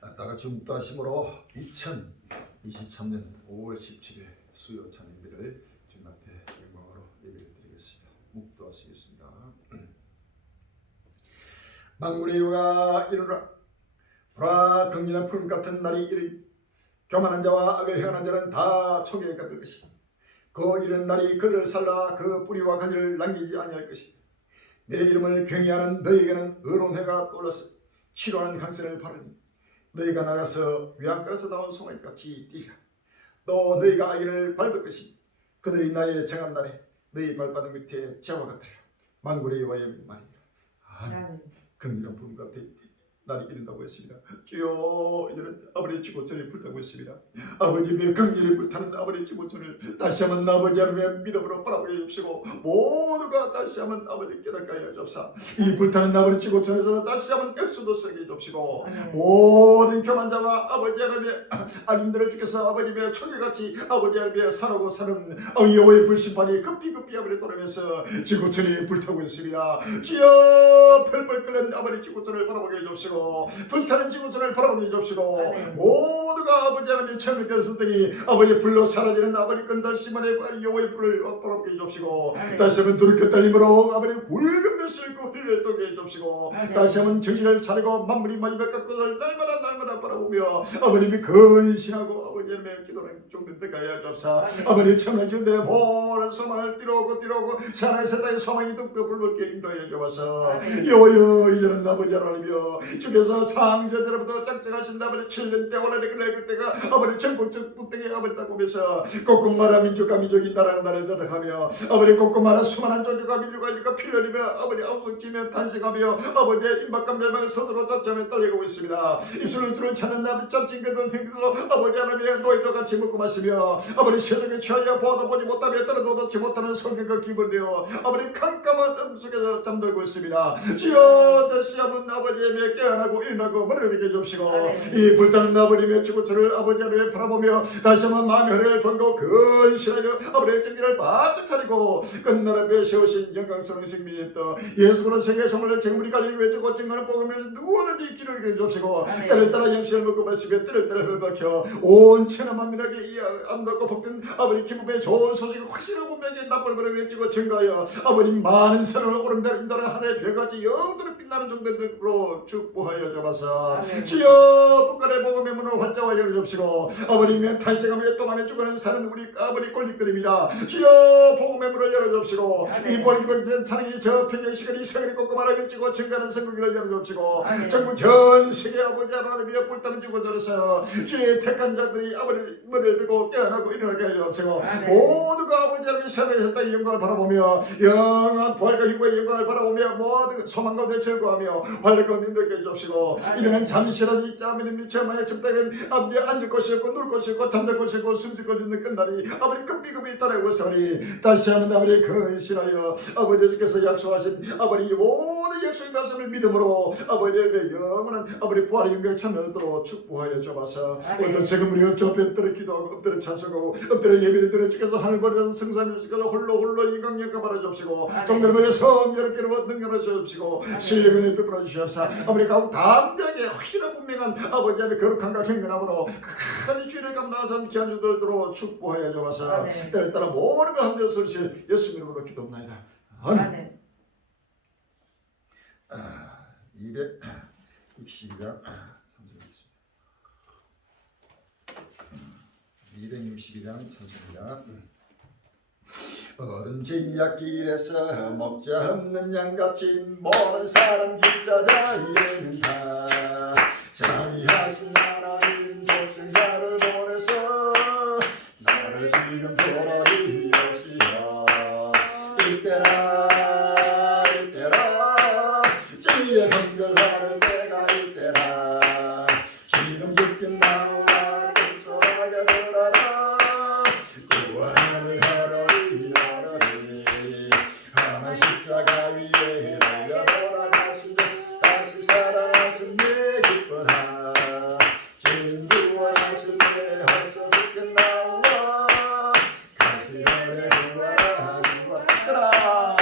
다같이 묵도하심으로 2023년 5월 17일 수요 찬양비를 주님 앞에 영광으로 예배를 드리겠습니다. 묵도하시겠습니다. 만군의 여호와가 이르노라. 보라, 극렬한 푸른 같은 날이 이르니 교만한 자와 악을 행하는 자는 다 초기에 가될 것이다. 그 이른 날이 그들을 살라 그 뿌리와 가지를 남기지 아니할 것이다. 내 이름을 경외하는 너희에게는 의로운 해가 떠올라서 치료하는 강선을 바르니 너희가 나가서 외양간에서 나온 소나기같이 뛰라. 또 너희가 아기를 밟을 것이니 그들이 나의 정한 날에 너희 발바닥 밑에 재와 같으리라. 만군의 여호와의 말이라. 긍휼한 분 같아 날이 이른다고 했습니다. 주여, 이제는 아버지의 지고천을 불타고 있습니다. 아버지의 긍휼이 불타는 아버지의 지고천을 다시 한번 아버지 하나님의 믿음으로 바라보게 해주시고 모두가 다시 한번 아버지 깨닫게 하여 주옵사. 이 불타는 아버지 지고천에서 다시 한번 엑소더스하게 해주시고 모든 교만자와 아버지 하나님의 악인들을 주께서 아버지의 초계같이 아버지 하나님의 살아고 사는 여호와의 불심판이 급히 아버지 떠나면서 지고천이 불타고 있습니다. 주여, 펄펄 끓는 아버지 지고천을 바라보게 해주시고 불타는 지구촌을 바라보게 해주시고 모두가 아버지 하나님의 천을 깨졌더니 아버지 불로 사라지는 아버지 끈달심만의 여호와의 불을 바라보게 해주시고 다시 한번 돌이켜 달림으로 아버지 굵은 벼슬 그 흘려 떠게 해주시고 다시 한번 정신을 차리고 만물이 마지막 것을 날마다 바라보며 아버님이 근신하고 아버지 하나님의 기도는 종된 때까지 해주옵사. 아버지 천을 지은데 보는 소망을 띠로고 사나의 세상의 소망이 뚝뚝 불붙게 인도해 주옵소서. 여호여, 이제는 아버지 하나님이여 주께서 창세전부터 작정하신 아버지 7년 때 오늘의 그때가 아버지 전국적 북등에 아버지 따고면서 꼭꼭마라 민족과 민족이 나라가 나를 따라가며 아버지 꼭꼭마라 수많은 종교가 민족과 피를 흘리며 아버지 아우성치며 탄식하며 아버지의 임박과 멸망을 서서로 자처하며 떨리고 있습니다. 입술을 주는 찾는 아버지 짬찐 그던 행들로 아버지 하나님의 너희도 같이 먹고 마시며 아버지 세상에 취하여 보아도 보지 못하며 떨어도 얻지 못하는 성경과 기분을 되어 아버지 캄캄한 어둠 속에서 잠들고 있습니다. 주여, 다시 한번 아버지의 깨어나고 일어나고 머리를 내게 해주시고 이 불타는 아버지의 지구촌을 아버지 하나님을 바라보며 다시 한번 마음의 허리를 돌고 근신하여 아버지의 정기를 바짝 차리고 끝나라에 세우신 영광스러운 생명의 또 예수 그리스도 세계의 성을 정물이 갈리기 외치고 증거를 뽑으면서 누구를 이 길을 해주시고 때를 따라 양식을 먹고 마시며 때를 따라 헐박혀 온 천하 만민에게 이 아름답고 복된 아버지 기쁨의 좋은 소식을 확실하고 명예 납벌벌에 외치고 증거하여 아버님 많은 사람을 오른다는 인도는 하늘의 별같이 영도로 빛나는 정도로 축복하여 주옵소서. 주여, 북한의 복음의 문을 활짝 열어주옵시고 아버님의 탄식하며 떠나며 죽어가는 사는 우리 아버지 꼴릭들입니다. 주여, 복음의 문을 열어주옵시고 이 볼기병 찬양이 저 평양 시간이 세월이 꼼꼼하게 밀치고 증가하는 선거기를 열어주옵시고 전국 전 세계 아버지 하나님의 불타는 지구전에서 주의 택한 자들이 아버지 머리를 들고 깨어나고 일어나게 하여 주옵시고 모두가 아버지 하나님의 세상에서 땅의 영광을 바라보며 영원한 부활과 희고의 영광을 바라보며 모든 소망 가운데 즐거워하며 활력 가운데 느끼게 해주옵시고 이제는 잠시라도 이 자매는 미쳐만의 습당은 아버지 앉을 곳이 없고 누울 곳이 없고 잠잘 곳이 없고 숨질 곳이 없는 끝날이 아버지 급비급이 따라오고 있으니 다시 한번 아버지 근신하여 아버지 주께서 약속하신 아버지 모든 약속의 말씀을 믿음으로 아버지의 영원한 아버지 부활의 영광을 참여하도록 축복하여 주옵소서. 오늘도 지금 우리 엎드려 기도하고 엎드려 찬송하고 엎드려 예배를 드려 주께서 하늘 버리는 성산을 주께서 홀로 인강력과 바라주옵시고 종들의 성 여러분께로 능력을 주옵시고 신령을 베풀어 주시옵소서. 아버지 가고 담대하게 확실하고 분명한 아버지 앞에 거룩함과 경건함으로 큰 주의를 감당하선 귀한 주들도록 축복하여 주옵소서. 때를 따라 모든 걸 한대로 소리실 예수 이름으로 기도합니다. 아멘. 262장 262장 3절입니다. 어른 제약길에서 먹자 없는 양같이 모든 사람 진짜 자유인다. 자비하신 하나님 독생자를 보내서 나를 지금 돌아주시오. 이때라 주의 성결하는 때가 이때라. 지금 듣긴 나와 끔찍하게 돌아라. 구원을 하러니 하나 십자가 위에 달려 돌아가신 듯 다시 살아나신 내 기뻐라. 주님 구원하실 때 벌써 듣긴 나와 가시 열에 구하라 구하라.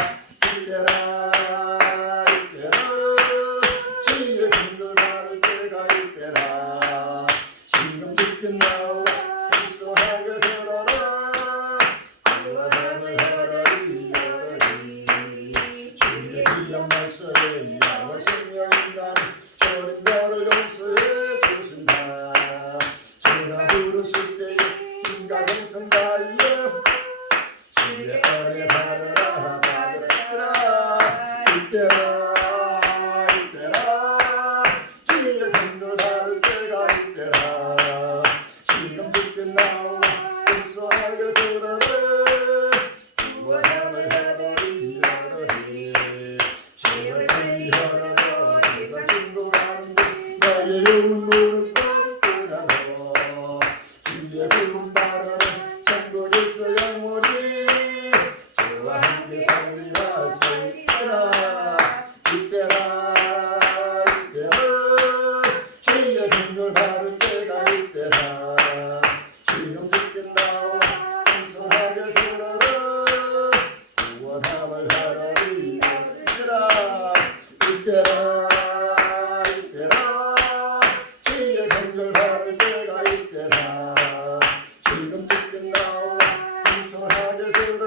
하나니 이겨라 이겨라 이겨라 주의 정결하는 때가 있게라 지금 듣는 나와 순수하게 들어라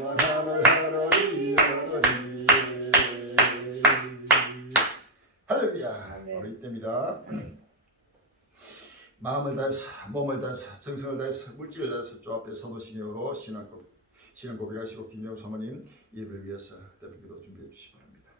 영원함을 하나니 할렐루야. 우리 때입니다. 마음을 다해서 몸을 다해서 정성을 다해서 물질을 다해서 주 앞에 서보시므로 신앙 고백하시고 김영 사모님 예배를 위해서 기도 준비해 주시기 바랍니다.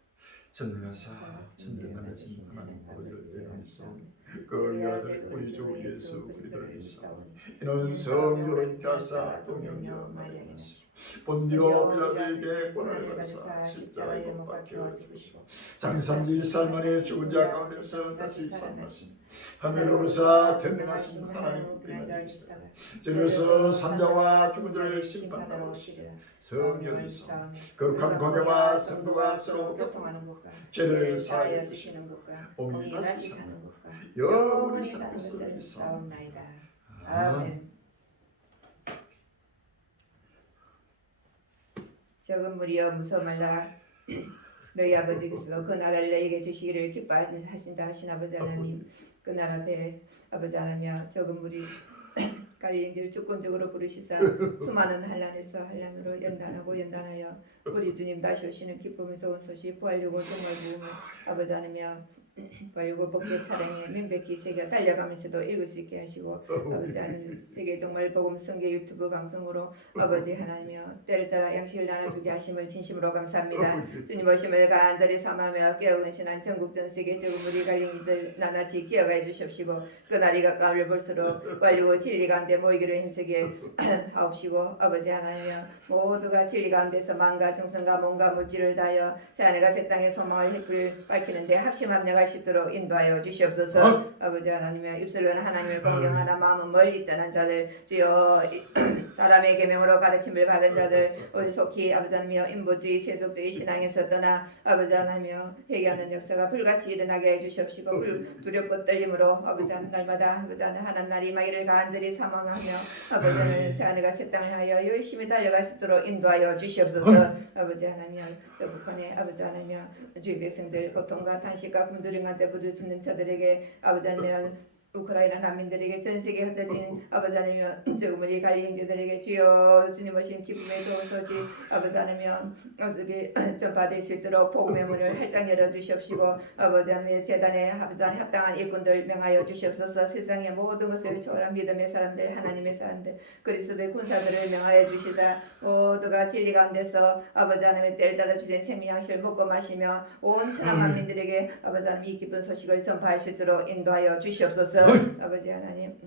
전능하사 천지만하신 하나님 아버지를 대하였사오니 그 아들 우리 주 예수 그리스도를 믿사오니 이는 성령으로 잉태하사 동정녀 마리아에게 나시고 본디오 빌라도에게 고난을 받으사 십자가에 못 박혀 죽으시고 장사지 살만에 죽은 자 가운데서 다시 살아나신 하늘로서 전능하신 하나님 그리스도시다. 저로서 산자와 죽은 자를 심판하러 오시리라. 성령이서 거룩한 공예와 성도가 서로 교통하는 것과 죄를 사하여 주시는 것과 몸이 다시 사는 것과 영원히 사는 것을 믿사옵나이다. 아멘. 적은 무리여 무서워 말라. 너희 아버지께서 그 나라를 너희에게 주시기를 기뻐하신다 하신 아버지 하나님, 그 나라 앞에 아버지 하나며 적은 무리 갈릴리를 주권적으로 부르시사 수많은 환난에서 환난으로 연단하고 연단하여 우리 주님 다시 오시는 기쁨의 좋은 소식 부활유고 정말 부음을 아버지 하나며 부활유고 복제 차량에 명백히 새겨 달려가면서도 읽을 수 있게 하시고 아버지 하나님 세계 정말 복음 성교 유튜브 방송으로 아버지 하나님여 때를 따라 양식을 나눠주게 하심을 진심으로 감사합니다. 주님 오심을 간절히 삼하며 깨어근신한 전국 전 세계 적은무리 갈림이들 나나지 기억해 주십시고 그날이 가까울 볼수록 완료고 진리 가운데 모이기를 힘쓰게 하옵시고 아버지 하나님여 모두가 진리 가운데서 마음과 정성과 몸과 물질을 다하여 새하늘과 새 땅의 소망을 햇불 밝히는데 합심합력할 수 있도록 인도하여 주시옵소서. 아버지 하나님여 입술로는 하나님을 공경하나 마음은 멀리 떠난 자들 주여 사람의 계명으로 가르침을 받은 자들 어디 속히 아버지 하나님여 인본주의 세속주의 신앙에서 떠나 아버지 하나님여 회개하는 역사가 불같이 일어나게 해주시옵시고 두렵고 떨림으로 아버지 하나님 날마다 아버지 하나님 날이 임하기를 간절히 사모하며 아버지 하나님 새하늘과 새 땅을 하여 열심히 달려갈 수 있도록 인도하여 주시옵소서. 아버지 하나님여 저 북한의 아버지 하나님여 주의 백성들 고통과 탄식과 굶주림 가운데 부딪히는 자들에게 아버지 하나님여 우크라이나 난민들에게 전 세계에 흩어진 아버지 하나님여 저우리 관리 형제들에게 주여 주님 오신 기쁨의 좋은 소식 아버지 하나님여 어떻게 전파될 수 있도록 복음의 문을 활짝 열어 주시옵시고 아버지 하나님의 재단에 합당한 일꾼들 명하여 주시옵소서. 세상의 모든 것을 초월한 믿음의 사람들 하나님의 사람들 그리스도의 군사들을 명하여 주시사 모두가 진리 가운데서 아버지 하나님의 때를 따라 주신 생명양식을 먹고 마시며 온 천하 만민들에게 아버지 하나님 이 기쁜 소식을 전파할 수 있도록 인도하여 주시옵소서. 아버지 하나님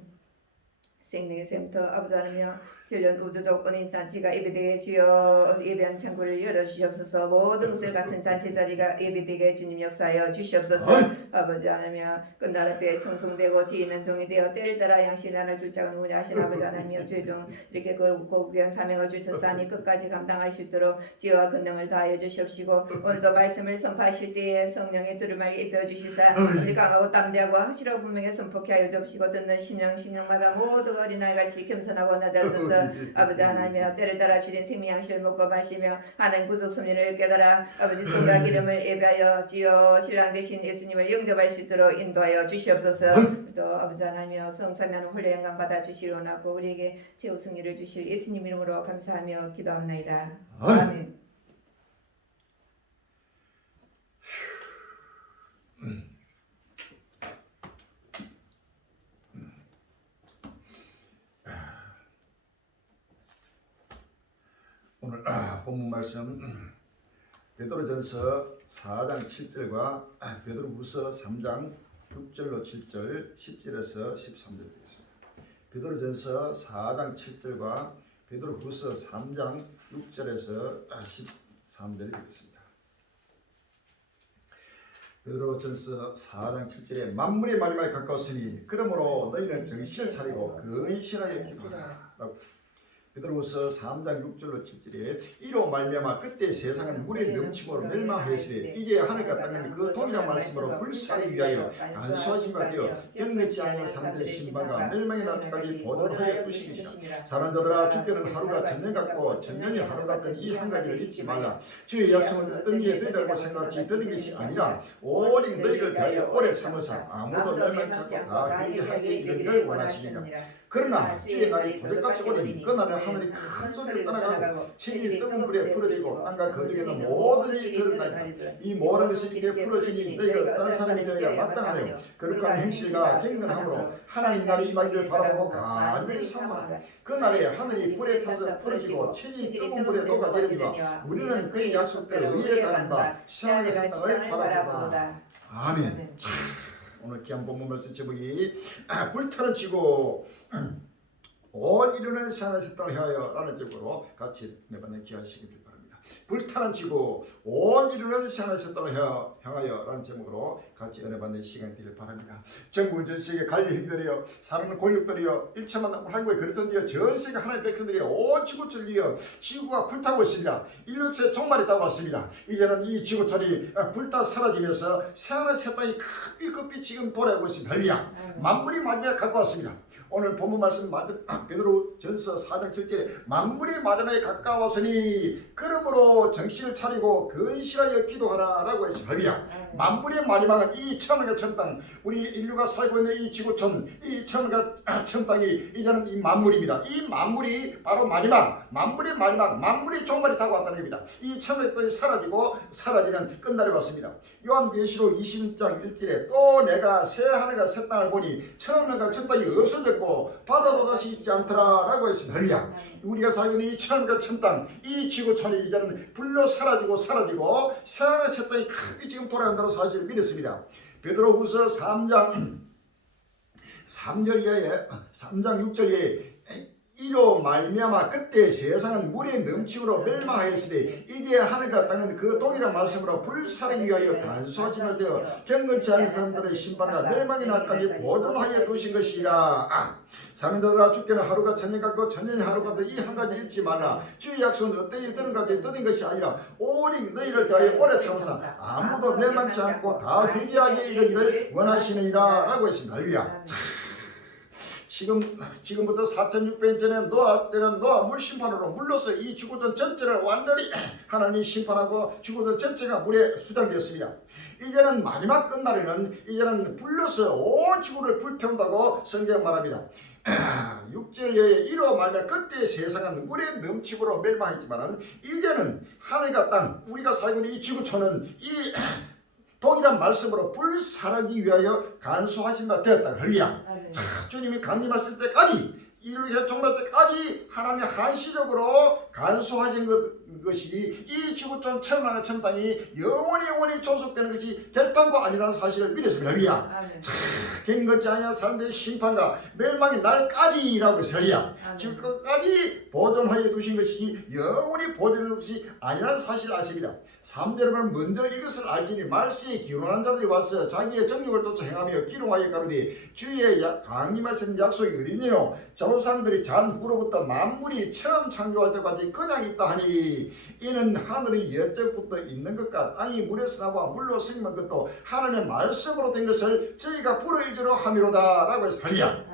생명의 샘터 아버지 하나님여 전련 우주적 은인 잔치가 예배되게 주여 예배한 창구를 열어주시옵소서. 모든 것을 갖춘 잔치 자리가 예배되게 주님 역사하여 주시옵소서. 아버지 하나님여 끝날 앞에 충성되고 지있는 종이 되어 때를 따라 양식 나눌 자가 누구냐 하신 아버지 하나님여 최종 이렇게 고귀한 사명을 주셨사니 끝까지 감당할 수 있도록 지혜와 권능을 더하여 주시옵시고 오늘도 말씀을 선포하실 때에 성령의 두루마리 입혀주시사 우리 강하고 담대하고 확실하고 분명히 선포케 하여 주옵시고 듣는 심령마다 모두 어린아이같이 겸손하고 낮아서서 아버지 하나님여 때를 따라 주신 생명양식을 먹고 마시며 하나님 구속 섭리를 깨달아 아버지 돈과 기름을 예배하여 주여 신랑 되신 예수님을 영접할 수 있도록 인도하여 주시옵소서. 또 아버지 하나님여 성사면 홀로 영광 받아 주시려 원하고 우리에게 최후 승리를 주실 예수님 이름으로 감사하며 기도합나이다. 아멘. 오늘 본문 말씀 베드로전서 4장 7절과 베드로후서 3장 6절로 7절 10절에서 13절 되겠습니다. 베드로전서 4장 7절과 베드로후서 3장 6절에서 13절이 되겠습니다. 베드로전서 4장 7절에 만물의 마지막에 가까웠으니 그러므로 너희는 정신을 차리고 근실하게 기도하라. 베드로후서 3장 6절로 7절에 이로 말미암아 그때 세상은 물의 넘침으로 멸망하였으되 이제 하늘과 땅은 그 동일한 말씀으로 불사르기 위하여 간수하신 바 되어 경건치 아니한 사람들의 신방과 멸망의 날까지 보존하여 두시니라. 사랑하는 자들아 주께는 하루가 천년 같고 천년이 하루 같은 이 한 가지를 잊지 말라. 주의 약속은 어떤 일에 드리라고 생각지 드린 것이 아니라 오직 너희를 위하여 오래 참으사 아무도 멸망치 않고 다 회개하게 이르기를 원하시니라. 그러나 주의 날이 도적같이 오리니 그 날에 하늘이 큰 소리로 떠나가고 책이 뜨거운 불에 풀어지고 땅과 그 중에 있는 모든 일이 드러나리라. 이 모든 것이 이렇게 풀어지니 너희가 어떤 사람이 되어야 마땅하며 거룩한 행실과 경건함으로 하나님 날이 임하기를 바라보고 간절히 사모하라. 그 날에 하늘이 불에 타서 풀어지고 책이 뜨거운 불에 녹아지리니와 우리는 그의 약속대로 의에 가는 바 시험의 세상을 바라보다. 아멘. 오늘 귀한 본문 말씀 제목이 불타는 지구 온 이루는 세상의 땅을 향하여 라는 제목으로 같이 매번 귀한 시기를 바랍니다. 불타는 지구 온 이루는 세상의 땅을 향하여 라는 제목으로 같이 은혜 받는 시간이 되길 바랍니다. 전국 전 세계 관리인들이여 사랑하는 권력들이여 일체만 한국의 그리스도인들이여 전 세계 하나님의 백성들이여 온 지구촌을 위하여 지구가 불타고 있습니다. 인류의 종말이 다가왔습니다. 이제는 이 지구촌이 불타 사라지면서 새하늘 새 땅이 급히 지금 돌아오고 있습니다. 할렐루야. 만물이 마지막에 갖고 왔습니다. 오늘 본문 말씀 베드로전서 4장 7절에 만물이 마지막에 가까웠으니 그러므로 정신을 차리고 근실하여 기도하라 라고 했습니다. 할렐루야. 만물의 마지막은 이 천하가 천땅 우리 인류가 살고 있는 이 지구촌 이 천하가 천땅이 이제는 이 만물입니다. 이 만물이 바로 마지막 만물의 마지막 만물의 종말이 다가왔다는 겁니다. 이 천하의 땅이 사라지고 사라지는 끝날이 왔습니다. 요한계시록 20장 1절에 또 내가 새 하늘과 새 땅을 보니 천하가 천 땅이 없어졌고 바다도 다시 있지 않더라 라고 했습니다. 할렐루야. 우리가 살고 있는 이 천하가 천 땅 이 지구촌이 이제는 불로 사라지고 새 하늘과 새 땅이 크게 지금 돌아간다는 사실을 믿었습니다. 베드로후서 3장 6절에 이로 말미암아 그때 세상은 물의 넘침으로 멸망하였으되 이제 하늘과 땅은 그 동일한 말씀으로 불사르기 위하여 간수하지만 되어 경건치 않은 사람들의 심판과 멸망의 날까지 보존하여 두신 것이라. 사명자들아 주께는 하루가 천년 같고 천년이 하루 같은 이 한 가지 잊지 말라. 주의 약속은 어떤 일이 뜨는 것이 아니라 오직 너희를 대하여 오래 참으사 아무도 멸망치 않고 다 회개하게 이르기를 원하시느니라 라고 했습니다. 할렐루야. 지금부터 4600년 노아 때는 노아 물심판으로 물로서 이 지구촌 전체를 완전히 하나님이 심판하고 지구촌 전체가 물에 수장되었습니다. 이제는 마지막 끝날에는 이제는 불로서 온 지구를 불태운다고 성경 말합니다. 6절에 이로 말하면 그때 세상은 물에 넘침으로 멸망했지만 이제는 하늘과 땅 우리가 살고 있는 이 지구촌은 이 동일한 말씀으로 불사르기 위하여 간수하신 바 되었다. 할렐루야. 주님이 강림하실 때까지 인류의 종말 때까지 하나님이 한시적으로 간수하신 것이 이 지구촌 천하의 천 땅이 영원히 존속되는 것이 결단과 아니라는 사실을 믿었습니다. 할렐루야. 경건치 아니한 사람들의 심판과 멸망의 날까지라고 했어요. 할렐루야. 지금까지 보존하여 두신 것이 영원히 보존하는 것이 아니라는 사실을 아십니다. 3대로는 먼저 이것을 알지니 말세에 기원한 자들이 와서 자기의 정욕을 쫓아 행하며 기롱하여 가로되 주의 강림하신 약속이 어디니요 조상들이 잔 후로부터 만물이 처음 창조할 때까지 그냥 있다 하니 이는 하늘이 옛적부터 있는 것과 땅이 물에서 나와 물로 생긴 것도 하나님의 말씀으로 된 것을 저희가 불의지로 함이로다 라고 해서 할렐루야.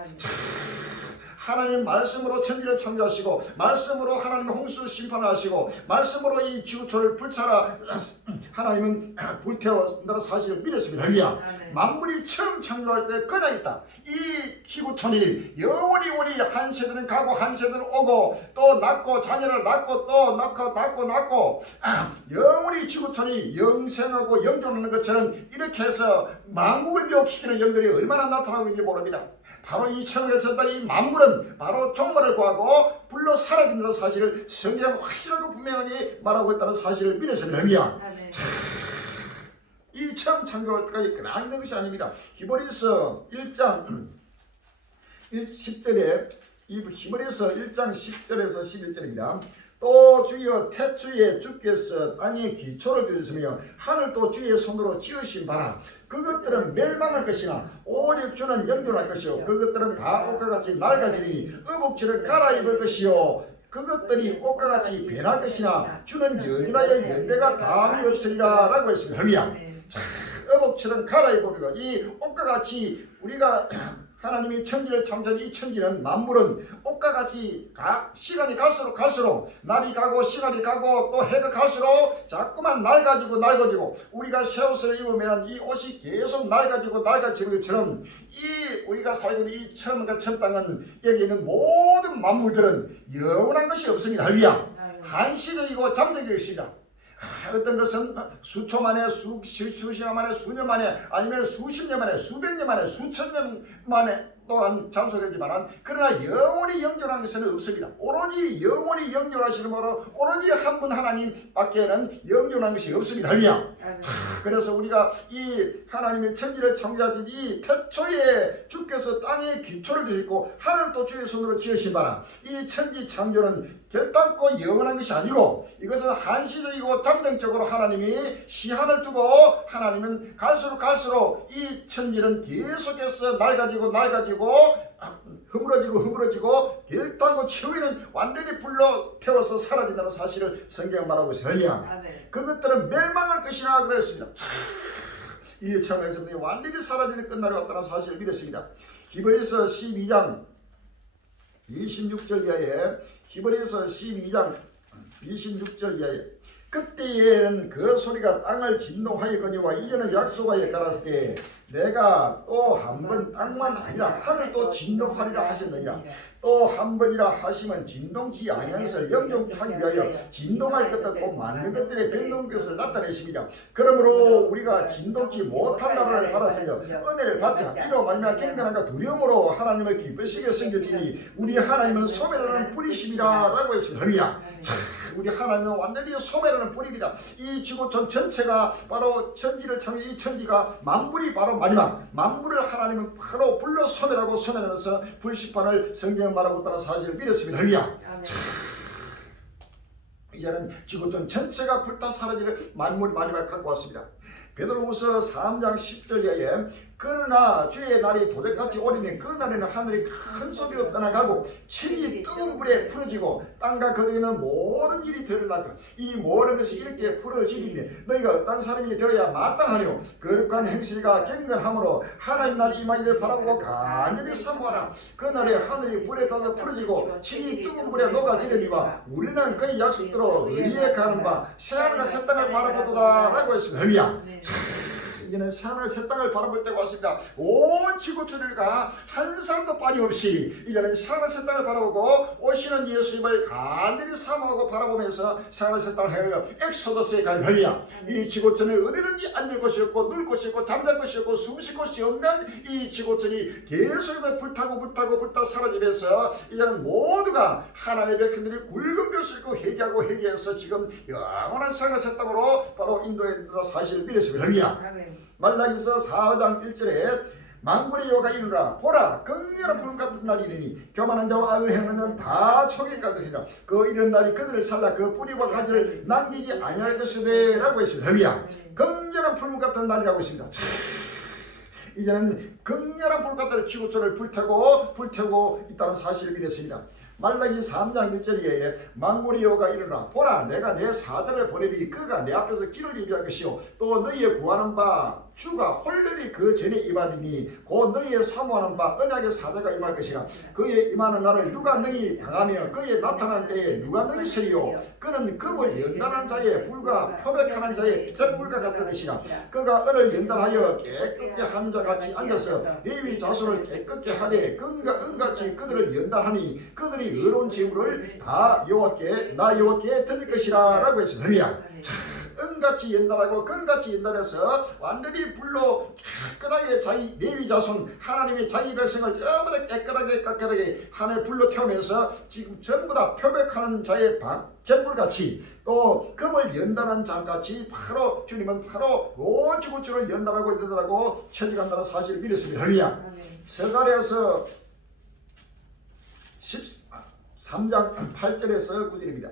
하나님 말씀으로 천지를 창조하시고 말씀으로 하나님 홍수 심판하시고 말씀으로 이 지구촌을 불사라 하나님은 불태운다는 사실을 믿었습니다. 할렐루야. 만물이 처음 창조할 때 그냥 있다. 이 지구촌이 영원히 한 세대는 가고 한 세대는 오고 또 낳고 자녀를 낳고 또 낳고 영원히 지구촌이 영생하고 영존하는 것처럼 이렇게 해서 만국을 묘키키는 영들이 얼마나 나타나고 있는지 모릅니다. 바로 이 천국에서 이 만물은 바로 종말을 구하고 불로 사라진다는 사실을 성경은 확실하고 분명하게 말하고 있다는 사실을 믿으시면 됩니다. 이 처음 창조할 때까지 그냥 있는 것이 아닙니다. 히브리서 1장 10절에 히브리서 1장 10절에서 11절입니다. 또 주여 태초에 주께서 땅에 기초를 두셨으며 하늘도 주의 손으로 지으신 바라. 그것들은 멸망할 것이나 오직 주는 영존할 것이요 그것들은 다 옷과 같이 낡아지리니 의복지를 갈아입을 것이요 그것들이 옷과 같이 변할 것이나 주는 연인하여 연대가 다함이 없으리라 라고 했습니다. 할렐루야. 어복처럼 갈아입으리라. 이 옷과 같이 우리가 하나님이 천지를 창조한 이 천지는 만물은 옷과 같이 시간이 갈수록 날이 가고 시간이 가고 또 해가 갈수록 자꾸만 낡아지고 우리가 새 옷을 입으면 이 옷이 계속 낡아지는 것처럼 이 우리가 살고 있는 이 천과 천 땅은 여기 있는 모든 만물들은 영원한 것이 없습니다. 할렐루야. 한시적이고 잠재적인 것입니다. 어떤 것은 수초 만에 수시간 만에 수년 만에 아니면 수십 년 만에 수백 년 만에 수천 년 만에 또한 장소되지만 그러나 영원히 영존한 것은 없습니다. 오로지 영원히 영존하시는 분으로 오로지 한 분 하나님 밖에는 영존한 것이 없습니다. 할렐루야. 그래서 우리가 이 하나님의 천지를 창조하신 이 태초에 주께서 땅에 기초를 두셨고 하늘도 주의 손으로 지으신 바라 이 천지 창조는 결단코 영원한 것이 아니고 이것은 한시적이고 잠정적으로 하나님이 시한을 두고 하나님은 갈수록 이 천지는 계속해서 낡아지고 허물어지고 결단코 최후에는 완전히 불러 태워서 사라진다는 사실을 성경은 말하고 있어요. 그것들은 멸망할 것이라 그랬습니다. 이 천에서 완전히 사라지는 끝날이 왔다는 사실을 믿었습니다. 히브리서 12장 26절 이하에 히브리서 12장 26절 이하에 그때에는 그 소리가 땅을 진동하였거니와 이제는 약속하여 가라사대 때 내가 또 한 번 땅만 아니라 하늘도 진동하리라 하셨느니라. 또 한 번이라 하시면 진동치 아니하여서 영종하기 위하여 진동할 것들 곧 만든 것들의 변동 것을 나타내십니다. 그러므로 우리가 진동치 못할 나라를 받았으며 은혜를 받자 이로 말미암아 경건함과 두려움으로 하나님을 기쁘시게 섬겨지니 우리 하나님은 소멸하는 뿌리심이라 라고 했습니다. 할렐루야. 우리 하나님은 완전히 소멸하는 뿌리입니다. 이 지구촌 전체가 바로 천지를 창조 이 천지가 만물이 바로 마지막 만물을 하나님은 바로 불러 소멸하면서 불시판을 성경 말하고 있다는 사실을 믿었습니다. 할렐루야. 이제는 지구촌 전체가 불타 사라지는 만물이 마지막 갖고 왔습니다. 베드로후서 3장 10절 이하에 그러나 주의 날이 도적같이 오리니 그 날에는 하늘이 큰 소리로 떠나가고 천이 뜨거운 불에 풀어지고 땅과 거기에 있는 모든 일이 드러나고 이 모든 것이 이렇게 풀어지리니 너희가 어떤 사람이 되어야 마땅하뇨 거룩한 행실과 경건함으로 하나님 날 임하기를 바라보고 간절히 사모하라. 그 날에 하늘이 불에 타서 풀어지고 천이 뜨거운 불에 녹아지려니와 우리는 그의 약속대로 의에 가는 바 새하늘과 새 땅을 바라보도다 라고 했습니다. 할렐루야. 이제는 새하늘 새 땅을 바라볼 때가 왔습니다. 온 지구촌일가 한 사람도 빠짐없이 이제는 새하늘 새 땅을 바라보고 오시는 예수님을 간절히 사모하고 바라보면서 새하늘 새 땅을 헤어요. 엑소더스에 갈 할렐루야. 이 지구촌에 어디든지 앉을 곳이 없고 누울 곳이 없고 잠잘 곳이 없고 숨쉴 곳이 없는 이 지구촌이 계속해서 불타 사라지면서 이제는 모두가 하나님의 백성들이 굵은 벼슬 입고 회개해서 지금 영원한 새하늘 새 땅으로 바로 인도에 사실을 믿으시고 할렐루야. 말라기서 4장 1절에 만군의 여호와가 이르라 보라 극렬한 불 같은 날이 이르니 교만한 자와 악을 행하는 자는 다 초기에 갈 것이라. 그 이런 날이 그들을 살라 그 뿌리와 가지를 남기지 아니할 것이되 라고 했습니다. 할렐루야. 극렬한 불 같은 날이라고 했습니다. 이제는 극렬한 불 같은 지구촌을 불태우고 있다는 사실을 믿었습니다. 말라기 3장 1절에 만군의 여호와가 이르라 보라 내가 내 사자를 보내리 그가 내 앞에서 길을 예비할 것이요 또 너희의 구하는 바 주가 홀렬히 그 전에 임하리니 곧 너희의 사모하는 바 언약의 사자가 임할 것이라. 그의 임하는 날을 누가 너희 당하며 그의 나타난 때에 누가 너희 서리요 그는 금을 연단한 자의 불과 표백하는 자의 잿불과 같을 것이라. 그가 은을 연단하여 깨끗게 한 자같이 앉아서 레위 자손을 깨끗게 하되 은같이 그들을 연단하니 그들이 의로운 제물을 다 나 여호와께 드릴 것이라 라고 했습니다. 할렐루야. 은같이 연단하고 금같이 연단해서 완전히 불로 깨끗하게 자기 레위 자손 하나님의 자기 백성을 전부 다 깨끗하게 하나의 불로 태우면서 지금 전부 다 표백하는 자의 잿불같이 또 금을 연단한 자같이 바로 주님은 바로 온 지구촌을 연단하고 있다라고 체득한다는 사실을 믿었습니다. 할렐루야. 스가랴서 13장 8절에서 9절입니다.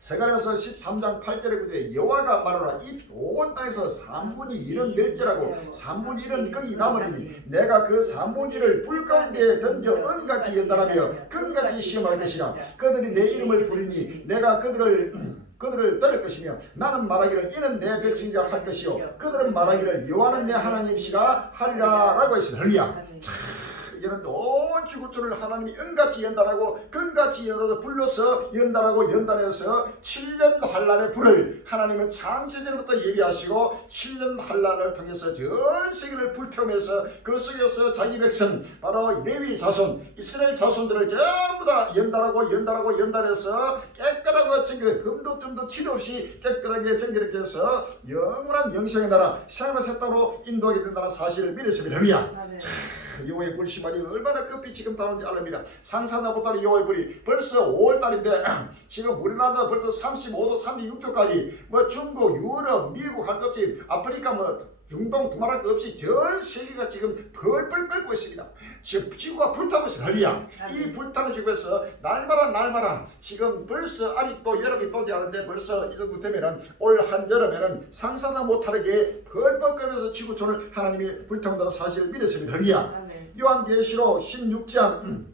스가랴서 13장 8절에 그대 여호와가 말하라 이 온 땅에서 3분의 1은 멸절하고 3분의 1은 거기 남으리니 내가 그 3분의 1을 불 가운데 던져 은같이 연단하며 금같이 시험할 것이라. 그들이 내 이름을 부르니 내가 그들을 들을 것이며 나는 말하기를 이는 내 백성이라 할 것이요 그들은 말하기를 여호와는 내 하나님이시라 하리라 라고 했습니다. 할렐루야. 이런 온 지구촌을 하나님이 은같이 연단하고 금같이 연단해서 불러서 연단하고 연단해서 7년 환란의 불을 하나님은 창세전부터 예비하시고 7년 환란을 통해서 전 세계를 불태우면서 그 속에서 자기 백성 바로 레위 자손 이스라엘 자손들을 전부 다 연단해서 깨끗하고 정결 흠도 뜸도 티도 없이 깨끗하게 정결하게 해서 영원한 영생의 나라 세상의 새 땅으로 인도하게 된다는 사실을 믿으시면 됩니다. 여호와의 불심만이 얼마나 급히 지금 다루는지 알랍니다. 상상하다 못하는 여호와의 불이 벌써 5월달인데 지금 우리나라 벌써 35도 36도까지 뭐 중국 유럽 미국 할 것 없이 아프리카 뭐 중동 두말할 것 없이 전 세계가 지금 펄펄 끓고 있습니다. 지금 지구가 불타고 있어요. 할렐루야. 이 불타는 지구에서 날마다 지금 벌써 아직도 여름이 또지 않은데 벌써 이 정도 되면은 올 한여름에는 상상도 못하게 펄펄 끓면서 지구촌을 하나님이 불태운다는 사실을 믿었습니다. 할렐루야. 요한계시록 16장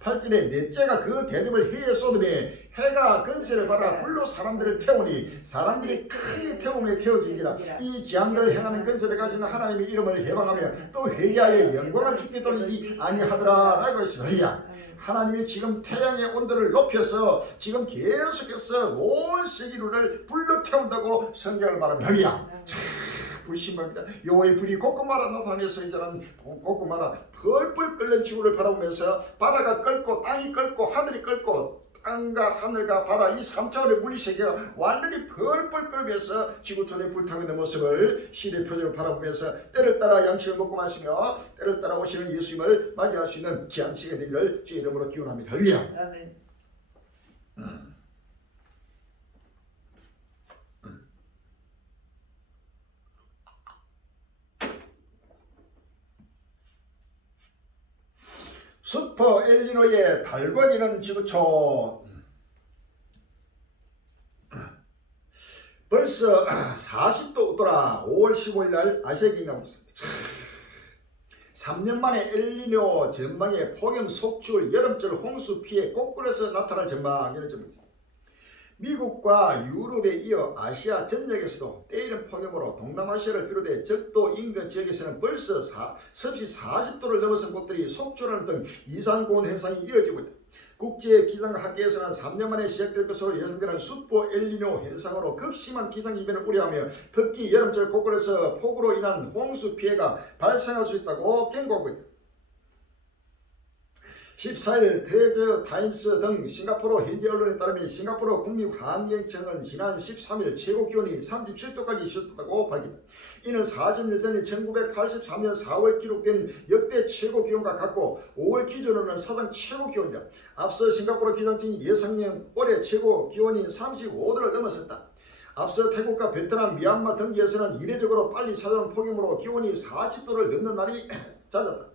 8절에 넷째가 그 대접을 해에 쏟음에 해가 근세를 받아 불로 사람들을 태우니 사람들이 크게 태움에 태워지니라. 이 재앙들을 행하는 근세를 가진 하나님의 이름을 해방하며 또 회개하여 영광을 주께 돌리지 아니하더라 라고 했습니다. 하나님이 지금 태양의 온도를 높여서 지금 계속해서 온 세계를 불로 태운다고 성경을 말합니다. 불신합니다. 여호와의 불이 곳곳마다 나타나서 이제는 곳곳마다 펄펄 끓는 지구를 바라보면서 바다가 끓고 땅이 끓고 하늘이 끓고 땅과 하늘과 바다 이 3차원의 물리세계가 완전히 펄펄 끓으면서 지구촌에 불타고 있는 모습을 시대 표적을 바라보면서 때를 따라 양식을 먹고 마시며 때를 따라 오시는 예수님을 맞이할 수 있는 귀한 시간이 되기를 주의 이름으로 기원합니다. 할렐루야. 아멘. 슈퍼 엘니노의 달궈지는 지구촌. 벌써 40도 웃더라. 5월 15일 날 아시아경이 나오고 있습니다. 3년 만에 엘니뇨 전망에 폭염, 속출, 여름철 홍수 피해 곳곳에서 나타날 전망이라는 점입니다. 미국과 유럽에 이어 아시아 전역에서도 때이른 폭염으로 동남아시아를 비롯해 적도 인근 지역에서는 벌써 섭씨 40도를 넘어선 곳들이 속출하는 등 이상고온 현상이 이어지고 있다. 국제기상학계에서는 3년 만에 시작될 것으로 예상되는 슈퍼 엘니뇨 현상으로 극심한 기상이변을 우려하며 특히 여름철 곳곳에서 폭우로 인한 홍수 피해가 발생할 수 있다고 경고하고 있다. 14일 트레저 타임스 등 싱가포르 현지 언론에 따르면 싱가포르 국립환경청은 지난 13일 최고 기온이 37도까지 있었다고 밝혔다. 이는 40년 전인 1983년 4월 기록된 역대 최고 기온과 같고 5월 기준으로는 사상 최고 기온이다. 앞서 싱가포르 기상청이 예상년 올해 최고 기온인 35도를 넘었었다. 앞서 태국과 베트남, 미얀마 등지에서는 이례적으로 빨리 찾아온 폭염으로 기온이 40도를 넘는 날이 잦았다.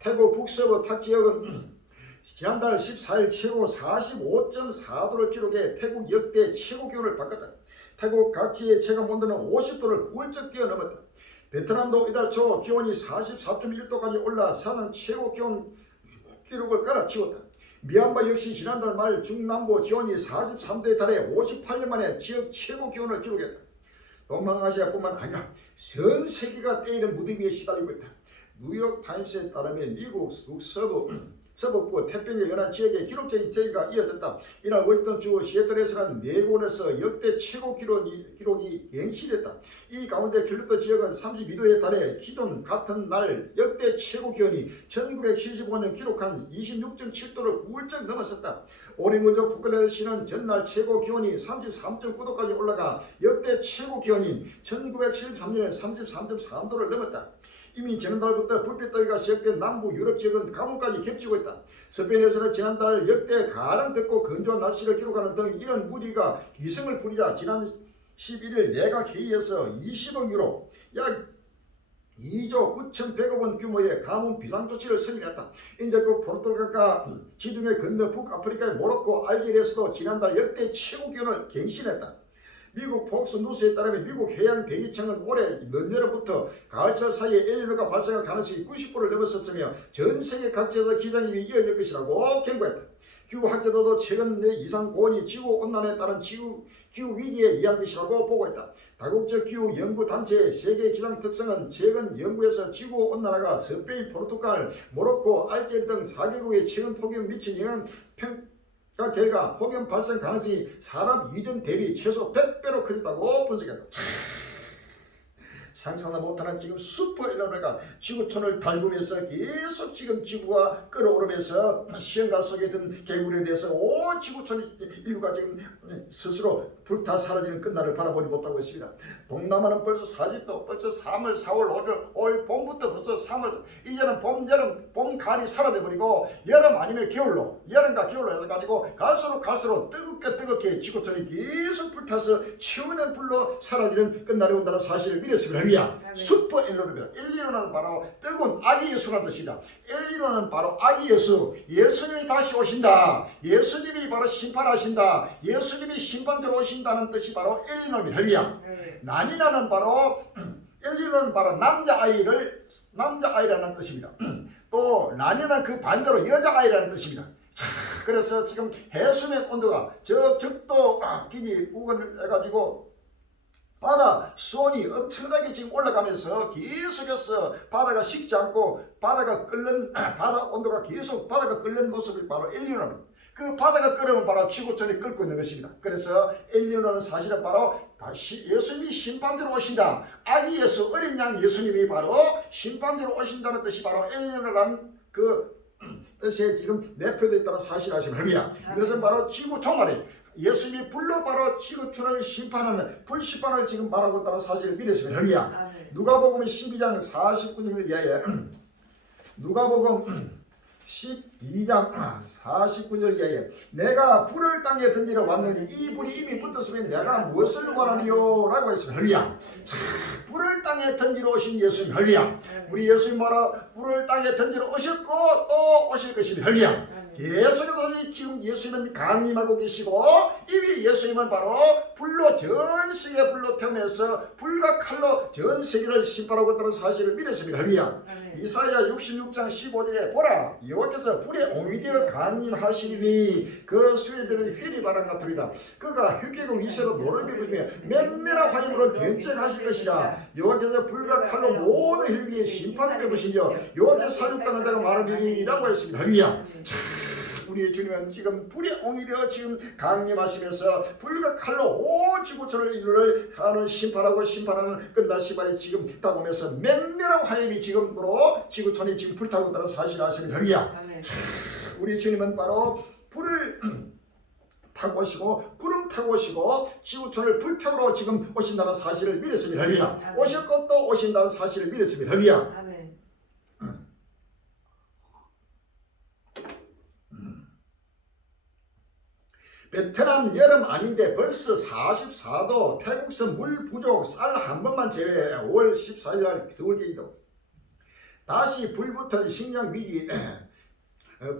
태국 북서부 탁 지역은 지난달 14일 최고 45.4도를 기록해 태국 역대 최고 기온을 바꿨다. 태국 각지의 체감 온도는 50도를 훌쩍 뛰어넘었다. 베트남도 이달 초 기온이 44.1도까지 올라 사상 최고 기온 기록을 깔아치웠다. 미얀마 역시 지난달 말 중남부 기온이 43도에 달해 58년 만에 지역 최고 기온을 기록했다. 동남아시아뿐만 아니라 전 세계가 때이른 무더위 위에 시달리고 있다. 뉴욕 타임스에 따르면 미국 서북부 태평양 연안 지역에 기록적인 저기가 이어졌다. 이날 워싱턴 주 시애틀에서는 4곳에서 역대 최고 기록이 갱신됐다. 이 가운데 킬루터 지역은 32도에 달해 기존 같은 날 역대 최고 기온이 1975년 기록한 26.7도를 훌쩍 넘어섰다. 오랭곤족 부클레드시는 전날 최고 기온이 33.9도까지 올라가 역대 최고 기온인 1973년에 33.3도를 넘었다. 이미 지난달부터 불빛더위가 시작된 남부 유럽 지역은 가뭄까지 겹치고 있다. 스페인에서는 지난달 역대 가장 덥고 건조한 날씨를 기록하는 등 이런 무리가 기승을 부리자 지난 11일 내각 회의에서 20억 유로 약 2조 9,100억 원 규모의 가뭄 비상조치를 승인했다. 이제 그 포르투갈과 지중해 건너 북아프리카의 모로코, 알제리에서도 지난달 역대 최고 기온을 갱신했다. 미국 폭스뉴스에 따르면 미국 해양대기청은 올해 늦여름부터 가을철 사이에 엘니뇨가 발생할 가능성이 90%를 넘어섰으며 전 세계 각지에서 기상임이 이어질 것이라고 경고했다. 기후학자들도 최근 내 이상 고온이 지구온난화에 따른 기후 위기에 의한 것이라고 보고 있다. 다국적 기후 연구 단체 세계 기상 특성은 최근 연구에서 지구온난화가 스페인, 포르투갈, 모로코, 알제리 등 4개국에 최근 폭염 미친 영향 결과 폭염 발생 가능성이 사람 이전 대비 최소 100배로 커졌다고 분석했다. 상상도 못하는 지금 슈퍼 엘니뇨가 지구촌을 달구면서 계속 지금 지구가 끓어오르면서 시험관 속에 든 개구리에 대해서 온 지구촌 인류가 지금 스스로 불타 사라지는 끝날을 바라보지 못하고 있습니다. 동남아는 벌써 40도, 벌써 3월, 4월, 5월, 올 봄부터 벌써 3월, 이제는 봄, 여름, 봄 가을이 사라져버리고 여름 아니면 겨울로, 여름과 겨울로 해가지고 갈수록 뜨겁게 지구촌이 계속 불타서 치우는 불로 사라지는 끝날이 온다는 사실을 믿었습니다. 슈퍼 엘니뇨입니다. 엘니뇨는 바로 뜨거운 아기 예수라는 뜻이다. 엘니뇨는 바로 아기 예수, 예수님이 다시 오신다. 예수님이 바로 심판하신다. 예수님이 심판자로 오신다는 뜻이 바로 엘니뇨입니다. 할렐루야. 라니나는 바로 엘니뇨는 바로 남자아이라는 뜻입니다. 또 라니나는 그 반대로 여자아이라는 뜻입니다. 자, 그래서 지금 해수면 온도가 적도 기기 우건해가지고 바다 수온이 엄청나게 지금 올라가면서 계속해서 바다가 식지 않고 바다 온도가 계속 바다가 끓는 모습이 바로 엘니뇨입니다. 그 바다가 끓으면 바로 지구촌이 끓고 있는 것입니다. 그래서 엘니뇨는 사실은 바로 예수님이 심판대로 오신다. 아기 예수, 어린 양 예수님이 바로 심판대로 오신다는 뜻이 바로 엘니뇨라는 그 뜻에 지금 내표되어 있다는 사실을 아시면 이것은 바로 지구 종말이 예수님이 불로 바로 지구촌을 심판하는 불심판을 지금 말하고 있다는 사실을 믿으시면 할렐루야. 누가복음 12장 49절 이하에 누가복음 12장 49절 이하에 내가 불을 땅에 던지러 왔느니 이 불이 이미 붙었으면 내가 무엇을 원하니요? 라고 했습니다. 할렐루야. 불을 땅에 던지러 오신 예수님 할렐루야. 우리 예수님 바로 불을 땅에 던지러 오셨고 또 오실 것입니다. 할렐루야. 계속해서 지금 예수님은 강림하고 계시고 이미 예수님은 바로 불로 전 세계 불로 태우면서 불과 칼로 전 세계를 심판하고 있다는 사실을 믿으십니다. 할렐루야. 이사야 66장 15절에 보라 여호와께서 불에 옹이되어 강림하시니 그 수레들은 휘리 바람 같으리다. 그가 흑개공 이새로 노를 비비며 맹렬한 화염으로 견책하실 것이라. 여호와께서 불과 칼로 모든 혈기에 심판을 베푸시며 여호와께서 사륙당한 자가 많으리니 라고 했습니다. 할렐루야. 우리 주님은 지금 불의 옹이되어 지금 강림하시면서 불과 칼로 온 지구촌을 인류를 하는 심판하는 끝날 시간이 지금 다가오면서 맹렬한 화염이 지금으로 지구촌이 지금 불타고 있다는 사실을 아시면 할렐루야. 우리 주님은 바로 불을 타고 오시고 구름 타고 오시고 지구촌을 불태우러 지금 오신다는 사실을 믿었습니다. 할렐루야. 오셨고 또 오신다는 사실을 믿었습니다. 할렐루야. 베트남 여름 아닌데 벌써 44도, 태국선 물 부족, 쌀 한 번만 제외해 5월 14일 날 서울경기도 다시 불붙은 식량 위기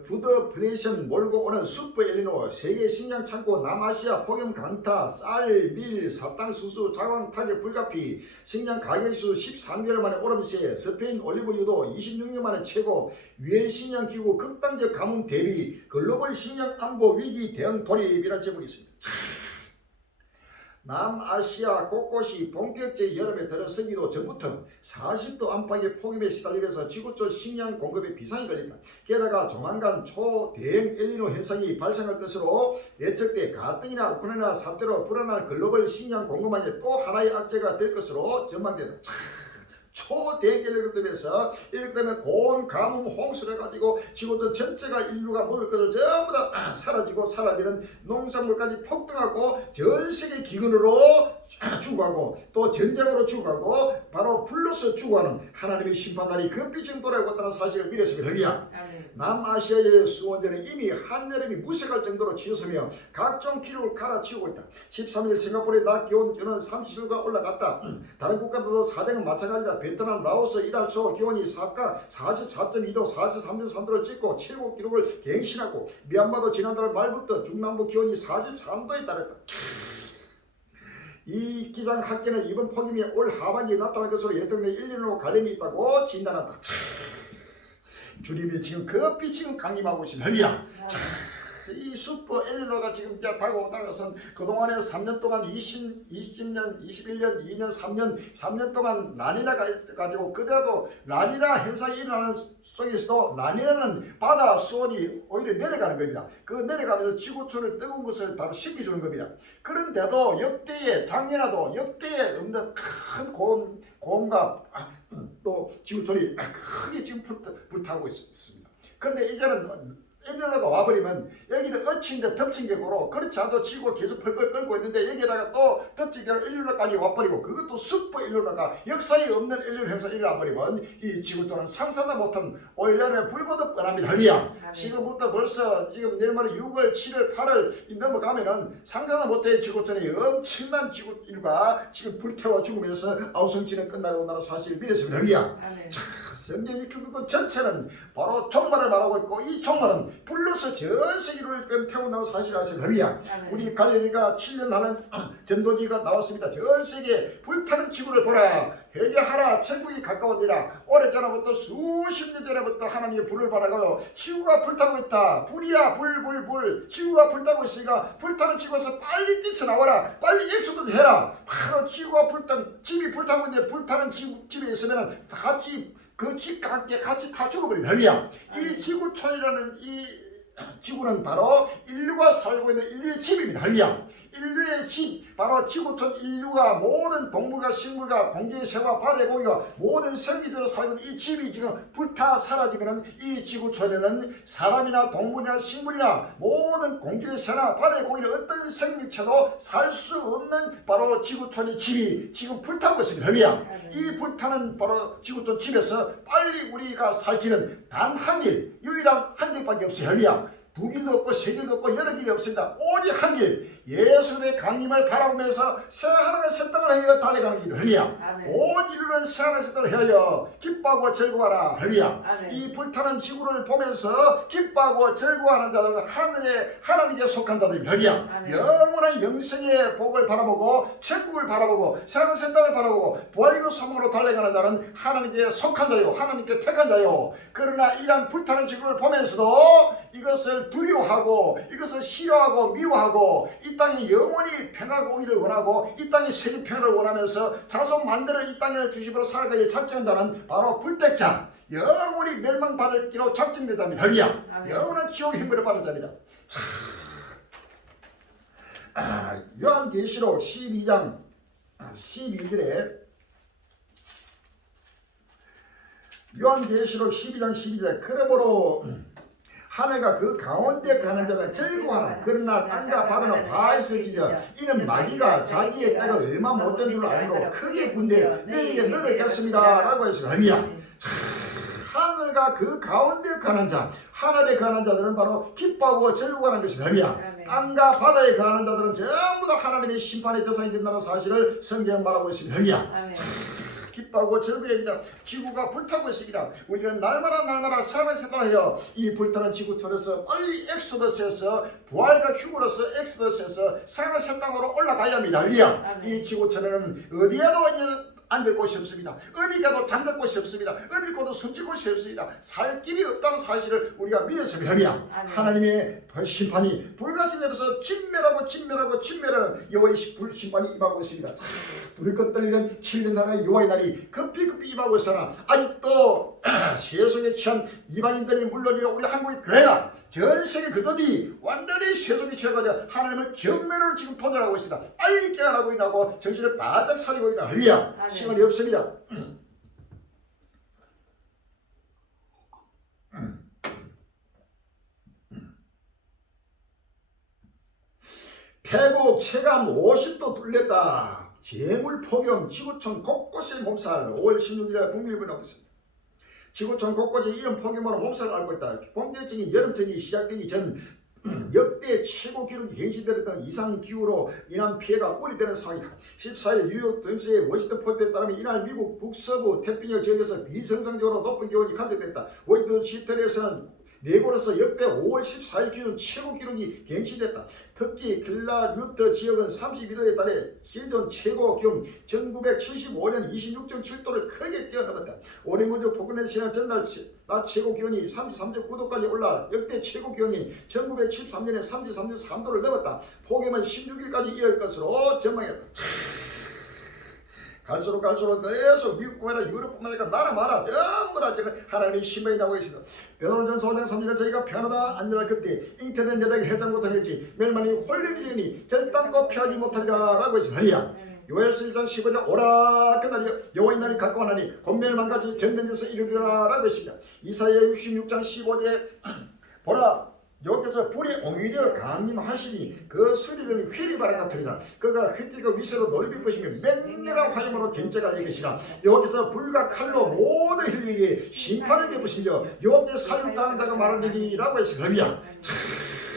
푸드 플레이션 몰고 오는 슈퍼 엘니뇨 세계 식량 창고 남아시아 폭염 강타 쌀, 밀, 사탕수수 자원 타격 불가피 식량 가격수 13개월 만에 오름세 스페인 올리브유도 26년 만에 최고 유엔 식량 기구 극단적 가뭄 대비 글로벌 식량 안보 위기 대응 돌입이라는 제목이 있습니다. 남아시아 곳곳이 본격적 여름에 들어서기도 전부터 40도 안팎의 폭염에 시달리면서 지구촌 식량 공급에 비상이 걸린다. 게다가 조만간 초대형 엘니뇨 현상이 발생할 것으로 예측돼 갈등이나 우크라이나 사태로 불안한 글로벌 식량 공급망에 또 하나의 악재가 될 것으로 전망된다. 초대형 엘니뇨로 되면서 이렇게 되면 고온, 가뭄, 홍수를 가지고 지구촌 전체가 인류가 먹을 것을 전부 다 사라지고 사라지는 농산물까지 폭등하고 전 세계 기근으로 죽어가고 또 전쟁으로 죽어가고 바로 불로서 죽어가는 하나님의 심판날이 급히 지금 돌아오고 있다는 사실을 믿었습니다. 할렐루야. 남아시아의 수원전에 이미 한여름이 무색할 정도로 치솟으며 각종 기록을 갈아치우고 있다. 13일 싱가포르의 낮 기온은 30도가 올라갔다. 다른 국가들도 사정은 마찬가지다. 베트남, 라오스 이달 초 기온이 44.2도, 43.3도를 찍고 최고 기록을 갱신하고 미얀마도 지난달 말부터 중남부 기온이 43도에 달했다. 이 기장 학계는 이번 폭염이 올 하반기에 나타날 것으로 예상돼 일년으로 관련이 있다고 진단한다. 주님이 지금 급히 지금 강림하고 있습니다. 할렐루야. 이 슈퍼 엘리노가 지금 다가오다가선 그동안에 3년 동안 20년, 21년, 2년, 3년 동안 라니나가 가지고 그래도 라니나 현상이 일어나는 속에서도 라니나는 바다 수온이 오히려 내려가는 겁니다. 그 내려가면서 지구촌을 뜨거운 것을 바로 식혀주는 겁니다. 그런데도 역대의 작년에도 역대의 없는 큰 고온과 또 지구촌이 크게 지금 불타고 있습니다. 그런데 이제는 엘니노가 와버리면 여기는 엎친데 덮친 격으로 그렇지 않아도 지구가 계속 펄펄 끓고 있는데 여기에다가 또 덮친 격으로 엘니노까지 와버리고 그것도 슈퍼 엘니노가 역사에 없는 엘니노 현상이 일어나버리면 이 지구촌은 상상도 못한 올여름에 불보듯 뻔합니다. 할렐루야. 지금부터 벌써 지금 내일 모레 6월, 7월, 8월 넘어가면은 상상도 못해 지구촌에 엄청난 지구일과 지금 불태워 죽으면서 아우성치는 끝나고 온다는 사실을 믿었습니다. 할렐루야. 성경 6권 전체는 바로 종말을 말하고 있고 이 종말은 불로서 전 세계를 태운다는 사실을 아시는 할렐루야. 우리 갈릴리가 7년 하는 전도지가 나왔습니다. 전 세계 불타는 지구를 보라. 회개하라. 천국이 가까웠니라. 오래전부터 수십 년 전부터 하나님의 불을 바라고 지구가 불타고 있다. 불이야 불. 지구가 불타고 있으니까 불타는 지구에서 빨리 뛰쳐나와라. 빨리 엑소도 해라. 바로 지구가 집이 불타고 있는데 불타는 집에 있으면 같이 그 집과 함께 같이 다 죽어버립니다. 할렐루야. 이 지구촌이라는 이 지구는 바로 인류가 살고 있는 인류의 집입니다. 할렐루야. 인류의 집, 바로 지구촌 인류가 모든 동물과 식물과 공기의 새와 바다의 고기가 모든 생기들을 살고 있는 이 집이 지금 불타 사라지면 이 지구촌에는 사람이나 동물이나 식물이나 모든 공기의 새나 바다의 고기나 어떤 생명체도 살 수 없는 바로 지구촌의 집이 지금 불타고 있습니다. 할렐루야. 이 불타는 바로 지구촌 집에서 빨리 우리가 살 길은 단 한 길, 유일한 한 길밖에 없어요. 할렐루야. 두 길도 없고 세 길도 없고 여러 길이 없습니다. 오직 한 길, 예수의 강림을 바라보면서 새 하나가 새 땅을 향하여 달려가는 길을. 할렐루야. 온 인류는 새 하나가 새 땅을 향하여 기뻐하고 즐거워하라. 할렐루야. 이 불타는 지구를 보면서 기뻐하고 즐거워하는 자들은 하나님께 속한 자들입니다. 할렐루야. 영원한 영생의 복을 바라보고 천국을 바라보고 새 하나가 새 땅을 바라보고 부활이고 소망으로 달려가는 자는 하나님께 속한 자요, 하나님께 택한 자요. 그러나 이러한 불타는 지구를 보면서도 이것을 두려워하고 이것을 싫어하고 미워하고 이 땅에 영원히 평화가 오기를 원하고 이 땅에 세계 평화를 원하면서 자손 만대를 이 땅에 주심으로 살아가기를 작정한 자는 바로 불택자, 영원히 멸망받을 기로 작정된 자입니다. 할렐루야. 영원한 지옥의 힘을 받을 자입니다. 요한계시록 12장 12절에 요한계시록 12장 12절에 그러므로 하늘과 그 가운데 가는 자는 즐거워하라. 그러나 땅과 바다는 화해서지자 이는 마귀가 자기의 때가 얼마 못된 줄 알고 크게 분대 너희에게 너를 겠습니다 라고 했습니다. 할렐루야. 하늘과 그 가운데 가는 자, 하늘에 가는 자들은 바로 기뻐하고 즐거워하는 것입니다. 할렐루야. 땅과 바다에 가는 자들은 전부 다 하나님의 심판의 대상이 된다는 사실을 성경 말하고 있습니다. 할렐루야. 기뻐하고 즐거워합니다. 지구가 불타고 있습니다. 우리는 날마다 사람의 세상하여 이 불타는 지구촌에서 빨리 엑소더스에서 부활과 휴거로서 엑소더스에서 사람의 새 땅으로 올라가야 합니다. 할렐루야. 이 지구촌에는 어디에도 앉을 곳이 없습니다. 어디 가도 잠들 곳이 없습니다. 어디 가도 숨질 곳이 없습니다. 살 길이 없다는 사실을 우리가 믿었습니다. 할렐루야. 하나님의 심판이 불같이 내려서 진멸하는 여호와의 심판이 임하고 있습니다. 두리껏 떨리는 7년 나라의 여호와의 날이 급히 임하고 있으나 아직도 세속에 취한 이방인들이 물론이고 우리 한국의 교회가 전 세계 그들이 완전히 세속에 취해가지고 하나님을 정면으로 지금 도전하고 있습니다. 빨리 깨어나고 있나고 정신을 바짝 차리고 있나. 할렐루야. 시간이 없습니다. 태국 체감 50도 뚫렸다. 재물 폭염 지구촌 곳곳에 몸살. 5월 16일에 국민일보에 나오고 있습니다. 지구촌 곳곳이 이런 폭염으로 몸살을 앓고 있다. 본격적인 여름철이 시작되기 전 역대 최고 기록이 갱신되었던 이상기후로 인한 피해가 우려되는 상황이다. 14일 뉴욕 타임스의 워싱턴 포스트에 따르면 이날 미국 북서부 태평양 지역에서 비정상적으로 높은 기온이 관측됐다. 워싱턴 시애틀에서는 4곳에서 역대 5월 14일 기준 최고 기록이 갱신됐다. 특히 클라류트 지역은 32도에 달해 기존 최고 기온 1975년 26.7도를 크게 뛰어넘었다. 오랭우주 포크네시아는 전날 낮 최고 기온이 33.9도까지 올라 역대 최고 기온이 1973년에 33.3도를 넘었다. 폭염은 16일까지 이어질 것으로 전망했다. 갈수록 계속 미국뿐만 아니라 유럽뿐만 아니라 나라 마라 전부 다 지금 하나님의 신명이 나오고 있습니다. 베드로전 4장 3절에 저희가 편하다 안전할 그때 잉태된 여자에게 해장 못하겠지 멸망이 홀리니 결단코 피하지 못하리라 라고 했습니다. 요엘서 1장 15절 오라 그날이 여호와의 날이 가까워나니 곧 멸망까지 전면에서 이르리라 라고 했습니다. 이사야 66장 15절에 보라 여기서 불이 오히려 강림하시니 그 수리된 휘리 바람 같으리라. 그가 휘띠가 위세로 넓이 보시며 맹렬한 화염으로 견제가 이것이라. 여기서 불과 칼로 모든 혈육에게 심판을 베푸시며 여호와께 사육당한 자가 말하리라고 했습니다.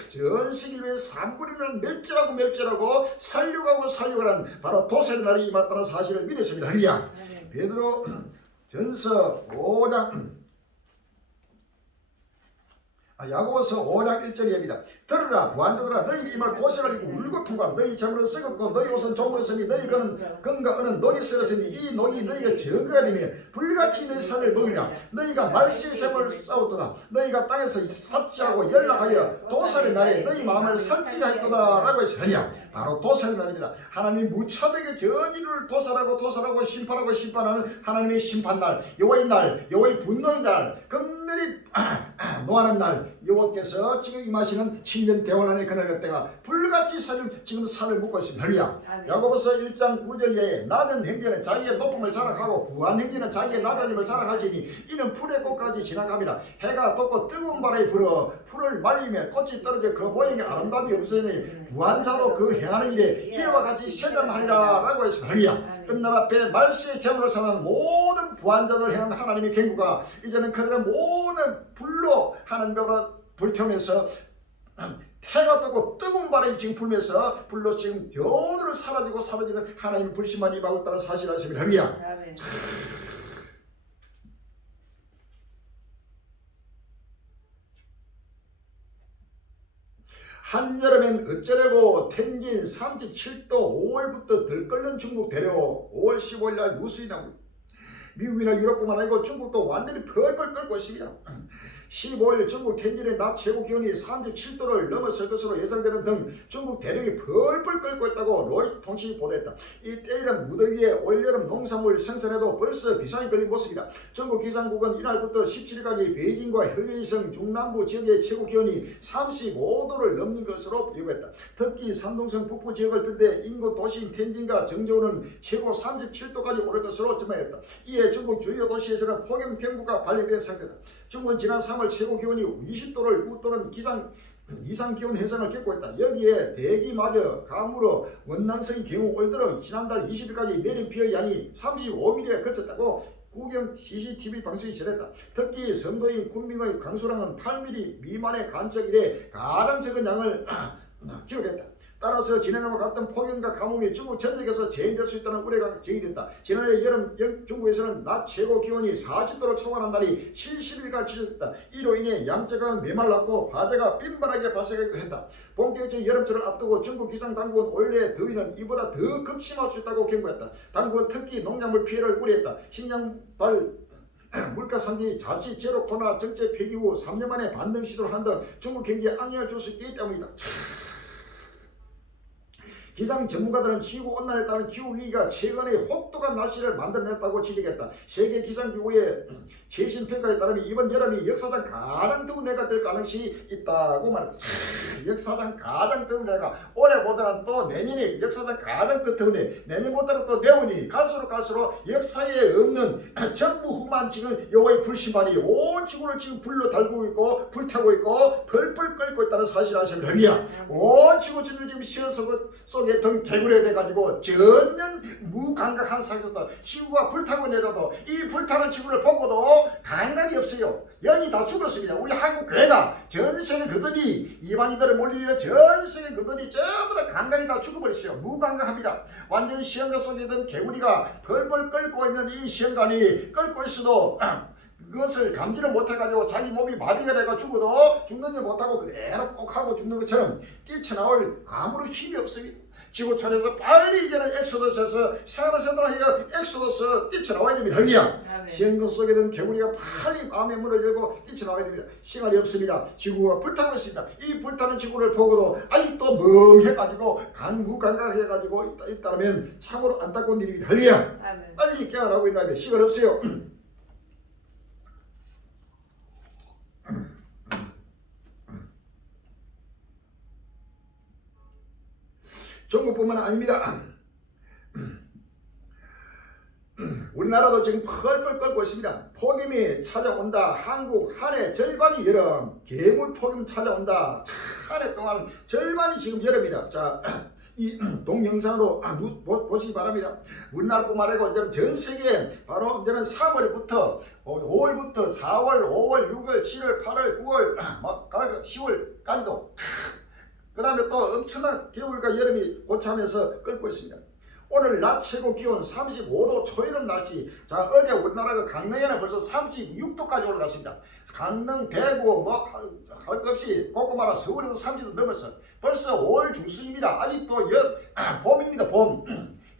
전 세계를 위해 산불이면 멸절하고 살육하는 바로 도세의 날이 임했다는 사실을 믿었습니다. 베드로 전서 5장 야고보서 5장 1절 이야기다. 들으라 부한자들아 너희 이말 고시를 입고 울고 통과하라. 너희 재물은 썩었고 너희 옷은 조물었으니 너희 건과 은은 녹이 썩었으니 이 녹이 너희가 저거가 되며 불같이 너희 살을 먹으리라. 너희가 말시의 재물을 싸웠도다. 너희가 땅에서 삽질하고 연락하여 도살의 날에 너희 마음을 살찌하였도다 라고 했으냐. 바로 도살의 날입니다. 하나님이 무차별하게 전인을 도살하고 심판하는 하나님의 심판날, 여호와의 날, 여호와의 분노의 날, 극렬히 노하는 날, 여호와께서 지금 임하시는 신년 대원안의 그날 그때가 불같이 지금 산을 묶고 있습니다. 야고보서 1장 9절 예에 낮은 행제는 자기의 높음을 자랑하고 부한 행제는 자기의 낮아짐을 자랑할지니 이는 풀의 꽃까지 지나갑니다. 해가 돋고 뜨거운 바람이 불어 풀을 말리며 꽃이 떨어져 그 모양의 아름다움이 없으니 부한 자도 그 행하는 일에 이와 같이 세잔하리라 라고 했습니다. 끝날 앞에 말시의 재물을 사는 모든 부한 자들 향한 하나님의 경고가 이제는 그들의 모든 불로 하나님으로 불태우면서 해가 뜨고 뜨거운 바람이 지금 불면서 불로 지금 겨우들 사라지는 하나님의 불신만이 임하고 있다는 사실을 아십니다. 한여름엔 어쩌려고 텐진 37도 5월부터 들끓는 중국 대로 5월 15일 날 뉴스에 나옵니다. 미국이나 유럽뿐만 아니고 중국도 완전히 펄펄 끓고 있습니다. 15일 중국 텐진의 낮 최고 기온이 37도를 넘어설 것으로 예상되는 등 중국 대륙이 펄펄 끓고 있다고 로이터 통신이 보도했다. 이 때이른 무더위에 올여름 농산물 생산에도 벌써 비상이 걸린 모습이다. 중국 기상국은 이날부터 17일까지 베이징과 해외이성 중남부 지역의 최고 기온이 35도를 넘는 것으로 예고했다. 특히 산둥성 북부 지역을 비롯해 인구 도시인 텐진과 정저우는 최고 37도까지 오를 것으로 전망했다. 이에 중국 주요 도시에서는 폭염 경보가 발령된 상태다. 중국은 지난 3월 최고 기온이 20도를 웃도는 이상 기온 현상을 겪고 있다. 여기에 대기마저 가물어 원난성의 경우 올 들어 지난달 20일까지 내린 비의 양이 35mm에 그쳤다고 국영 CCTV 방송이 전했다. 특히 선도인 군민의 강수량은 8mm 미만의 관측 이래 가장 적은 양을 기록했다. 따라서 지난해와 같은 폭염과 가뭄이 중국 전역에서 재현될 수 있다는 우려가 제기된다. 지난해 여름 중국에서는 낮 최고 기온이 40도를 초과한 날이 70일간 지속됐다. 이로 인해 양적은 메말랐고 화재가 빈번하게 발생하기도 했다. 본격적인 여름철을 앞두고 중국 기상당국은 올해 더위는 이보다 더 극심할 수 있다고 경고했다. 당국은 특히 농작물 피해를 우려했다. 신장발 물가 상승이 자칫 제로 코로나 정책 폐기 후 3년 만에 반등 시도를 한 등 중국 경기에 악영향을 줄 수 있기 때문이다. 기상 전문가들은 지구온난화에 따른 기후위기가 최근에 혹독한 날씨를 만들어냈다고 지적했다. 세계기상기구의 최신 평가에 따르면 이번 여름이 역사상 가장 더운 해가 될 가능성이 있다고 말했다. 역사상 가장 더운 해가 올해보다는 또 내년이 역사상 가장 더운 해, 내년보다는 또 내후년이 갈수록 역사에 없는 전무후무한 지금 여호와의 불신만이 온 지구를 지금 불로 달구고 있고 불태우고 있고 펄펄 끓고 있다는 사실을 아십니까? 온 지구 지금 시원 속에 속에 등 개구리가 돼가지고 전면 무감각한 상태다. 지구가 불타고 내려도 이 불타는 지구를 보고도 감각이 없어요. 영이 다 죽었습니다. 우리 한국 교회가 전 세계 그들이 이방인들을 몰리려 전 세계 그들이 전부 다 감각이 다 죽어버렸어요. 무감각합니다. 완전 시험관 속에 있던 개구리가 벌벌 끓고 있는 이 시험관이 끓고 있어도 그것을 감지를 못해가지고 자기 몸이 마비가 돼가 죽어도 죽는 일 못하고 그대로 꼭 하고 죽는 것처럼 뛰쳐나올 아무런 힘이 없습니다. 지구촌에서 빨리 이제는 엑소더스에서 생활세도라희가 엑소더스 뛰쳐나와야 됩니다. 할렐루야. 시험관 속에 든 개구리가 빨리 마음의 문을 열고 뛰쳐나와야 됩니다. 시간이 없습니다. 지구가 불타고 있습니다. 이 불타는 지구를 보고도 아직도 멍해가지고 무감각해가지고 있다면 참으로 안타까운 일입니다. 할렐루야. 빨리 깨어나고 있나야 돼. 시간 없어요. 중국뿐만 아닙니다. 우리나라도 지금 펄펄 끓고 있습니다. 폭염이 찾아온다. 한국 한 해 절반이 여름. 괴물 폭염 찾아온다. 한 해 동안 절반이 지금 여름이다. 자, 이 동영상으로 보시기 바랍니다. 우리나라뿐만 아니고 이제는 전 세계 바로 이제는 3월부터 5월부터 4월, 5월, 6월, 7월, 8월, 9월, 10월까지도 그 다음에 또 엄청난 겨울과 여름이 고차하면서 끓고 있습니다. 오늘 낮 최고 기온 35도 초이른 날씨. 자, 어제 우리나라가 강릉에는 벌써 36도까지 올라갔습니다. 강릉, 대구 할 것 없이 꼬꼬마라 서울에도 30도 넘었어. 벌써 5월 중순입니다. 아직도 봄입니다. 봄.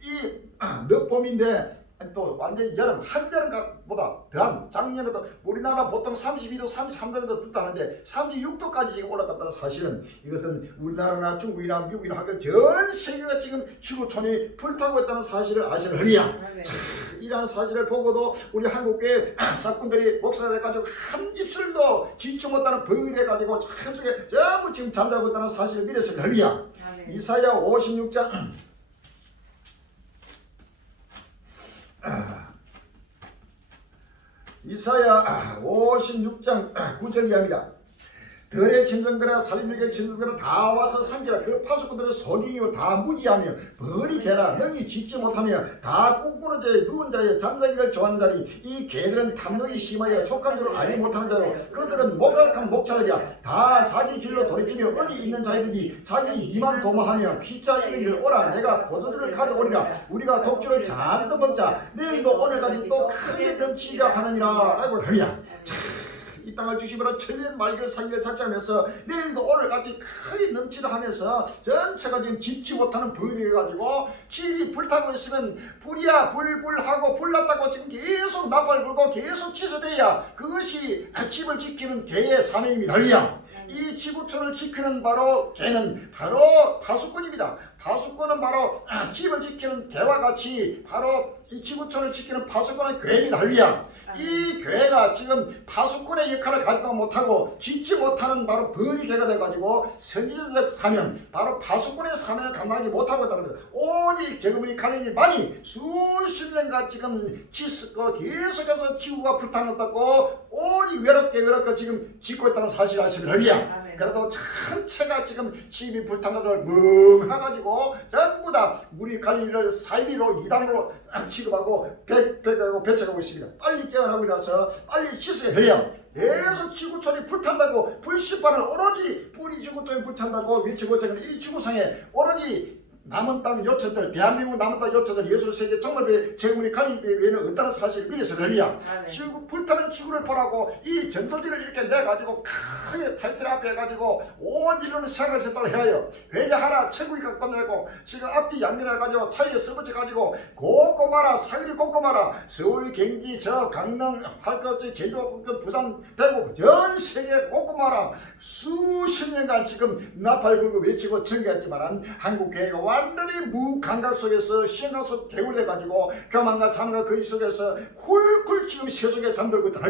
이 늦봄인데 또 완전히 여름, 한여름보다 더한 작년에도 우리나라 보통 32도, 33도에도 뜯다는데 36도까지 지금 올라갔다는 사실은 이것은 우리나라나 중국이나 미국이나 하여간 전 세계가 지금 지구촌이 불타고 있다는 사실을 아시느냐. 이러한 사실을 보고도 우리 한국계 사꾼들이 목사가 돼가지고 한 입술도 짓지 못하는 벌이 돼가지고 계속에 전부 지금 잠자고 있다는 사실을 믿었으니까. 이사야 56장 이사야 56장 9절 이하입니다. 들의 짐승들아 살림에게 짐승들아 다 와서 상기라. 그 파수꾼들은 소경이요 다 무지하며 벌이 개라. 능히 짖지 못하며 다 꿈꾸는 자에 누운 자에 잠자기를 좋아하는 자니 이 개들은 탐욕이 심하여 족한 줄을 알지 못하는 자요 그들은 목악한 목자들이야. 다 자기 길로 돌이키며 어디 있는 자들이 자기 이만 도모하며 피자 이르기를 오라 내가 포도주를 가져오리라. 우리가 독주를 잔뜩 먹자. 내일도 오늘까지 또 크게 넘치리라 하느니라 라고 하리라. 이 땅을 주시므로 천년 말기를 상기를 작정하면서 내일도 오늘까지 크게 넘치려 하면서 전체가 지금 짓지 못하는 불이 가지고 집이 불타고 있으면 불이야 불불하고 불났다고 지금 계속 나팔 불고 계속 치솟대야 그것이 집을 지키는 개의 사명입니다. 이 지구촌을 지키는 바로 개는 바로 파수꾼입니다. 파수꾼은 바로 집을 지키는 개와 같이 바로 이 지구촌을 지키는 파수꾼은 교회입니다. 이 교회가 지금 파수꾼의 역할을 가지도 못하고 짓지 못하는 바로 벌이 개가 돼가지고 선지자적 사명 바로 파수꾼의 사명을 감당하지 못하고 있다는 겁니다. 오직 저그분이 가는 일만이 수십 년간 지금 계속해서 지구가 불타는다고 오직 외롭게 지금 짓고 있다는 사실을 아십니까? 그래도 전체가 지금 집이 불탄 것을 멍해가지고 전부 다 우리 갈릴리를 사이비로 이단으로 취급하고 배척하고 있습니다. 빨리 깨어나고 일어나서 빨리 씻어야 돼요. 계속 지구촌이 불탄다고 불신발을 오로지 우리 지구촌이 불탄다고 외치고 있는 이 지구상에 오로지 남은 땅 요처들 대한민국 남은 땅 요처들 예술세계 정말 재물이 갈릴리 외에는 없다는 사실을 믿어서 지구 불타는 지구를 보라고 이 전도지를 이렇게 내가지고 크게 타이틀 앞에 해가지고 온 인류는 생활세도를 해요. 회개하라 천국이 가까워내고 지금 앞뒤 양면해가지고 차이에 쓰러져가지고 곱고마라 사유리 곱고마라 서울 경기 저 강릉 할 것 없이 제주도 부산 대구 전 세계 곱고마라 수십 년간 지금 나팔 불고 외치고 증거했지만 한국 교회가 완전히 무감각 속에서 시행각 속 개울돼가지고 교만과 장과 거짓 속에서 쿨쿨 지금 세속에 잠들고 있다.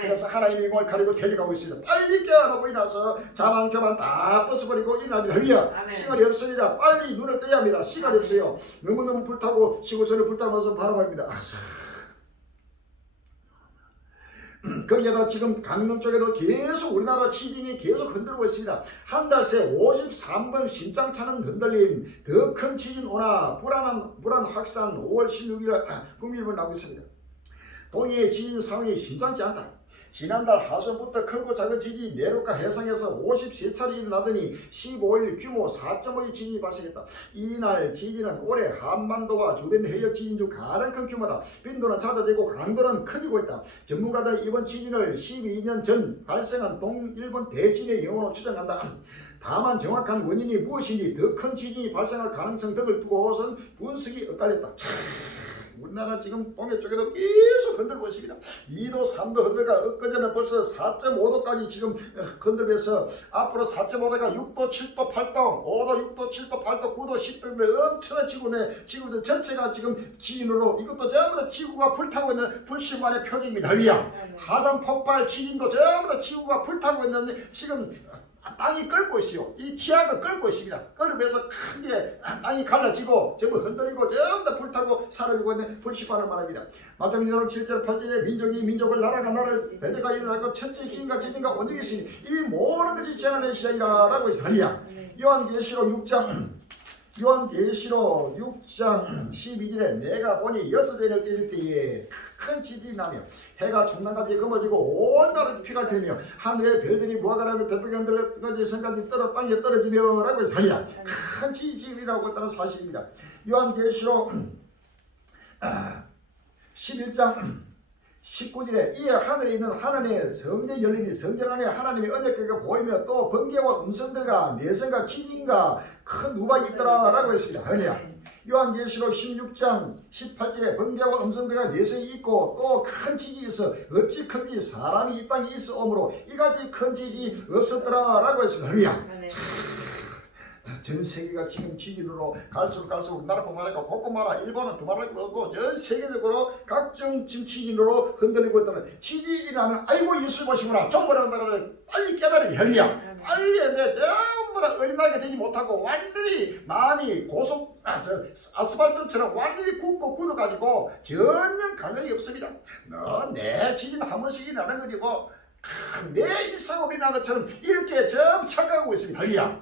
그래서 하나님의 영광을 가리고 대적하고 있습니다. 빨리 깨어나고 일어나서 자만 교만 다 벗어버리고 일어납니다. 시간이 없습니다. 빨리 눈을 떼야 합니다. 시간이 없어요. 너무너무 불타고 시골선을 불타면서 바라봅니다. 거기에다 지금 강릉 쪽에도 계속 우리나라 지진이 계속 흔들고 있습니다. 한 달 새 53번 심장차는 흔들림, 더 큰 지진 오나 불안 확산 5월 16일 국민일보 나오고 있습니다. 동해의 지진 상황이 심상치 않다. 지난달 하순부터 크고 작은 지진이 내륙과 해상에서 53차례 일어나더니 15일 규모 4.5의 지진이 발생했다. 이날 지진은 올해 한반도와 주변 해역 지진 중 가장 큰 규모다. 빈도는 잦아지고 강도는 커지고 있다. 전문가들은 이번 지진을 12년 전 발생한 동일본 대지진의 영향으로 추정한다. 다만 정확한 원인이 무엇인지 더 큰 지진이 발생할 가능성 등을 두고선 분석이 엇갈렸다. 우리나라 지금 동해 쪽에도 계속 흔들고 있습니다. 2도 3도 흔들가 엊그제는 벌써 4.5도까지 지금 흔들면서 앞으로 4.5도가 6도 7도 8도 5도 6도 7도 8도 9도 10도 엄청난 지구들 전체가 지금 지진으로 이것도 전부 다 지구가 불타고 있는 불신만의 표징입니다. 화산 폭발 지진도 전부 다 지구가 불타고 있는 지금 땅이 끓고 있어요. 이 지하가 끓고 있습니다. 끓으면서 크게 땅이 갈라지고 전부 흔들리고 전부 다 불타고 사라지고 있는 불씨반을 말합니다. 마땅히는 7절 8절에 민족이 민족을 나라가 나라를 대대가 일어나고 천지 기인과 지진과 원인이 있으니 이 모든 것이 재난의 시작이라 라고 있습니다. 요한계시록 6장 12절에 내가 보니 6대를 때릴 때에 큰 지진이 나며 해가 중랑같이 검어지고 온 나라에 피가 새며 하늘의 별들이 무화과나무 대풍이 흔들어지 성까지 땅에 떨어지며 라고 했습니다. 큰 지진이라고 했다는 사실입니다. 요한계시록 11장 19절에 이에 하늘에 있는 하나님의 성전이 열리니 성전 안에 하나님의 언약궤가 보이며 또 번개와 음성들과 내성과 지진과 큰 우박이 있더라 라고 했습니다. 할렐루야. 요한계시록 16장 18절에 번개와 음성들과 내성이 있고 또 큰 지진이 있어 어찌 큰지 사람이 이 땅에 있어 오므로 이같이 큰 지진이 없었더라 라고 했습니다. 할렐루야. 전 세계가 지금 지진으로 갈수록 나라뿐만 아니라 곳곳마다 일본은 두말할 것 없고 전 세계적으로 각종 지금 지진으로 흔들리고 있다는 지진이 나면 아이고 예수 보시구나 좀 뭐라고 빨리 깨달으면 혈이야 빨리 내 전부 다 어린아이가 되지 못하고 완전히 마음이 아스팔트처럼 완전히 굳고 굳어가지고 전혀 감정이 없습니다. 너 내 지진 한 번씩 일어나는 거지 뭐 내 일상업이 난 것처럼 이렇게 좀 착각하고 있습니다. 할렐루야.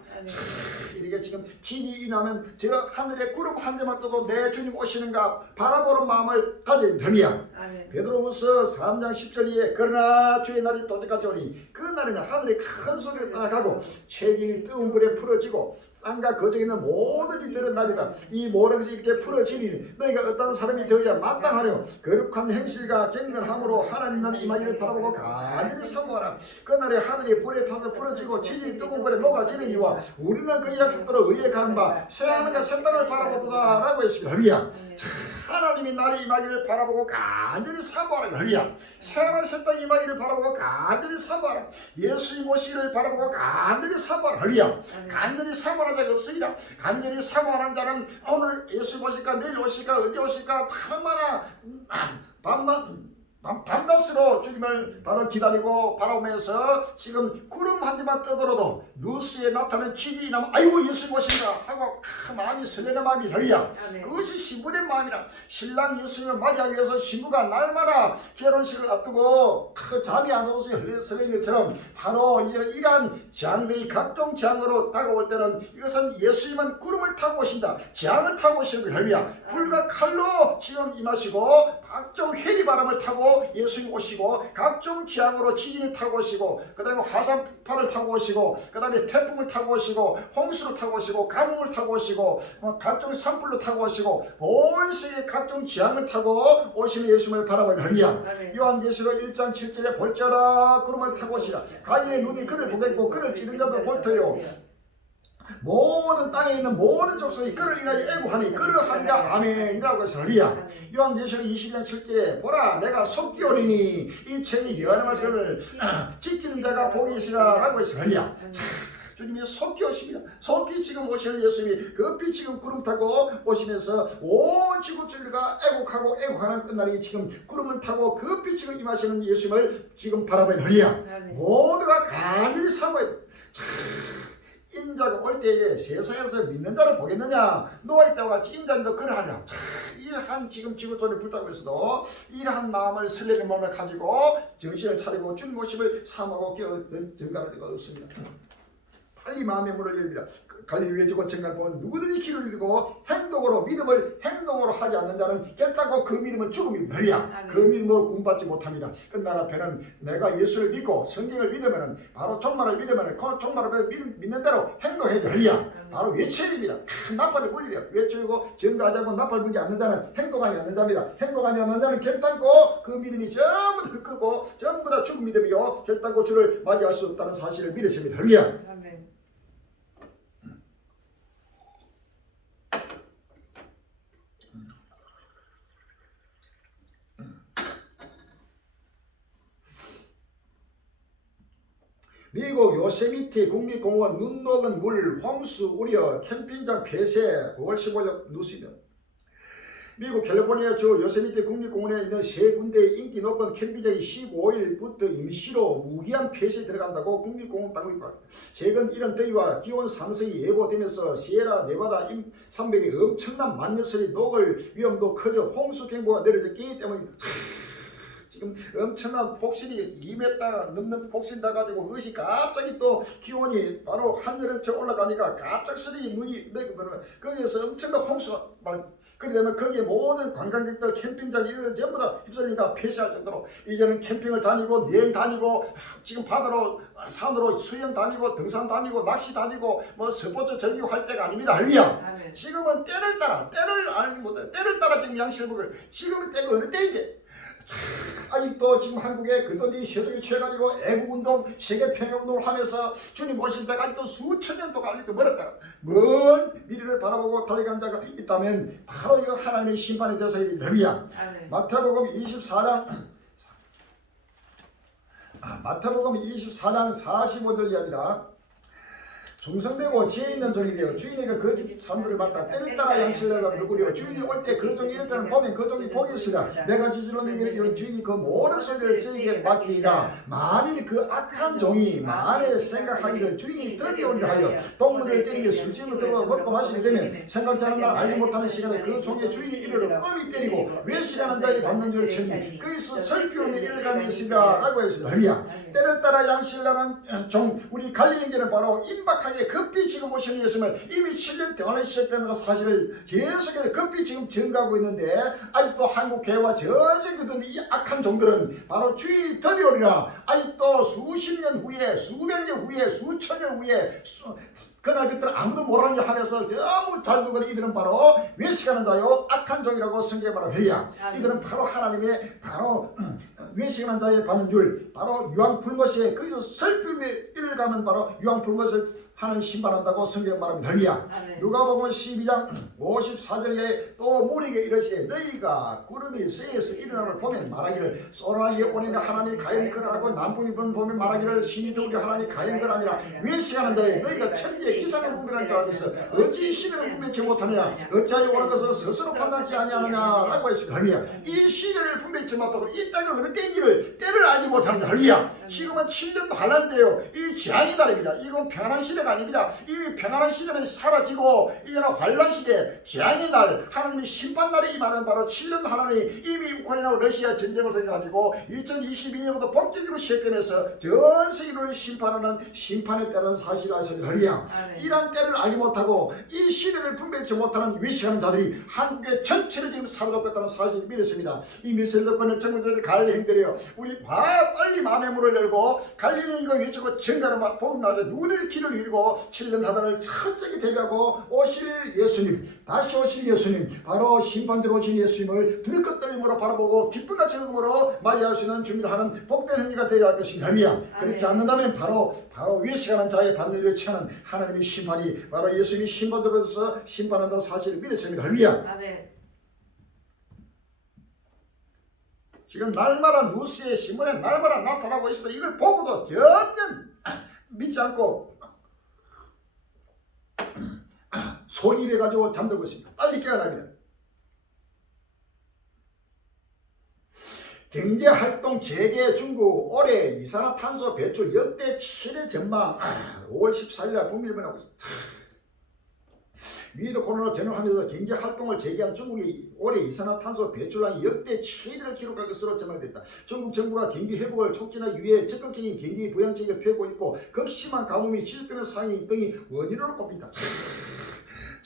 이렇게 지금 지진이 나면 제가 하늘에 구름 한 점만 떠도 내 주님 오시는가 바라보는 마음을 가진 할렐루야. 베드로후서 3장 10절에 그러나 주의 날이 도적같이 오니 그 날에는 하늘이 큰 소리를 떠나가고 책이 뜨거운 불에 풀어지고 땅과 거저에 있는 모든 일들은 나비다. 이 모든 것이 이렇게 풀어지니 너희가 어떤 사람이 되어야 마땅하려 거룩한 행실과 경건함으로 하나님 나라의 임하기를 바라보고 간절히 사모하라. 그날에 하늘이 불에 타서 풀어지고 지진이 뜨거운 불에 녹아지는 이와 우리는 그 약속대로 의에 간 바 새하늘과 새 땅을 바라보도다 라고 했습니다. 할렐루야. 하나님이 나라의 임하기를 바라보고 간절히 사모하라. 할렐루야. 새하늘 새 땅 임하기를 바라보고 간절히 사모하라. 예수님 오시기를 바라보고 간절히 사모하라. 할렐루야. 간절히 사모하라. 자가 없습니다. 간절히 사모하는 자는 오늘 예수 오실까 내일 오실까 언제 오실까 밤낮으로 주님을 바로 기다리고 바라보면서 지금 구름 한 개만 떠들어도 뉴스에 나타나는 지진이 나면 아이고 예수 오신다 하고 마음이 설레는 마음이 할렐루야. 그것이 신부의 마음이라. 신랑 예수님을 맞이하기 위해서 신부가 날마다 결혼식을 앞두고 잠이 안 오서 설레는 것처럼 바로 이러한 재앙들이 각종 재앙으로 다가올 때는 이것은 예수님은 구름을 타고 오신다. 재앙을 타고 오시는 거예요. 할렐루야. 불과 칼로 지금 임하시고 각종 회리바람을 타고 예수님 오시고 각종 재앙으로 지진을 타고 오시고 그 다음에 화산 폭발을 타고 오시고 그 다음에 태풍을 타고 오시고 홍수를 타고 오시고 가뭄을 타고 오시고 각종 산불로 타고 오시고 온 세계 각종 재앙을 타고 오시는 예수님을 바라보는 할렐루야. 요한계시록 1장 7절에 볼지어다 구름을 타고 오시라. 가인의 눈이 그를 보겠고 그를 찌른 자도 볼 터요. 모든 땅에 있는 모든 족속이 그를 인하여 애고하니 그를 하리라. 아멘이라고 해서 할렐루야. 요한계시록 20장 7절에 보라 내가 속기 오리니 이 책이 여호와의 말씀을 지키는 자가 복이 있으라 라고 해서 할렐루야. 주님이 속기 오십니다. 속기 지금 오시는 예수님이 급히 지금 구름 타고 오시면서 온 지구 전체가 애곡하고 애곡하는 끝날이 지금 구름을 타고 급히 지금 임하시는 예수님을 지금 바라보는 할렐루야. 모두가 간절히 사모해. 인자가 올 때에 세상에서 믿는 자를 보겠느냐? 누워있다고 같이 인자님도 그러하냐? 이러한 지금 지구촌에 불타고 있어도 이러한 마음을 설레는 마음을 가지고 정신을 차리고 주님 모습을 사모하고 증가할 데가 없습니다. 빨리 마음의 문을 열립니다. 갈릴리 외주고 증가를 보면 누구든지 길을 잃고 행동으로 믿음을 행동으로 하지 않는 자는 결단코 그 믿음은 죽음이 별이야. 그 믿음으로 구원받지 못합니다. 끝날 앞에는 내가 예수를 믿고 성경을 믿으면 바로 종말을 믿으면 그 종말을 믿는 대로 행동해야 별이야. 바로 외쳐야 됩니다. 큰 나팔을 불리려 외치고 증가하지 않고 나팔을 불지 않는 자는 행동하지 않는 자입니다. 행동하지 않는 자는 결단코 그 믿음이 전부 다 흑끄고 전부 다 죽은 믿음이요 결단코 주를 맞이할 수 없다는 사실을 믿으십니다. 할렐루야. 아멘. 미국 요세미티 국립공원 눈 녹은 물 홍수 우려 캠핑장 폐쇄 5월 15일 뉴스입니다. 미국 캘리포니아 주 요세미티 국립공원에 있는 세 군데의 인기 높은 캠핑장이 15일부터 임시로 무기한 폐쇄에 들어간다고 국립공원 당국이 밝혔다. 최근 이런 더위와 기온 상승이 예고되면서 시에라 네바다 산맥에 엄청난 만년설이 녹을 위험도 커져 홍수 경보가 내려졌기 때문입니다. 지금 엄청난 폭신이 2m 넘는 폭신 나가지고 그것이 갑자기 또 기온이 바로 한여름처럼 올라가니까 갑작스레 눈이 내리면 거기에서 엄청난 홍수가 그렇게 되면 거기에 모든 관광객들 캠핑장 이런 전부 다 휩쓸리니까 폐쇄할 정도로 이제는 캠핑을 다니고 여행 다니고 지금 바다로 산으로 수영 다니고 등산 다니고 낚시 다니고 뭐 스포츠 즐기고 할 때가 아닙니다. 할렐루야. 지금은 때를 따라 때를 알지 못해 때를 따라 지금 양실국을 지금은 때가 어느 때인데 아직도 지금 한국에 그들이 세속에 취해가지고 애국운동, 세계평화운동을 하면서 주님 오실 때가 아직도 수천 년 동안 아직도 멀었다. 먼 미래를 바라보고 달려가는 자가 있다면 바로 이거 하나님의 심판에 대해서 할렐루야. 마태복음 24장 45절 이야기다. 충성되고 지혜 있는 종이 되어 주인에게 그 사람들을 맡아 때를 따라 양식을 누구려 주인이 올 때 그 종이 이럴 때는 보면 그 종이 복이 있으라 내가 주주로 내게 이런 주인이 그 모든 소리를 저에게 맡기리라. 만일 그 악한 종이 만에 생각하기를 주인이 더디오리라 하여 동물을 때리며 술집을 들어 먹고 마시게 되면 생각지 않은 날 알지 못하는 시간에 그 종의 주인이 이르러 엄히 때리고 외식하는 자의 받는 줄을 치니 거기서 설비움에 일감이 있으리라 라고 했습니다. 할렐루야. 때를 따라 양식이라는 종 우리 갈릴리인들은 바로 임박하게 급히 지금 오시는 예수님을 이미 7년 동안에 시작되는 것 사실을 계속해서 급히 지금 증가하고 있는데 아직도 한국 교회와 전 세계든 이 악한 종들은 바로 주인이 더디오리라. 아직도 수십 년 후에 수백 년 후에 수천 년 후에 그러나 그때는 아무도 모르는 일 하면서 너무 잘 두거든. 이들은 바로 외식하는 자요 악한 종이라고 성경에 말합니다. 이들은 바로 하나님의 바로 외식하는 자의 받는 줄 바로 유황불못에 거기서 설품에 이를 가면 바로 유황불못을 하나님 심판한다고 성경 말합니다. 할렐루야. 누가복음 12장 54절에 또 무리에게 이르시되 너희가 구름이 서에서 일어남을 보면 말하기를 소란하게 오니는 하나님 가연 그러하고 남풍이 보면 말하기를 신이 들으니 하나님 가연 그러하니라. 외식하는 자에 너희가 천지의 기상을 분별하는 줄 알면서 어찌 시대를 분별치 못하느냐 어찌하여 오는 것을 스스로 판단치 아니하느냐 라고 했습니다. 할렐루야. 이 시대를 분별치 못하고 이 때가 어느 때인지를 때를 알지 못합니다. 할렐루야. 지금은 7년도 할란데요. 이 재앙의 달입니다. 이건 평안한 시대가 아닙니다. 이미 평안한 시대는 사라지고 이제는 환란 시대, 재앙의 날, 하나님의 심판 날이 임하는 바로 7년 하나님이 이미 우크라이나와 러시아 전쟁을 통해가지고 2022년부터 본격적으로 시작되면서 전 세계를 심판하는 심판에 따른 사실을 아십니다. 할렐루야. 이런 때를 알지 못하고 이 시대를 분별치 못하는 외식하는 자들이 한국의 전체를 지금 사로잡고 있다는 사실을 믿었습니다. 이 미셀도권의 정부들의 갈리 행들이요. 우리 빨리 마음의 문을 열고 갈릴리 이거 외치고 증가를 보는 날에 눈을 길을 잃고 7년 하단을 철저히 대비하고 오실 예수님, 다시 오실 예수님, 바로 심판대로 오신 예수님을 들것 떨림으로 바라보고 기쁨과 즐거움으로 맞이하시는 준비를 하는 복된 행위가 되어야 할 것입니다. 할렐루야. 그렇지 않는다면 바로 외식하는 자의 받는 일을 취하는 하나님의 심판이 바로 예수님이 심판대로서 심판한다는 사실을 믿으십니다. 할렐루야. 아멘. 지금 날마다 뉴스에 신문에 날마다 나타나고 있어. 이걸 보고도 전혀 믿지 않고 속이 돼가지고 잠들고 있습니다. 빨리 깨어납니다. 경제활동 재개 중국 올해 이산화탄소 배출 역대 최대 전망 5월 14일 날 국민일보라고 있습니다. 위드 코로나 전환하면서 경제활동을 재개한 중국이 올해 이산화탄소 배출량이 역대 최대를 기록할 것으로 전망됐다. 중국 정부가 경기 회복을 촉진하기 위해 적극적인 경기 부양책을 펴고 있고 극심한 가뭄이 지속되는 상황 등이 원인으로 꼽힌다.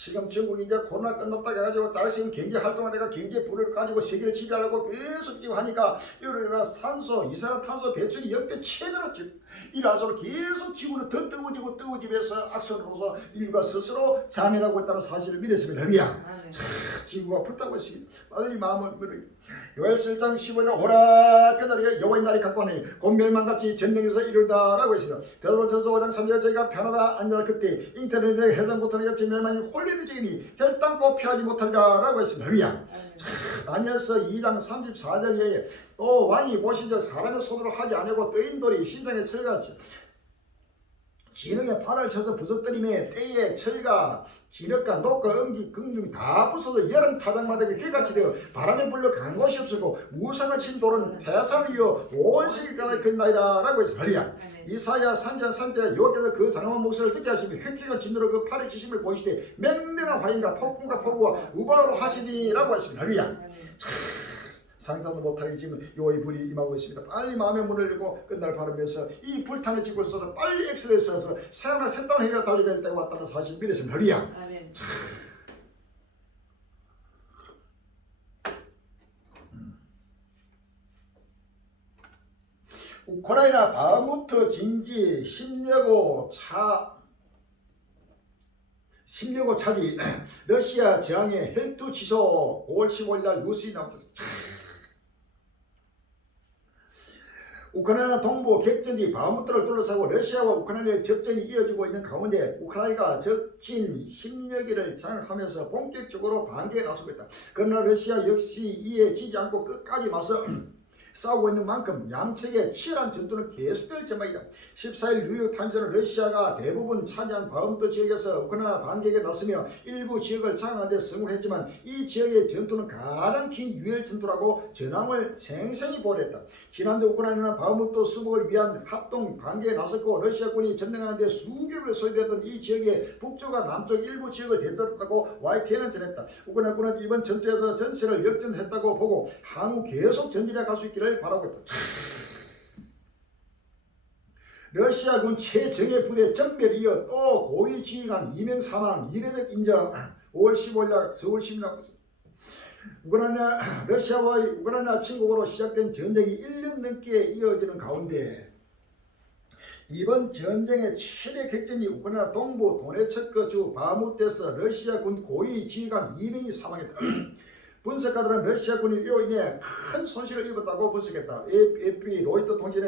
지금 중국이 이제 코로나 끝났다 해가지고 자신 경제 활동을 내가 경제 부를 가지고 세계를 지배하려고 계속 지금 하니까 이러나 이산화탄소 배출이 역대 최대로 일하도록 계속 지구는 더 뜨거워지면서 악순으로서 인류가 스스로 자멸하고 있다는 사실을 믿었습니다. 지구가 불타고 있습니다. 빨리 마음을 요엘 1장 15절 오라 그날이 여호와의 날이 가까우니 곧 멸망같이 전쟁에서 이르다라고 했습니다. 베드로전서 5장 3절 저희가 편하다 안전할 그때 인터넷에 해상고통이 같이 멸망이 홀리는 지금이 결단코 피하지 못하리라라고 했습니다. 다니엘서 2장 34절에 또 왕이 보시자 사람의 손으로 하지 아니하고 떠인 돌이 신상의 철과 진흙에 팔을 쳐서 부서뜨림에 때에 철과 진흙과 녹과 음기 긍중이 다 부서져 여름 타작마다 개같이 되어 바람에 불려 간 곳이 없었고 우상을 친 돌은 해상을 이어 온 세계까지 끝나이다 라고 했습니다. 이사야 3장 3절에 여호와께서 그 장엄한 목소리를 듣게 하시며 획기가 진노로 그 팔의 지심을 보이시되 맹렬한 화인과 폭풍과 폭우와 우박으로 하시니라고 했습니다. 상상도 못하게 지금 여호와의 불이 임하고 있습니다. 빨리 마음의 문을 열고 끝날 바라면서 이 불타는 지구를 써서 빨리 엑스레스에서 새하나 새땅을 해가 달리게 할 때가 왔다는 사실 믿으시면 하리야. 우크라이나 바흐무트 진지 10여고 차기 러시아 저항의 헬투 취소 5월 15일 날 뉴스에 나왔습니다. 우크라이나 동부 객전지 바흐무트를 둘러싸고 러시아와 우크라이나의 접전이 이어지고 있는 가운데 우크라이나가 적진 10여기를 장악하면서 본격적으로 반격에 나서고 있다. 그러나 러시아 역시 이에 지지 않고 끝까지 맞서 싸우고 있는 만큼 양측의 치열한 전투는 계속될 전망이다. 14일 뉴욕타임스는 러시아가 대부분 차지한 바흐무트 지역에서 우크라이나 반격에 나서며 일부 지역을 장악하는 데 성공했지만 이 지역의 전투는 가장 긴 유혈 전투라고 전황을 생생히 보냈다. 지난주 우크라이나는 바흐무트 수복을 위한 합동 반격에 나섰고 러시아군이 전쟁하는 데 수개월을 소요되던 이 지역의 북쪽과 남쪽 일부 지역을 되돌았다고 YTN은 전했다. 우크라이나군은 이번 전투에서 전세를 역전했다고 보고 향후 계속 전진해 갈 수 있기를 바라고 있다. 러시아군 최정예 부대 전멸 이어 또 고위 지휘관 2명 사망 이례적 인정 5월 15일 서울 시민하고 있습니다. 러시아와의 우크라이나 침공으로 시작된 전쟁이 1년 넘게 이어지는 가운데 이번 전쟁의 최대 객전이 우크라이나 동부 도네츠크 주 바흐무트에서 러시아군 고위 지휘관 2명이 사망했다. 분석가들은 러시아군이 이로 인해 큰 손실을 입었다고 분석했다. AFP, 로이터 통신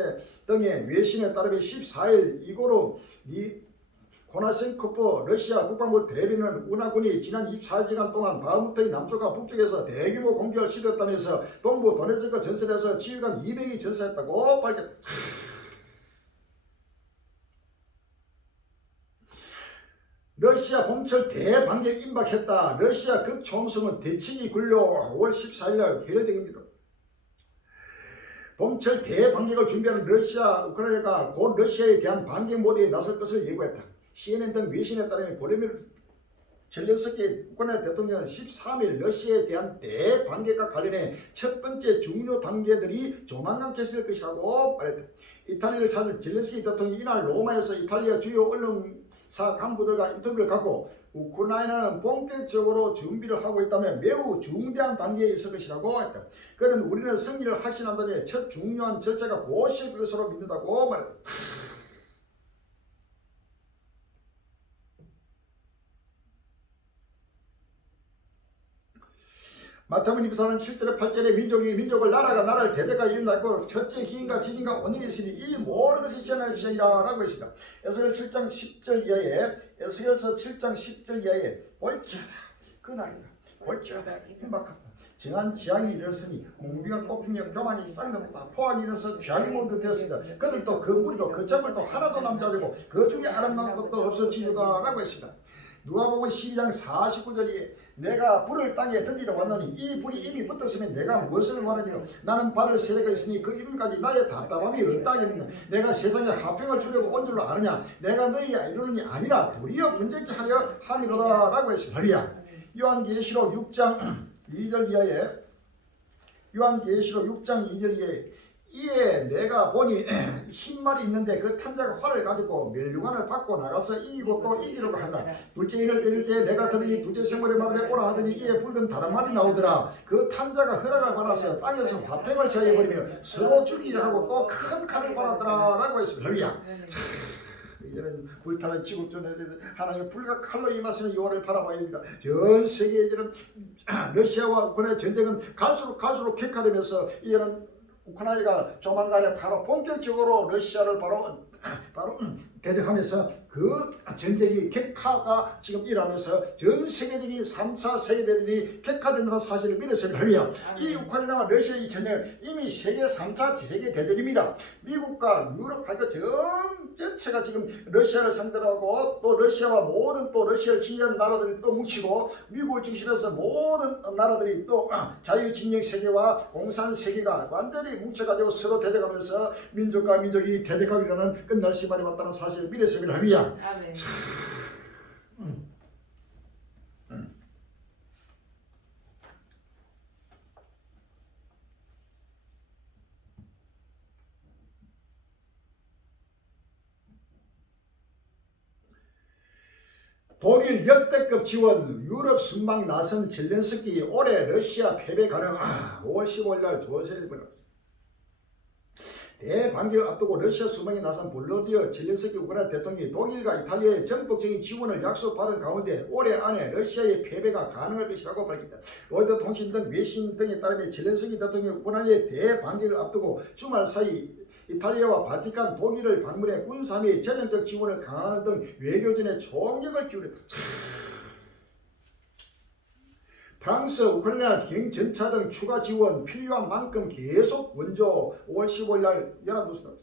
등의 외신에 따르면 14일 이고로 코나센코프 러시아 국방부 대변인은 우크라이나군이 지난 24시간 동안 바흐무트의 남쪽과 북쪽에서 대규모 공격을 시도했다면서 동부 도네츠크 전선에서 지휘관 200이 전사했다고 밝혔다. 러시아 봄철 대반격 임박했다. 러시아 극초음속은 대치기 굴려 5월 14일 날 해열등입니다. 봄철 대반격을 준비하는 우크라이나가 곧 러시아에 대한 반격 모드에 나설 것을 예고했다. CNN 등 외신에 따르면 볼로디미르 젤렌스키 우크라이나 대통령은 13일 러시아에 대한 대반격과 관련해 첫 번째 중요 단계들이 조만간 개시될 것이라고 말했다. 이탈리아를 찾은 젤렌스키 대통령이 이날 로마에서 이탈리아 주요 언론사 간부들과 인터뷰를 갖고 우크라이나는 본격적으로 준비를 하고 있다며 매우 중대한 단계에 있을 것이라고 했다. 그는 우리는 승리를 확신한 다음에 첫 중요한 절차가 곧 시작될 것으로 믿는다고 말했다. 마태복음 24는 7절에 8절에 민족이 민족을 나라가 나라를 대대가 일어났고 첫째 기인과 지진과 원인이 있으니 이 모든 것이 지나는 시간이라 라고 했습니다. 에스겔서 7장 10절 이하에 볼지어다 그날이다 볼지어다 임박하다 정한 지향이 이르렀으니 몽비가 꽃피며 교만이 쌍났다 포악이 일어서 죄악이 모두되었습니다. 그들도 그 무리도 그 재물도 하나도 남지 않고 그 중에 아름다운 것도 없어지리다 라고 했습니다. 누가복음 12장 49절에 내가 불을 땅에 던지러 왔노니 이 불이 이미 붙었으면 내가 무엇을 원하며 나는 받을 세례가 있으니 그 이름까지 나의 답답함이 없다겠느냐. 내가 세상에 화평을 주려고 온 줄로 아느냐. 내가 너희가 이루느니 아니라 도리어 분쟁케 하려 함이로다 라고 했습니다. 할렐루야. 요한계시록 6장 2절 이하에 요한계시록 6장 2절 이하에 이에 내가 보니 흰 말이 있는데 그 탄자가 활을 가지고 멸류관을 받고 나가서 이기고 또 이기려고 하더라. 둘째 일을 때릴 때 내가 들으니 두째 생물의 말에 오라 하더니 이에 붉은 다른 말이 나오더라. 그 탄자가 허락을 받아서 땅에서 화평을 저해버리며 서로 죽이게 하고 또 큰 칼을 받았더라 라고 했습니다. 할렐루야. 이제는 불타는 지구촌에 하나님의 불과 칼로 임하시는 요한을 바라봐야 합니다. 전 세계에 이제는 러시아와 우크라이나 전쟁은 갈수록 격화되면서 이제는 우크라이나가 조만간에 바로 본격적으로 러시아를 바로 대적하면서 그 전쟁이 격화가 지금 일어나면서 전 세계적인 3차 세계대전이 격화된다는 사실을 믿으셔야 합니다. 이 우크라이나와 러시아의 전쟁은 이미 세계 3차 세계대전입니다. 미국과 유럽 전체가 지금 러시아를 상대로 하고 또 러시아와 모든 또 러시아를 지지하는 나라들이 또 뭉치고 미국을 중심해서 모든 나라들이 또 자유진영 세계와 공산 세계가 완전히 뭉쳐가지고 서로 대적하면서 민족과 민족이 대적하기로는 끝날 시간이 왔다는 사실을 믿으셔야 합니다. 아멘. 독일 역대급 지원 유럽 순방 나선 젤렌스키 올해 러시아 패배 가능 5월 15일 날 조선일보 대반격을 앞두고 러시아 순방에 나선 볼로디어 젤렌스키 우크라이나 대통령이 독일과 이탈리아의 전폭적인 지원을 약속받은 가운데 올해 안에 러시아의 패배가 가능할 것이라고 밝혔다. 로이터 통신 등 외신 등에 따르면 젤렌스키 대통령이 우크라이나의 대반격을 앞두고 주말 사이 이탈리아와 바티칸, 독일을 방문해 군사 및 재정적 지원을 강화하는 등 외교전에 총력을 기울였다. 프랑스, 우크라이나 경전차 등 추가 지원 필요한 만큼 계속 원조 5월 15일 날 연합뉴스입니다.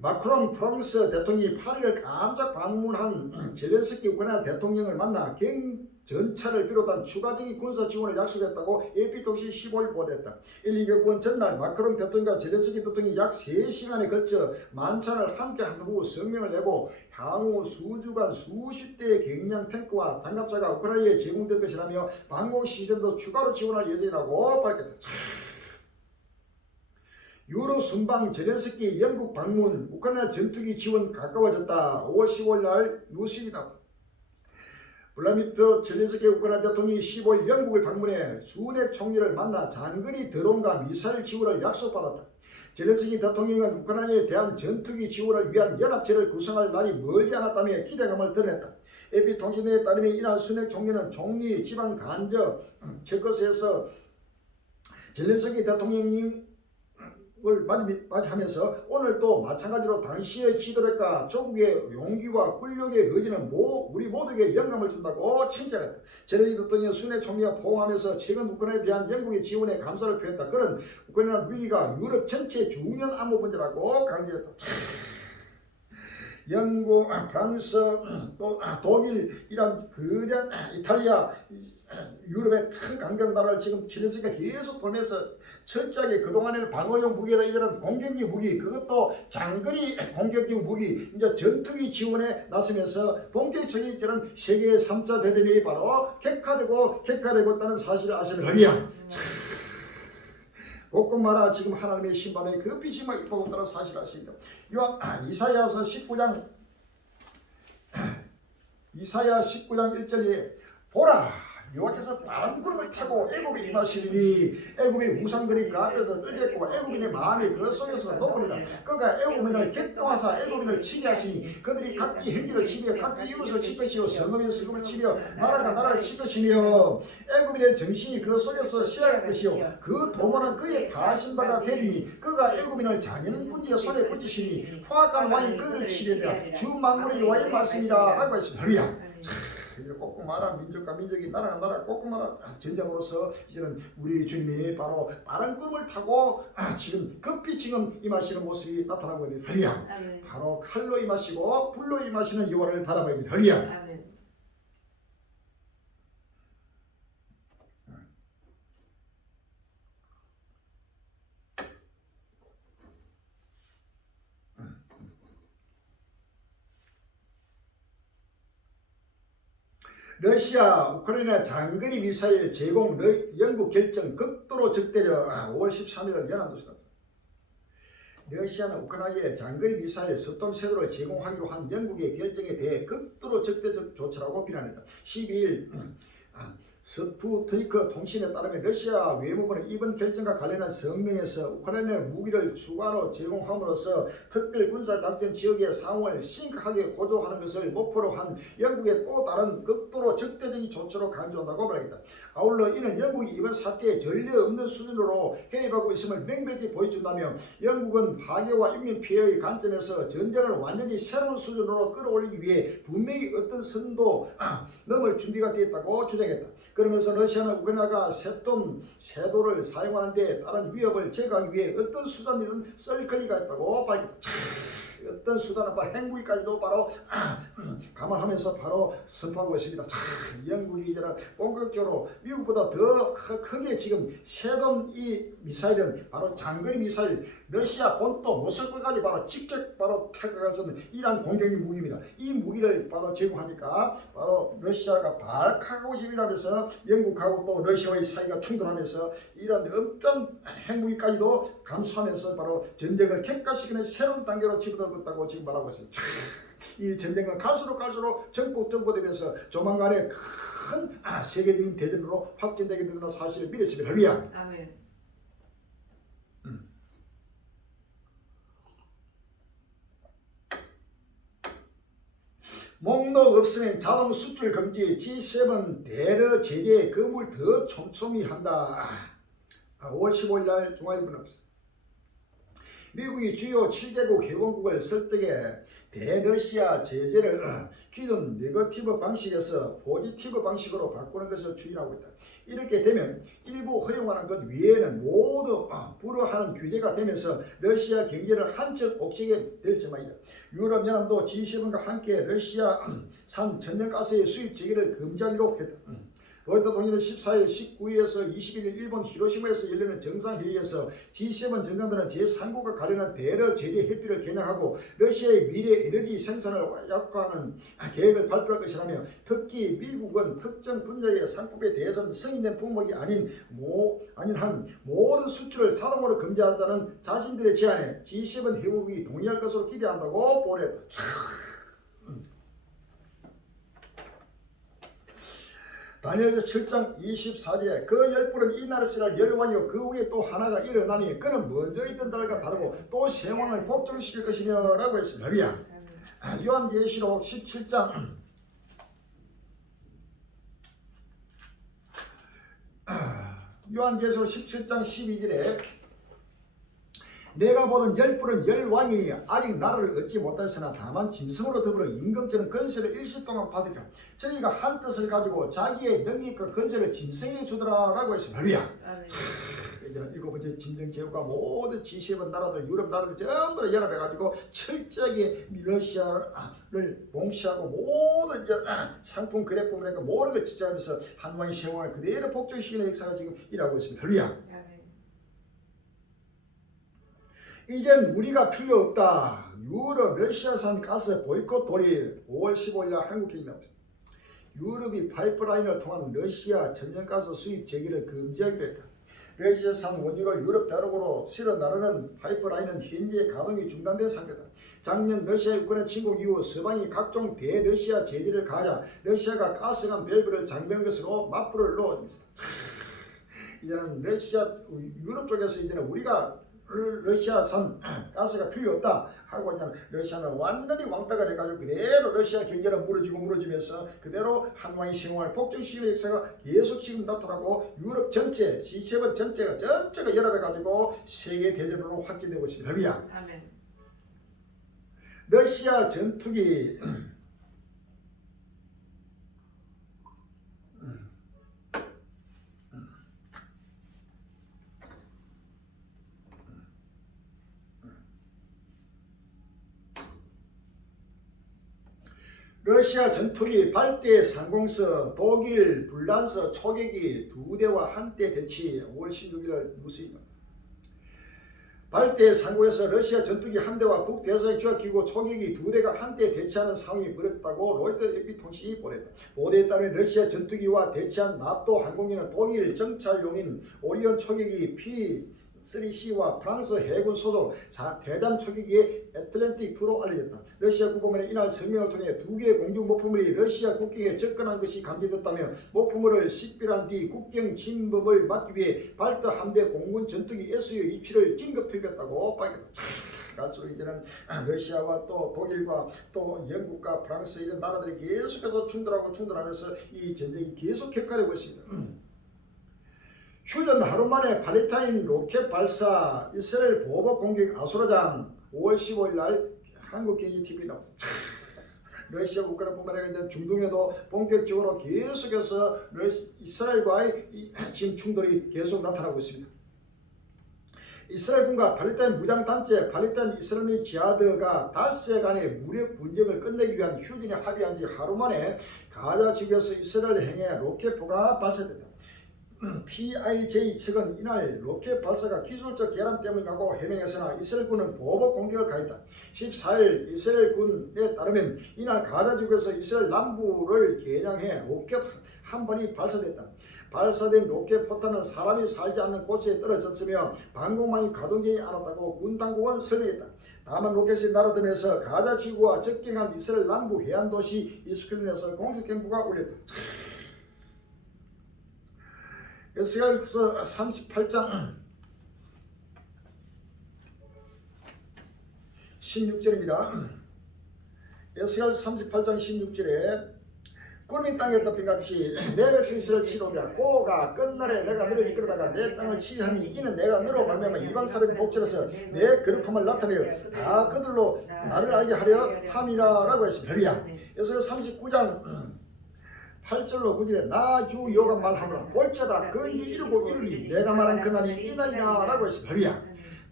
마크롱 프랑스 대통령이 8일 깜짝 방문한 젤렌스키 우크라이나 대통령을 만나 경전차를 비롯한 추가적인 군사 지원을 약속했다고 AP통신이 15일 보도했다. 1, 2개국은 전날 마크롱 대통령과 젤렌스키 대통령이 약 3시간에 걸쳐 만찬을 함께 한 후 성명을 내고 향후 수주간 수십 대의 경량 탱크와 장갑차가 우크라이나에 제공될 것이라며 방공 시스템도 추가로 지원할 예정이라고 밝혔다. 유로 순방 젤렌스키 영국 방문 우크라이나 전투기 지원 가까워졌다. 5월 15일 날 뉴스입니다. 블라미트 젤렌스키 우크라이나 대통령이 15일 영국을 방문해 순핵 총리를 만나 장거리 드론과 미사일 지원을 약속받았다. 젤렌스키 대통령은 우크라이나에 대한 전투기 지원을 위한 연합체를 구성할 날이 멀지 않았다며 기대감을 드러냈다. AP통신에 따르면 이날 순핵 총리는 총리 지방 간접 체코스에서 젤렌스키 대통령이 맞이하면서 오늘 또 마찬가지로 당시의 지도력과 조국의 용기와 굴력의 의지는 우리 모두에게 영감을 준다고 칭찬했다. 젤렌스키 대통령 순핵 총리가 포옹하면서 최근 우크라이나에 대한 영국의 지원에 감사를 표했다. 그는 우크라이나 위기가 유럽 전체 중요한 안보 문제라고 강조했다. 영국, 프랑스, 또 독일 이란 거대한 이탈리아 유럽의 큰 강경 나라를 지금 젤렌스키가 계속 돌면서 철저하게 그동안에는 방어용 무기에다 이런 공격기 무기 그것도 장거리 공격기 무기 이제 전투기 지원에 나서면서 본격적인 이런 세계 3차 대전이 바로 격화되고 있다는 사실을 아시면 합니다. 곳곳마다 지금 하나님의 신발에 그 빛이 막 입고 있다는 사실을 아십니다. 이사야서 19장 1절에 보라 여호와께서 파란 구름을 타고 애굽에 임하시리니 애굽의 우상들이 그 앞에서 떨겠고 애굽인의 마음이 그 속에서 녹으리라. 그가 애굽인을 격동하사 애굽인을 치게 하시니 그들이 각기 행기를 치며 각기 이웃을 칠 것이요 성읍이 성읍을 치며 나라가 나라를 칠 것이며 애굽인의 정신이 그 속에서 시작할 것이요 그 도모는 그의 다하신 바가 되리니 그가 애굽인을 잔인한 군지의 손에 붙이시니 포악한 왕이 그들을 치리라. 주 만군의 여호와의 말씀이라 라고 했습니다. 할렐루야. 꼼꼼하라 민족과 민족이 나라가 나라 꼼꼼하라 전쟁으로서 이제는 우리 주님이 바로 빠른 꿈을 타고 지금 급히 지금 임하시는 모습이 나타나고 있는 할렐루야. 바로 칼로 임하시고 불로 임하시는 여호와를 바라봅니다. 할렐루야. 러시아 우크라이나 장거리 미사일 제공 영국 결정 극도로 적대적. 5월 13일 연합뉴스다. 러시아는 우크라이나에 장거리 미사일 스톰 섀도를 제공하기로 한 영국의 결정에 대해 극도로 적대적 조치라고 비난했다. 12일 스푸트니크 통신에 따르면 러시아 외무부는 이번 결정과 관련한 성명에서 우크라이나에 무기를 추가로 제공함으로써 특별 군사작전 지역의 상황을 심각하게 고조하는 것을 목표로 한 영국의 또 다른 극도로 적대적인 조치로 강조한다고 말했다. 아울러 이는 영국이 이번 사태에 전례 없는 수준으로 개입하고 있음을 명백히 보여준다며 영국은 파괴와 인민피해의 관점에서 전쟁을 완전히 새로운 수준으로 끌어올리기 위해 분명히 어떤 선도 넘을 준비가 되었다고 주장했다. 그러면서 러시아는 우크라이나가 스톰 섀도를 사용하는 데 따른 위협을 제거하기 위해 어떤 수단이든 쓸 권리가 있다고 밝혔다. 어떤 수단은 바로 핵무기까지도 바로 감안하면서 바로 선포하고 있습니다. 영국이 이제는 본격적으로 미국보다 더 크게 지금 섀돔 이 미사일은 바로 장거리 미사일 러시아 본토 모스크바까지 바로 직격 바로 태극하는 이란 공격용 무기입니다. 이 무기를 바로 제공하니까 바로 러시아가 발칵하고 집이라면서 영국하고 또 러시아와의 사이가 충돌하면서 이런 어떤 핵무기까지도 감수하면서 바로 전쟁을 객관시키는 새로운 단계로 집어들었다고 지금 말하고 있습니다. 이 전쟁은 갈수록 정보되면서 조만간에 큰 세계적인 대전으로 확진되게 되는 사실을 믿으시길 바랍니다. 아멘. 목록 없으면 자동 수출 금지. G7 대러 제재 거물 더 촘촘히 한다. 5월 15일 날 중앙일보 나왔습니다. 미국이 주요 7개국 회원국을 설득해 대러시아 제재를 기존 네거티브 방식에서 포지티브 방식으로 바꾸는 것을 추진하고 있다. 이렇게 되면 일부 허용하는 것 외에는 모두 불허하는 규제가 되면서 러시아 경제를 한층 옥죄게 될 전망이다. 유럽연합도 G7과 함께 러시아산 천연가스의 수입 재개를 금지하기로 했다. 로이터 통일은 14일, 19일에서 21일 일본 히로시마에서 열리는 정상회의에서 G7 정상들은 제3국과 관련한 대러 제재 협의를 개량하고 러시아의 미래 에너지 생산을 약화하는 계획을 발표할 것이라며 특히 미국은 특정 분야의 상품에 대해서는 승인된 품목이 아닌 한 모든 수출을 자동으로 금지하자는 자신들의 제안에 G7 회원국이 동의할 것으로 기대한다고 보냈다. 다니엘서 7장 24절에 그 열불은 이 나라 쓰랄 열왕이요 그 후에 또 하나가 일어나니 그는 먼저 있던 달과 다르고 또 새 왕을 복종시킬 것이며 라고 했습니다. 요한계시록 17장 요한계시록 17장 12절에 내가 보던 열불은 열왕이니 아직 나라를 얻지 못했으나 다만 짐승으로 더불어 임금처럼 건설을 일시 동안 받으리라. 저희가 한 뜻을 가지고 자기의 능력과 건설을 짐승에 주더라 라고 했습니다. 이제는 일곱 번째 짐승 제후가 모든 G7 나라들 유럽 나라들 전부 연합해가지고 철저하게 러시아를 봉쇄하고 모든 이제 상품 거래법을 모든 걸 지지하면서 한 왕이 세 왕을 그대로 복종시키는 역사가 지금 일하고 있습니다. 이젠 우리가 필요 없다. 유럽 러시아산 가스 보이콧 돌입. 5월 15일 날 한국에 나왔습니다. 유럽이 파이프라인을 통한 러시아 천연가스 수입 재개를 금지하기로 했다. 러시아산 원유를 유럽 대륙으로 실어 나르는 파이프라인은 현재 가동이 중단된 상태다. 작년 러시아 우크라이나 침공 이후 서방이 각종 대러시아 제재를 가하자 러시아가 가스관 밸브를 잠그는 것으로 맞불을 놓았습니다. 이제는 유럽 쪽에서 이제는 우리가 러시아산 가스가 필요 없다 하고 있냐면 러시아는 완전히 왕따가 돼가지고 그대로 러시아 경제는 무너지면서 그대로 한왕이 생활 복종시키는 역사가 계속 지금 나타나고 유럽 전체 G7 전체가 연합해가지고 세계 대전으로 확진되고 있습니다. 아멘. 러시아 전투기 러시아 전투기 발대 상공서 독일 불란서 초계기 2대와 한때 대치. 5월 16일 뉴스입니다. 발대 상공에서 러시아 전투기 한 대와 북대서양 주합기구 초계기 두 대가 한때 대치하는 상황이 벌어졌다고 로이터 AP통신이 보냈다. 보도에 따르면 러시아 전투기와 대치한 나토 항공기는 독일 정찰용인 오리온 초계기 P3C와 프랑스 해군 소속 대잠 초계기의 애틀랜틱2로 알려졌다. 러시아 국방부는 이날 성명을 통해 두 개의 공중 목표물이 러시아 국경에 접근한 것이 감지됐다며 목표물을 식별한 뒤 국경 침범을 막기 위해 발트 함대 공군 전투기 SU-27을 긴급 투입했다고 밝혔다. 갈수록 이제는 러시아와 또 독일과 또 영국과 프랑스 이런 나라들이 계속해서 충돌하면서 이 전쟁이 계속 격화되고 있습니다. 휴전 하루 만에 팔레타인 로켓 발사 이스라엘 보복 공격 아수라장 5월 15일 날 한국경제TV에 나왔습니다. 러시아 우크라이나뿐만 아니라 중동에도 본격적으로 계속해서 이스라엘과의 지금 충돌이 계속 나타나고 있습니다. 이스라엘군과 팔레타인 무장단체 팔레타인 이슬라믹 지하드가 닷새간의 무력 분쟁을 끝내기 위한 휴전에 합의한 지 하루 만에 가자 지구에서 이스라엘 향해 로켓포가 발사됐다. PIJ 측은 이날 로켓 발사가 기술적 결함 때문이라고 해명했으나 이스라엘군은 보복 공격을 가했다. 14일 이스라엘군에 따르면 이날 가자 지구에서 이스라엘 남부를 겨냥해 로켓 한 번이 발사됐다. 발사된 로켓 포탄은 사람이 살지 않는 곳에 떨어졌으며 방공망이 가동되지 않았다고 군 당국은 설명했다. 다만 로켓이 날아들면서 가자 지구와 접경한 이스라엘 남부 해안 도시 이스클린에서 공습 경보가 울렸다. 에스겔서 38장 16절입니다. 에스겔 38장 16절에 구름이 땅에 덮인 같이 내 백성 이스라엘 치료하리라. 고가 끝날에 내가 너를 이끌어다가 내 땅을 치하니 이는 내가 너로 말미암아 이방 사람이 목전에서 내 거룩함을 나타내어 다 그들로 나를 알게 하려 함이라라고 했습니다. 에스겔 39장 8절로 9절에 나 주 여호와가 말하노라. 볼지어다 그 일이 이루고 이루니 내가 말한 그날이 이날이라 라고 했습니다.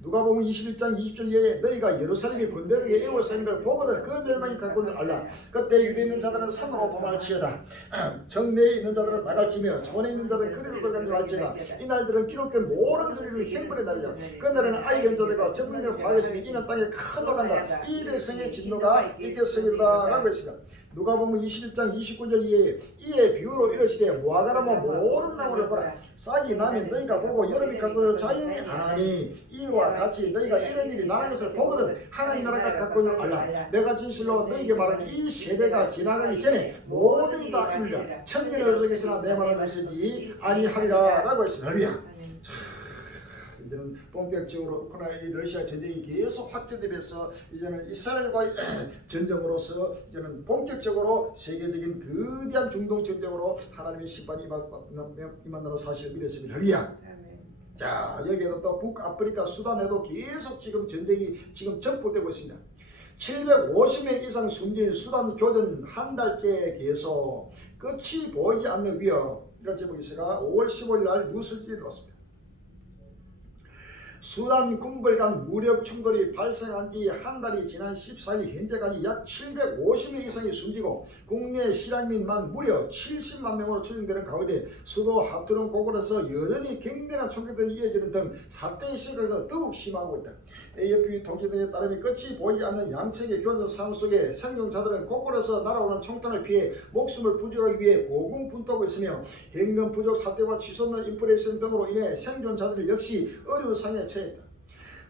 누가복음 21장 20절 이에 너희가 예루살렘이 군대에게 애워싸는 걸 보거든 그 멸망이 가까운 알라. 그때 유대에 있는 자들은 산으로 도망치려다. 정내에 있는 자들은 나갈지며 전에 있는 자들은 그리로 들어간 줄 알지다. 이 날들은 기록된 모든 것을 이루는 행벌에 달려. 그날에는 아이런 자들과 전문의 과거에서 이는 땅에 큰 놀란다. 이 백성의 진노가 있겠습니다 라고 했습니다. 누가복음 21장 29절 이에 비유로 이르시되 무화과나무 모든 나무를 보라. 싹이 나면 너희가 보고 여름이 가까워 자연이 안하니 이와 같이 너희가 이런 일이 나는 것을 보거든 하나님 나라가 가까운 줄 알라. 내가 진실로 너희에게 말하니 이 세대가 지나가기 전에 모든 다 이루리라. 천년을 얻으겠으나 내 말은 하시지 아니하리라 라고 했습니다. 이제는 본격적으로 우크라이나 러시아 전쟁이 계속 확대되면서 이제는 이스라엘과의 전쟁으로서 이제는 본격적으로 세계적인 거대한 중동 전쟁으로 하나님의 심판이 임한다는 사실을 믿었습니다. 자, 여기에도 또 북아프리카 수단에도 계속 지금 전쟁이 지금 전포되고 있습니다. 750명 이상 숨진 수단 교전 한 달째 계속 끝이 보이지 않는 위협 이런 제목이 있어가 5월 15일 날 뉴스지에 들어왔습니다. 수단 군벌 간 무력 충돌이 발생한 지 한 달이 지난 14일 현재까지 약 750명 이상이 숨지고 국내 실향민만 무려 70만 명으로 추정되는 가운데 수도 하투름 곳곳에서 여전히 격렬한 총격전이 이어지는 등 사태의 심각성이 더욱 심하고 있다. AFP 통계 등에 따르면 끝이 보이지 않는 양측의 교전 상황 속에 생존자들은 곳곳에서 날아오는 총탄을 피해 목숨을 부지하기 위해 고군분투하고 있으며 현금 부족 사태와 치솟는 인플레이션 등으로 인해 생존자들 역시 어려운 상황에 처했다.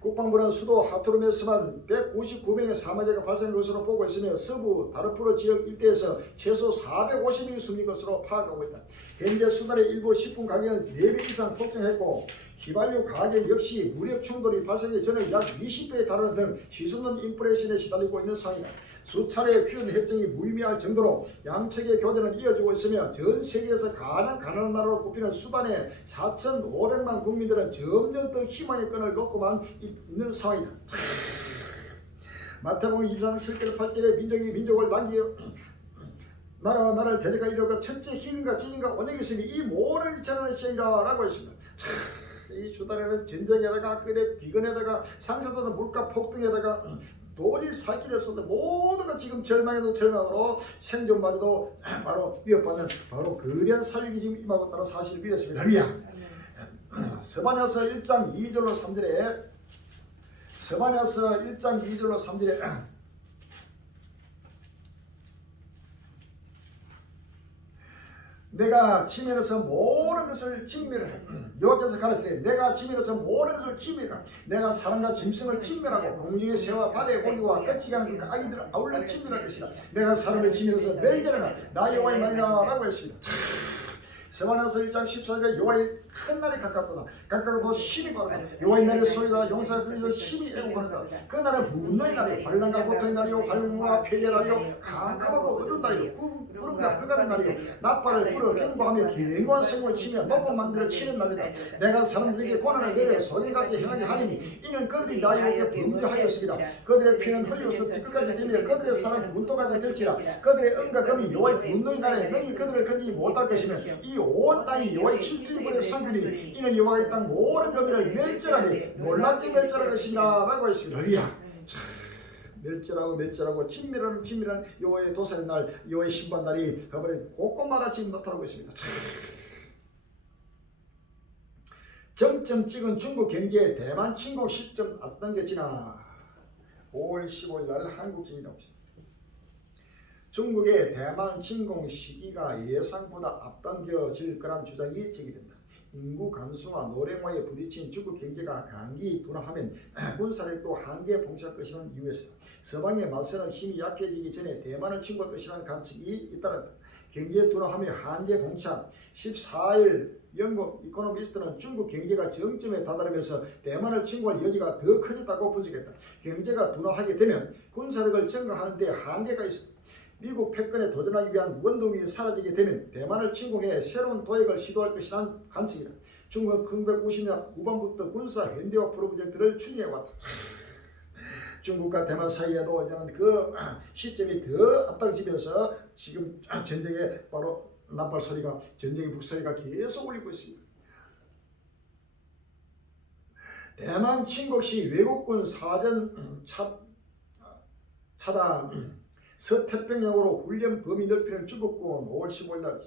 국방부는 수도 하투름에서만 199명의 사망자가 발생한 것으로 보고 있으며 서부 다르푸르 지역 일대에서 최소 450명이 숨진 것으로 파악하고 있다. 현재 수단의 일부 식품 가격은 4배 이상 폭등했고 휘발유 가격 역시 무력 충돌이 발생하기 전에 약 20배에 달하는 등 시솟는 인플레이션에 시달리고 있는 상황이다. 수차례 휴전 협정이 무의미할 정도로 양측의 교전은 이어지고 있으며 전 세계에서 가장 가난한 나라로 꼽히는 수단의 4,500만 국민들은 점점 더 희망의 끈을 놓고만 있는 상황이다. 마태복음 23장 7절 8절에 민족이 민족을 남기어 나라와 나라를 대적하 이르고 첫째 희근과 지진과 원역이 있으니 이 모든 이차는 시행이라 라고 했습니다. 이 수단에는 전쟁에다가 끓에 비건에다가 상승되는 물가 폭등에다가 도저히 살 길이 없어서 모두가 지금 절망에도 절망으로 생존마저도 바로 위협받는 바로 거대한 살육이 지금 임하고 있다는 사실을 믿었습니다. 할렐루야. 스바냐서 1장 2절로 3절에 스바냐서 1장 2절로 3절에 내가 지면에서 모든 것을 진멸하라. 여호와께서 가르치되 내가 지면에서 모든 것을 진멸하라. 내가 사람과 짐승을 진멸하고 공중의 새와 바다의 고기와 끝이 가는 그 아기들을 아울러 진멸할 것이다. 내가 사람을 지면에서 멸절하라. 나 여호와의 말이라 라고 했습니다. 스바냐서 1장 14절에 여호와의 큰 날이 가깝도다. 가까워도 심히 바라다. 여호와의 날의 소리가 용사의 소리가 심히 애곡하는다. 그 날은 분노의 날이요 반란과 고통의 날이요 활용과 폐의 날이요 캄캄하고 어두운 날이요 구름과 흑암의 날이요 나팔을 불어 경고하며 견고한 성을 치며 높은 망대를 치는 날이다. 내가 사람들에게 고난을 내려 소리같이 행하게 하리니 이는 그들이 나 여호와께 범죄하였습니다. 그들의 피는 흘려서 뒤끝까지 되며 그들의 살은 분도까지 될지라. 그들의 은과 금이 여호와의 분노의 날에 너희 그들을 건지지 못할 것이며 이 온 땅이 여호와의 질투의 벌에 상주니 이는 여호와가 이 땅 모든 거미를 멸절하되 놀랍게 멸절할 것이라 라고 했습니다. 할렐루야. 멸절하고 진멸한 여호와의 도살의 날, 여호와의 심판 날이 곳곳마다 지금 나타나고 있습니다. 점점 찍은 중국 경제의 대만 침공 시점 앞당겨 지나 5월 15일 날 한국경이 나옵니다. 중국의 대만 침공 시기가 예상보다 앞당겨질 거란 주장이 제기된다. 인구 감소와 노령화에 부딪힌 중국 경제가 강기 둔화하면 군사력도 한계에 봉착할 것이라는 이유에서 서방의 맞서는 힘이 약해지기 전에 대만을 침공할 것이라는 관측이 잇따른다. 경제 둔화하며 한계 봉착. 14일 영국 이코노미스트는 중국 경제가 정점에 다다르면서 대만을 침공할 여지가 더 커졌다고 분석했다. 경제가 둔화하게 되면 군사력을 증강하는 데 한계가 있습니다. 미국 패권에 도전하기 위한 원동력이 사라지게 되면 대만을 침공해 새로운 도약을 시도할 것이라는 관측이다. 중국은 1990년 후반부터 군사 현대화 프로젝트를 추진해왔다. 중국과 대만 사이에도 이제는 그 시점이 더 앞당기면서 지금 전쟁의 바로 나팔 소리가 전쟁의 북소리가 계속 울리고 있습니다. 대만 침공 시 외국군 사전 차단 서태평양으로 훈련 범위 넓히는 중국군 5월 15일 날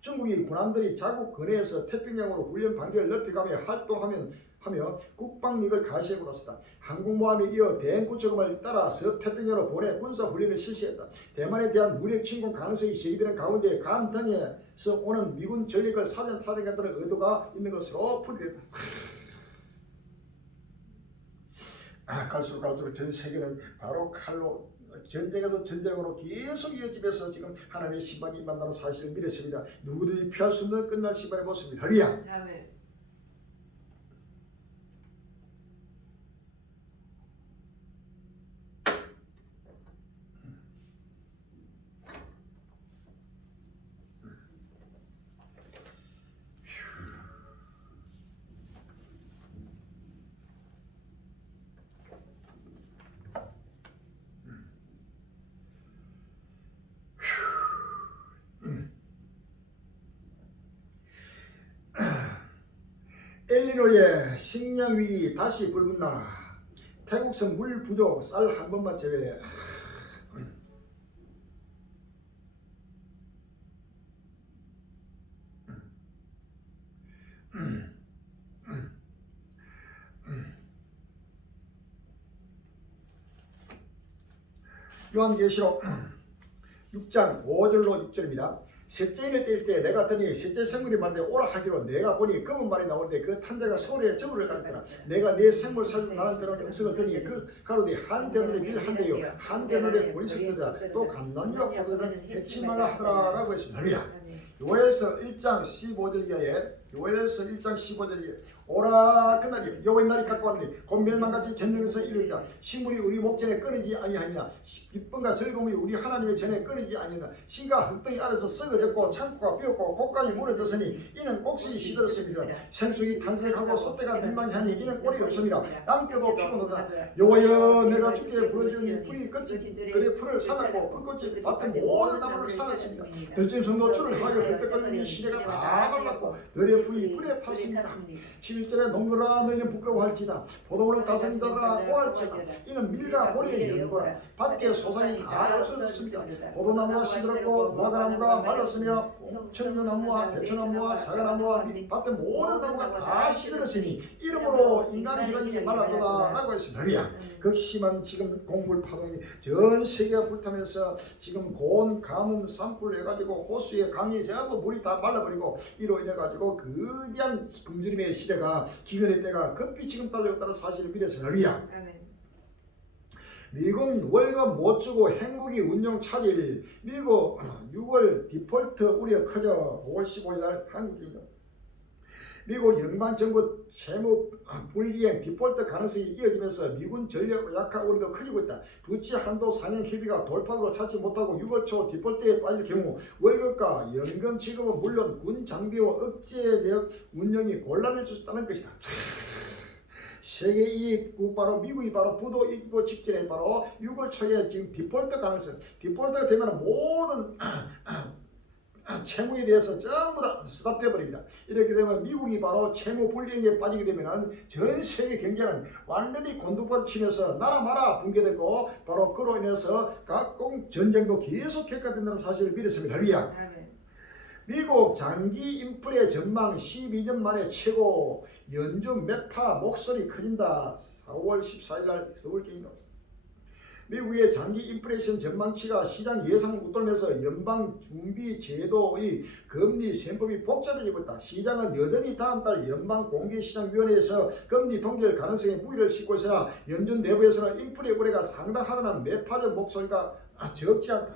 중국이 군함들이 자국 근해에서 태평양으로 훈련 반경을 넓혀가며 활동하며 국방력을 가시하고 났다. 항공모함이 이어 대행구처금을 따라 서태평양으로 보내 군사훈련을 실시했다. 대만에 대한 무력 침공 가능성이 제기되는 가운데 감당에서 오는 미군 전력을 사전 타격한다는 의도가 있는 것으로 풀이됐다. 갈수록 전 세계는 바로 칼로 전쟁에서 전쟁으로 계속 이어지면서 지금 하나님의 심판이 임한다는 사실을 믿었습니다. 누구든지 피할 수 없는 끝날 심판의 모습입니다. 할렐루야. 아멘. 엘니노의 식량위기 다시 불붙나. 태국성 물 부족, 쌀 한 번만 제외해. 요한계시록 6장 5절로 6절입니다. 셋째인을 뗄 때 내가 더니 셋째 생물이 말하되 오라 하기로 내가 보니 검은 말이 나오는데 그 탄자가 소리에 저물을 가르더라. 내가 네 생물 살고 나는 대로 음성을 듣니 그 가로되 한 대놀에 밀 한 대요 한 대놀에 보리 섞으자 또 감남류와 포도는 해치 말라 하더라라고 했습니다. 할렐루야. 요엘서 1장 15절 이하에 요엘서 1장 15절 이하에 오라 그날이 여호와의 날이 가까웠으니 곧 멸망같이 전쟁에서 이르리라. 식물이 우리 목전에 끊이지 아니하니라. 기쁨과 즐거움이 우리 하나님의 전에 끊이지 아니하니라. 신과 흙덩이 아래서 썩어졌고 창고가 비었고 곡간이 무너졌으니 이는 꼭지 시들었습니다. 생수기 탄생하고 소떼가 민망하니 이는 꼴이 없습니다. 남겨도 피곤하다. 여호와여 내가 주께 부르짖으니 불이 끝이 들의 풀을 살았고 불꽃이 밭의 모든 나무를 살았습니다. 들짐승도 주를 하여 헐떡거리는 이 시대가 다 말랐고 들의 풀이 불에 탔습니다. 11절에 농부라 너희는 부끄러워할지다. 포도원을 다스린 자들아 고할지다. 이는 밀과 보리의 연고라. 밖에 소산이 다 없어졌습니다. 포도나무가 시들었고 무화과나무가 말랐으며 천류나무와 배추나무와 사과나무와 밭의 모든 나무가 다 시들었으니 이러므로 인간의 혈안이 말랐도다 라고 했습니다. 할렐루야. 극심한 지금 공물 파동이 전 세계가 불타면서 지금 고온 가뭄 산불 해가지고 호수에 강이 전부 물이 다 말라버리고 이로 인해가지고 거대한 굶주림의 시대가 기근의 때가 급히 지금 달려왔다는 사실을 믿었습니다. 할렐루야. 미국 월급 못 주고 행복이 운영 차질. 미국 6월 디폴트 우려 커져. 5월 15일 날 한국인요. 미국 연방정부 채무 불이행 디폴트 가능성이 이어지면서 미군 전력 약화 우려도 커지고 있다. 부채 한도 상향 협의가 돌파구로 찾지 못하고 6월 초 디폴트에 빠질 경우 월급과 연금 지급은 물론 군 장비와 억제력 운영이 곤란해질 수 있다는 것이다. 세계 2위 바로 미국이 바로 부도 입고 직전에 바로 6월 초에 지금 디폴트 가능성. 디폴트가 되면 모든 채무에 대해서 전부 다 스탑되어 버립니다. 이렇게 되면 미국이 바로 채무 불이행에 빠지게 되면 전 세계 경제는 완전히 곤두발 치면서 나라 마라 붕괴되고 바로 그로 인해서 각국 전쟁도 계속 격화된다는 사실을 믿었습니다. 할렐루야. 미국 장기 인플레 전망 12년 만에 최고. 연준 매파 목소리 커진다. 4월 14일 날 서울경이 나왔습니다. 미국의 장기 인플레이션 전망치가 시장 예상을 웃돌면서 연방준비제도의 금리 셈법이 복잡해지고 있다. 시장은 여전히 다음 달 연방공개시장위원회에서 금리 동결 가능성에 무리를 싣고 있으나 연준 내부에서는 인플레 우려가 상당하다는 매파적 목소리가 적지 않다.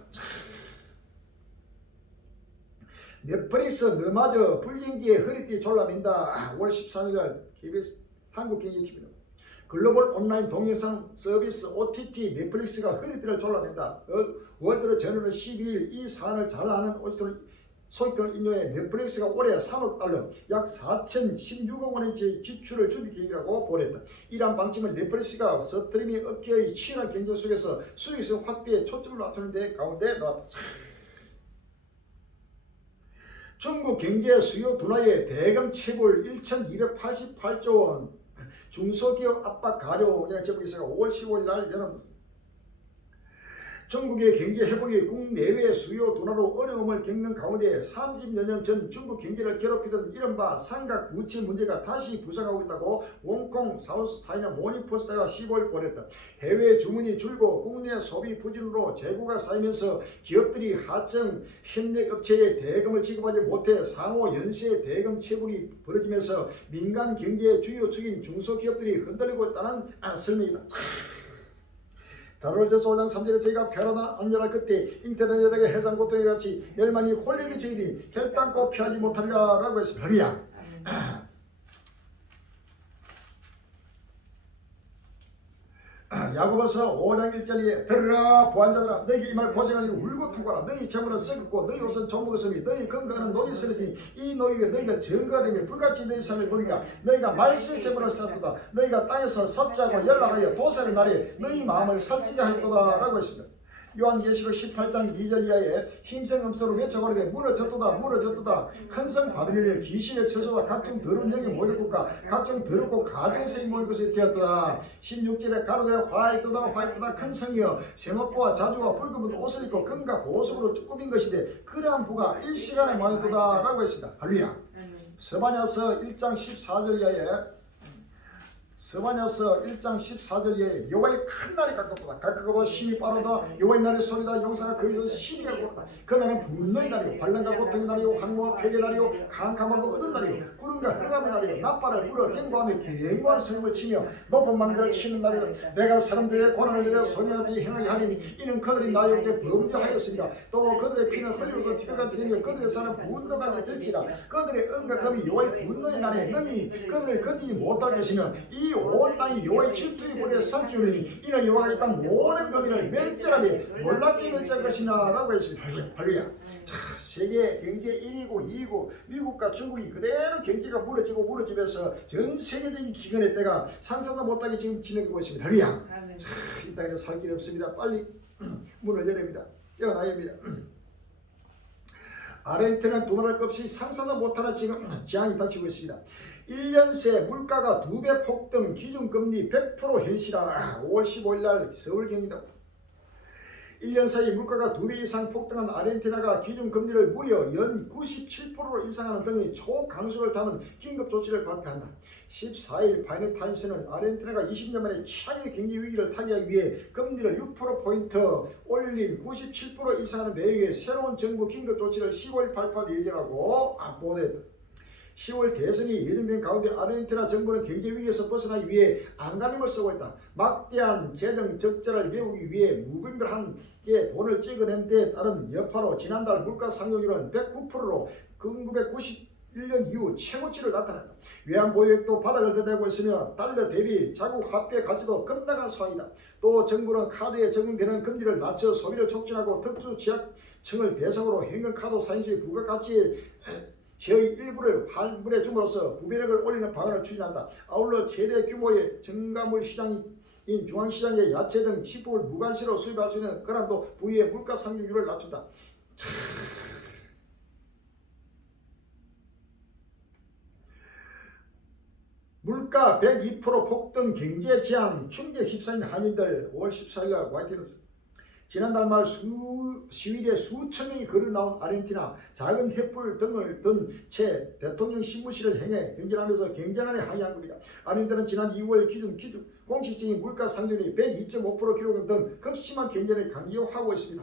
넷플릭스 너마저 불경기에 허리띠 졸라맨다. 5월 13일 KBS 한국경제TV입니다. 글로벌 온라인 동영상 서비스 OTT 넷플릭스가 허리띠를 졸라맨다. 월드로 전후로 12일 이 사안을 잘 아는 소식통을 인용해 넷플릭스가 올해 3억 달러 약 4,016억 원의 지출을 줄일 계획이라고 보냈다. 이러한 방침은 넷플릭스가 스트리밍 업계의 치열한 경쟁 속에서 수익성 확대에 초점을 맞추는 데 가운데 나왔다. 중국 경제 수요 둔화에 대금 체불 1,288조 원, 중소기업 압박 가져오기라는 제목이 있어가 5월 15일 날 연합. 중국의 경제 회복이 국내외 수요 둔화로 어려움을 겪는 가운데 30여 년 전 중국 경제를 괴롭히던 이른바 삼각 부채 문제가 다시 부상하고 있다고 원콩 사우스차이나 모닝포스트가 15일 보냈다. 해외 주문이 줄고 국내 소비 부진으로 재고가 쌓이면서 기업들이 하청 협력업체에 대금을 지급하지 못해 상호 연쇄 대금 체불이 벌어지면서 민간 경제의 주요 축인 중소기업들이 흔들리고 있다는 설명이다. 다롤제서 5장 3절에 저희가 패러나 안전할 그때 인터넷에게 해상 고통이 같이 멸망이 홀리기 저희들이 결단코 피하지 못하리라 라고 했습니다. 할렐루야. 야고보서 5장 1절에 들으라 보안자들아 너희가 이 말 고생하니 울고 투구하라. 너희 재물은 썩었고 너희 옷은 조목었으니 너희 건강은 노이 쓰러지니 이 노이가 너희가 증거되며 불같이 너희 삶을 보니까 너희가 말세 재물을 쌓았도다. 너희가 땅에서 섭자고 연락하여 도세를 날에 너희 마음을 살찌자 했도다 라고 했습니다. 요한계시록 18장 2절 이하에 힘센 음소로 외쳐거리되 무너졌도다 무너졌도다. 큰성 바빌론의 귀신의 처소와 각종 더러운 영이 모일 곳과 각종 더럽고 가증성이 모일 곳에 되었도다. 16절에 가로되 화이트다 큰 성이여 세모포와 자주와 붉은 옷을 입고 금과 보석으로 쭈꾸민 것이되 그러한 부가 일시간에 망했도다 라고 했습니다. 할렐루야. 스바냐서 1장 14절 이하에 스바냐서 1장 14절에 여호와의 큰 날이 가깝도다. 가깝고 심히 빠르다. 여호와의 날의 소리다. 용사가 거기서 시비가 고르다. 그날은 분노의 날이요 반란과 고통의 날이요 항모와 폐괴의 날이요 캄캄하고 어두운 날이요 구름과 흑암의 날이요 나팔을 불어 갱고하며 견고한 성을 치며 높은 망대를 치는 날이요 내가 사람들의 고난을 내려 소녀하지 행하게 하리니 이는 그들이 나의 옆에 범죄하였으니라. 또 그들의 피는 흘리고 티같이 되며 그들의 살은 분노가 될지라. 그들의 은과 금이 여호와의 분노의 날에 너희 그들을 건지지 못할 것이며 이 온 땅이 여호와의 질투의 불에 삼키우리니 이는 여호와가 이 땅 모든 거민을 멸절하되 놀랍게 멸절할 것이냐 라고 했습니다. 할렐루야. 자, 세계 경제 1위고 2위고 미국과 중국이 그대로 경제가 무너지면서 전 세계적인 기근의 때가 상상도 못하게 지금 진행되고 있습니다. 할렐루야. 자, 이 땅에는 살 길이 없습니다. 빨리 문을 열립니다. 열어놔야 합니다. 아르헨티나는 두말할 것 없이 상상도 못하는 지금 재앙이 닥치고 있습니다. 1년 새 물가가 2배 폭등, 기준금리 100% 현실화. 5월 15일 날 서울경이다. 1년 사이 물가가 2배 이상 폭등한 아르헨티나가 기준금리를 무려 연 97%로 인상하는 등의 초강수를 담은 긴급 조치를 발표한다. 14일 파이낸타임스는 아르헨티나가 20년 만에 최악의 경제 위기를 타개하기 위해 금리를 6%포인트 올린 97% 인상하는 내용의 새로운 정부 긴급 조치를 10월 발표한 예정이라고 보도했다. 10월 대선이 예정된 가운데 아르헨티나 정부는 경제 위기에서 벗어나기 위해 안간힘을 쓰고 있다. 막대한 재정 적자를 메우기 위해 무분별하게 돈을 찍어낸 데 따른 여파로 지난달 물가 상승률은 109%로 1991년 이후 최고치를 나타났다. 외환보유액도 바닥을 드러내고 있으며 달러 대비 자국 화폐 가치도 급락한 상황이다. 또 정부는 카드에 적용되는 금리를 낮춰 소비를 촉진하고 특수 취약층을 대상으로 현금카드 사용시 부가가치의 제의 일부를 환불해 줌으로써 부배력을 올리는 방안을 추진한다. 아울러 최대 규모의 정가물 시장인 중앙시장의 야채 등 식품을 무관시로 수입할 수 있는 그란도 부위의 물가 상승률을 낮춘다. 물가 102% 폭등 경제 지향 충격 휩싸인 한인들 5월 14일 YTN에서 지난달 말 시위대 수천 명이 걸어 나온 아르헨티나 작은 횃불 등을 든 채 대통령 신무실을 향해 행진하면서 경제난에 항의한 겁니다. 아르헨티나는 지난 2월 기준 공식적인 물가 상승률이 102.5% 기록한 등 극심한 경제난을 강조하고 있습니다.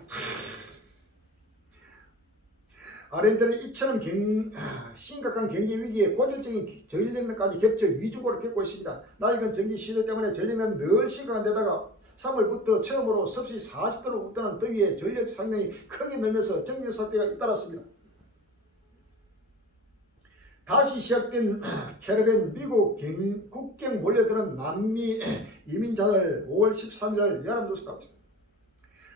아르헨티나는 이처럼 심각한 경제 위기에 고질적인 전력난까지 겹쳐 위중고를 겪고 있습니다. 낡은 전기 시설 때문에 전력난은 늘 심각한 데다가 3월부터 처음으로 섭씨 40도를 웃도는 더위에 전력 상량이 크게 늘면서 정밀 사태가 잇따랐습니다. 다시 시작된 캐리비안 미국 국경 몰려드는 남미 이민자들 5월 13일 연합뉴스가 있습니다.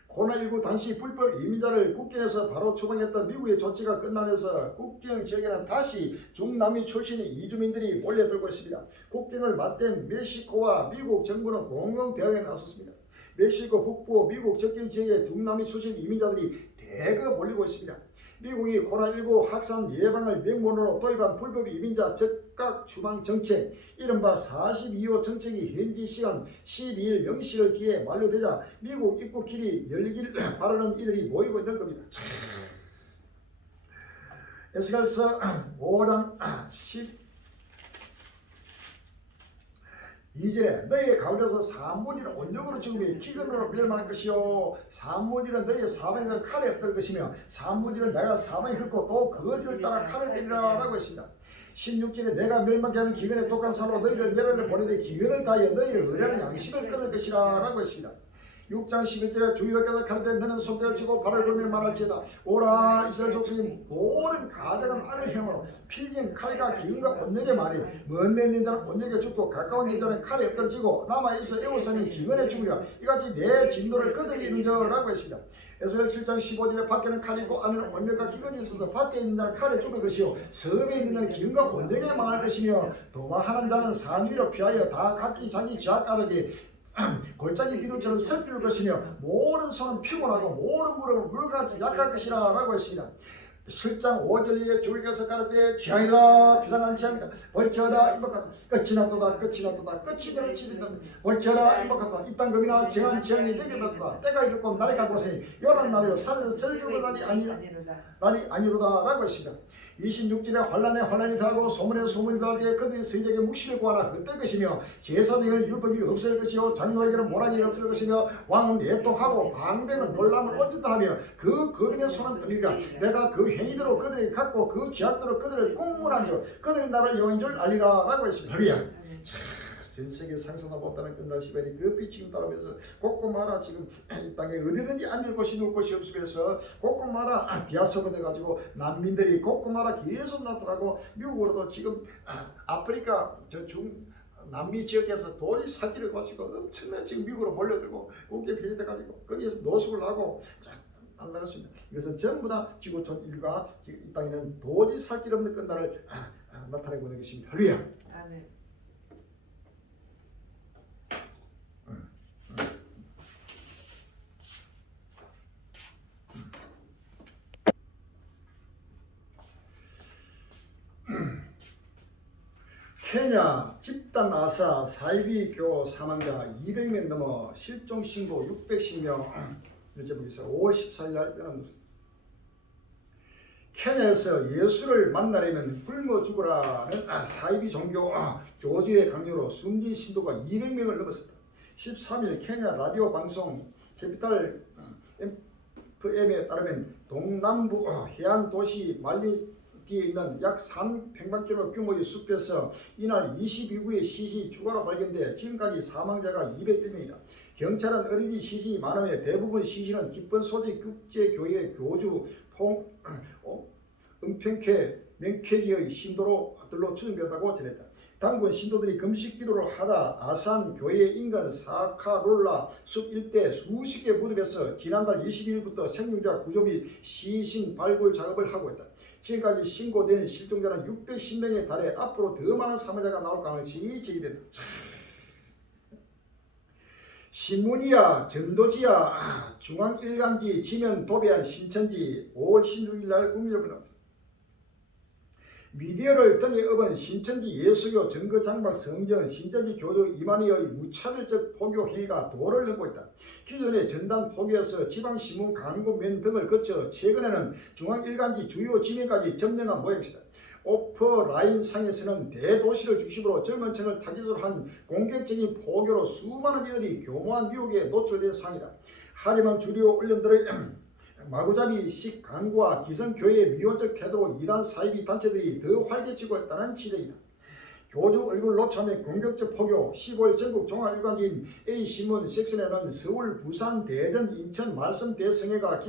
코로나19 당시 불법 이민자를 국경에서 바로 추방했던 미국의 조치가 끝나면서 국경 지역에는 다시 중남미 출신의 이주민들이 몰려들고 있습니다. 국경을 맞댄 멕시코와 미국 정부는 공동 대응에 나섰습니다. 멕시코 북부 미국 접경 지역의 중남미 출신 이민자들이 대거 몰리고 있습니다. 미국이 코로나19 확산 예방을 명분으로 도입한 불법 이민자 즉각 추방 정책, 이른바 42호 정책이 현지 시간 12일 0시를 기해 만료되자 미국 입국길이 열리길 바라는 이들이 모이고 있는 겁니다. 에스겔서 5장 12절에 너희의 가운데서 3분의 1은 온역으로 죽음이 기근으로 멸망할 것이요 3분의 1은 너희의 사방에서 칼에 엎을 것이며 3분의 1은 내가 사방에 흙고 또 그들을 따라 칼을 때리라 라고 했습니다. 16절에 내가 멸망케 하는 기근의 독한 산으로 너희를 멸하려 보내되 기근을 다하여 너희의 의뢰하는 양식을 끊을 것이라 라고 했습니다. 6장 11절에 주의롭게도 가르되 너는 손뼉을 치고 발을 걸며 말할지어다. 오라 이스라엘 족속이 모든 가장은 악을 행하므로 필경 칼과 기근과 온역의 말이 먼데 있는 자는 온역에 죽고 가까운 있는 자는 칼에 엎드러지고 남아있어 애워싸니 기근에 죽으리라. 이같이 내 진노를 끄덕이는 자라고 했습니다. 에스겔 7장 15절에 밖에는 칼이 있고 안에는 온역과 기근이 있어서 밭에 있는 자는 칼에 죽을 것이요 섬에 있는 자는 기근과 온역에 망할 것이며 도망하는 자는 산 위로 피하여 다 각기 자기 죄악가득이 골짜기 비둘처럼 슬플 것이며 모든 손은 피곤하고 모든 무릎은 물같이 약할 것이라 라고 했습니다. 7장 5절에 주에게서 가르되 취향이다 비상한 취향이다 벌쳐라 임박하다 끝이 났도다 끝이 났도다 끝이 되는 치리다 벌쳐라 임박하다 이땅 금이나 정한 취향이 내게 받다 때가 이르고 날이 갈 곳에 여러 날이요 산에서 절규가 날이 아니로다 라고 했습니다. 26절에 환란에 환란이 더하고 소문에 소문이 더하기에 그들이 성적에 묵시를 구하라 흩될 것이며 제사장에는 율법이 없을 것이요 장로에게는 모락이 없을 것이며 왕은 애통하고 방백은 놀람을 얻었다 하며 그 거민의 손은 떨리리라. 내가 그 행위대로 그들이 갖고 그 죄악대로 그들을 꿈물한 줄 그들이 나를 여호와인 줄 알리라 라고 했습니다. 할렐루야. 전세계 상선화 못하는 끝날 시간이 급히 지금 따라오면서 곳곳마다 지금 이 땅에 어디든지 앉을 곳이 누울 곳이 없으면서 곳곳마다 디아스포가 돼가지고 난민들이 곳곳마다 계속 나타나고 미국으로도 지금 아프리카 남미 지역에서 도저히 살기를 가지고 엄청나게 지금 미국으로 몰려들고 국계 편입돼가지고 거기에서 노숙을 하고 날라갔습니다. 이것은 전부 다 지구촌 일과 이 땅에는 도저히 살 길 없는 끝날을 나타내고 있는 것입니다. 할렐루야. 아멘. 케냐 집단 아사 사이비 교 사망자 200명 넘어 실종 신고 610명 이런 제목이 있어요. 5월 14일 날 이런 케냐에서 예수를 만나려면 굶어 죽으라는 사이비 종교 교주의 강요로 숨진 신도가 200명을 넘었습니다. 13일 케냐 라디오 방송 캐피탈 FM에 따르면 동남부 해안 도시 말리기에 있는 약 3평방킬로미터 규모의 숲에서 이날 22구의 시신이 추가로 발견돼 지금까지 사망자가 201명이다. 경찰은 어린이 시신이 많으며 대부분 시신은 기쁜 소재 국제교회 교주 은평회 맹쾌지의 신도로들로 추정되었다고 전했다. 당군 신도들이 금식 기도를 하다 아산 교회 인근 사카롤라 숲 일대 수십 개 무덤에서 지난달 22일부터 생존자 구조 및 시신 발굴 작업을 하고 있다. 지금까지 신고된 실종자는 610명에 달해 앞으로 더 많은 사망자가 나올 가능성이 제기된다. 신문이야 전도지야 중앙일간지 지면 도배한 신천지 5월 16일 날 국민을 보냅니다. 미디어를 등에 업은 신천지 예수교 증거장막 성전 신천지 교주 이만희의 무차별적 포교 행위가 도를 넘고 있다. 기존의 전단 포교에서 지방신문 광고면 등을 거쳐 최근에는 중앙일간지 주요 지면까지 점령한 모양새다. 오프라인상에서는 대도시를 중심으로 젊은 층을 타깃으로 한 공격적인 포교로 수많은 이들이 교묘한 유혹에 노출된 상황이다. 하지만 주류 언론들의 마구잡이식 광고와 기성교회의 미온적 태도로 이단 사이비 단체들이 더 활개치고 있다는 지적이다. 교주 얼굴 노참의 공격적 포교 15일 전국 종합일간지인 A신문 섹션에는 서울, 부산, 대전, 인천, 말씀 대성회가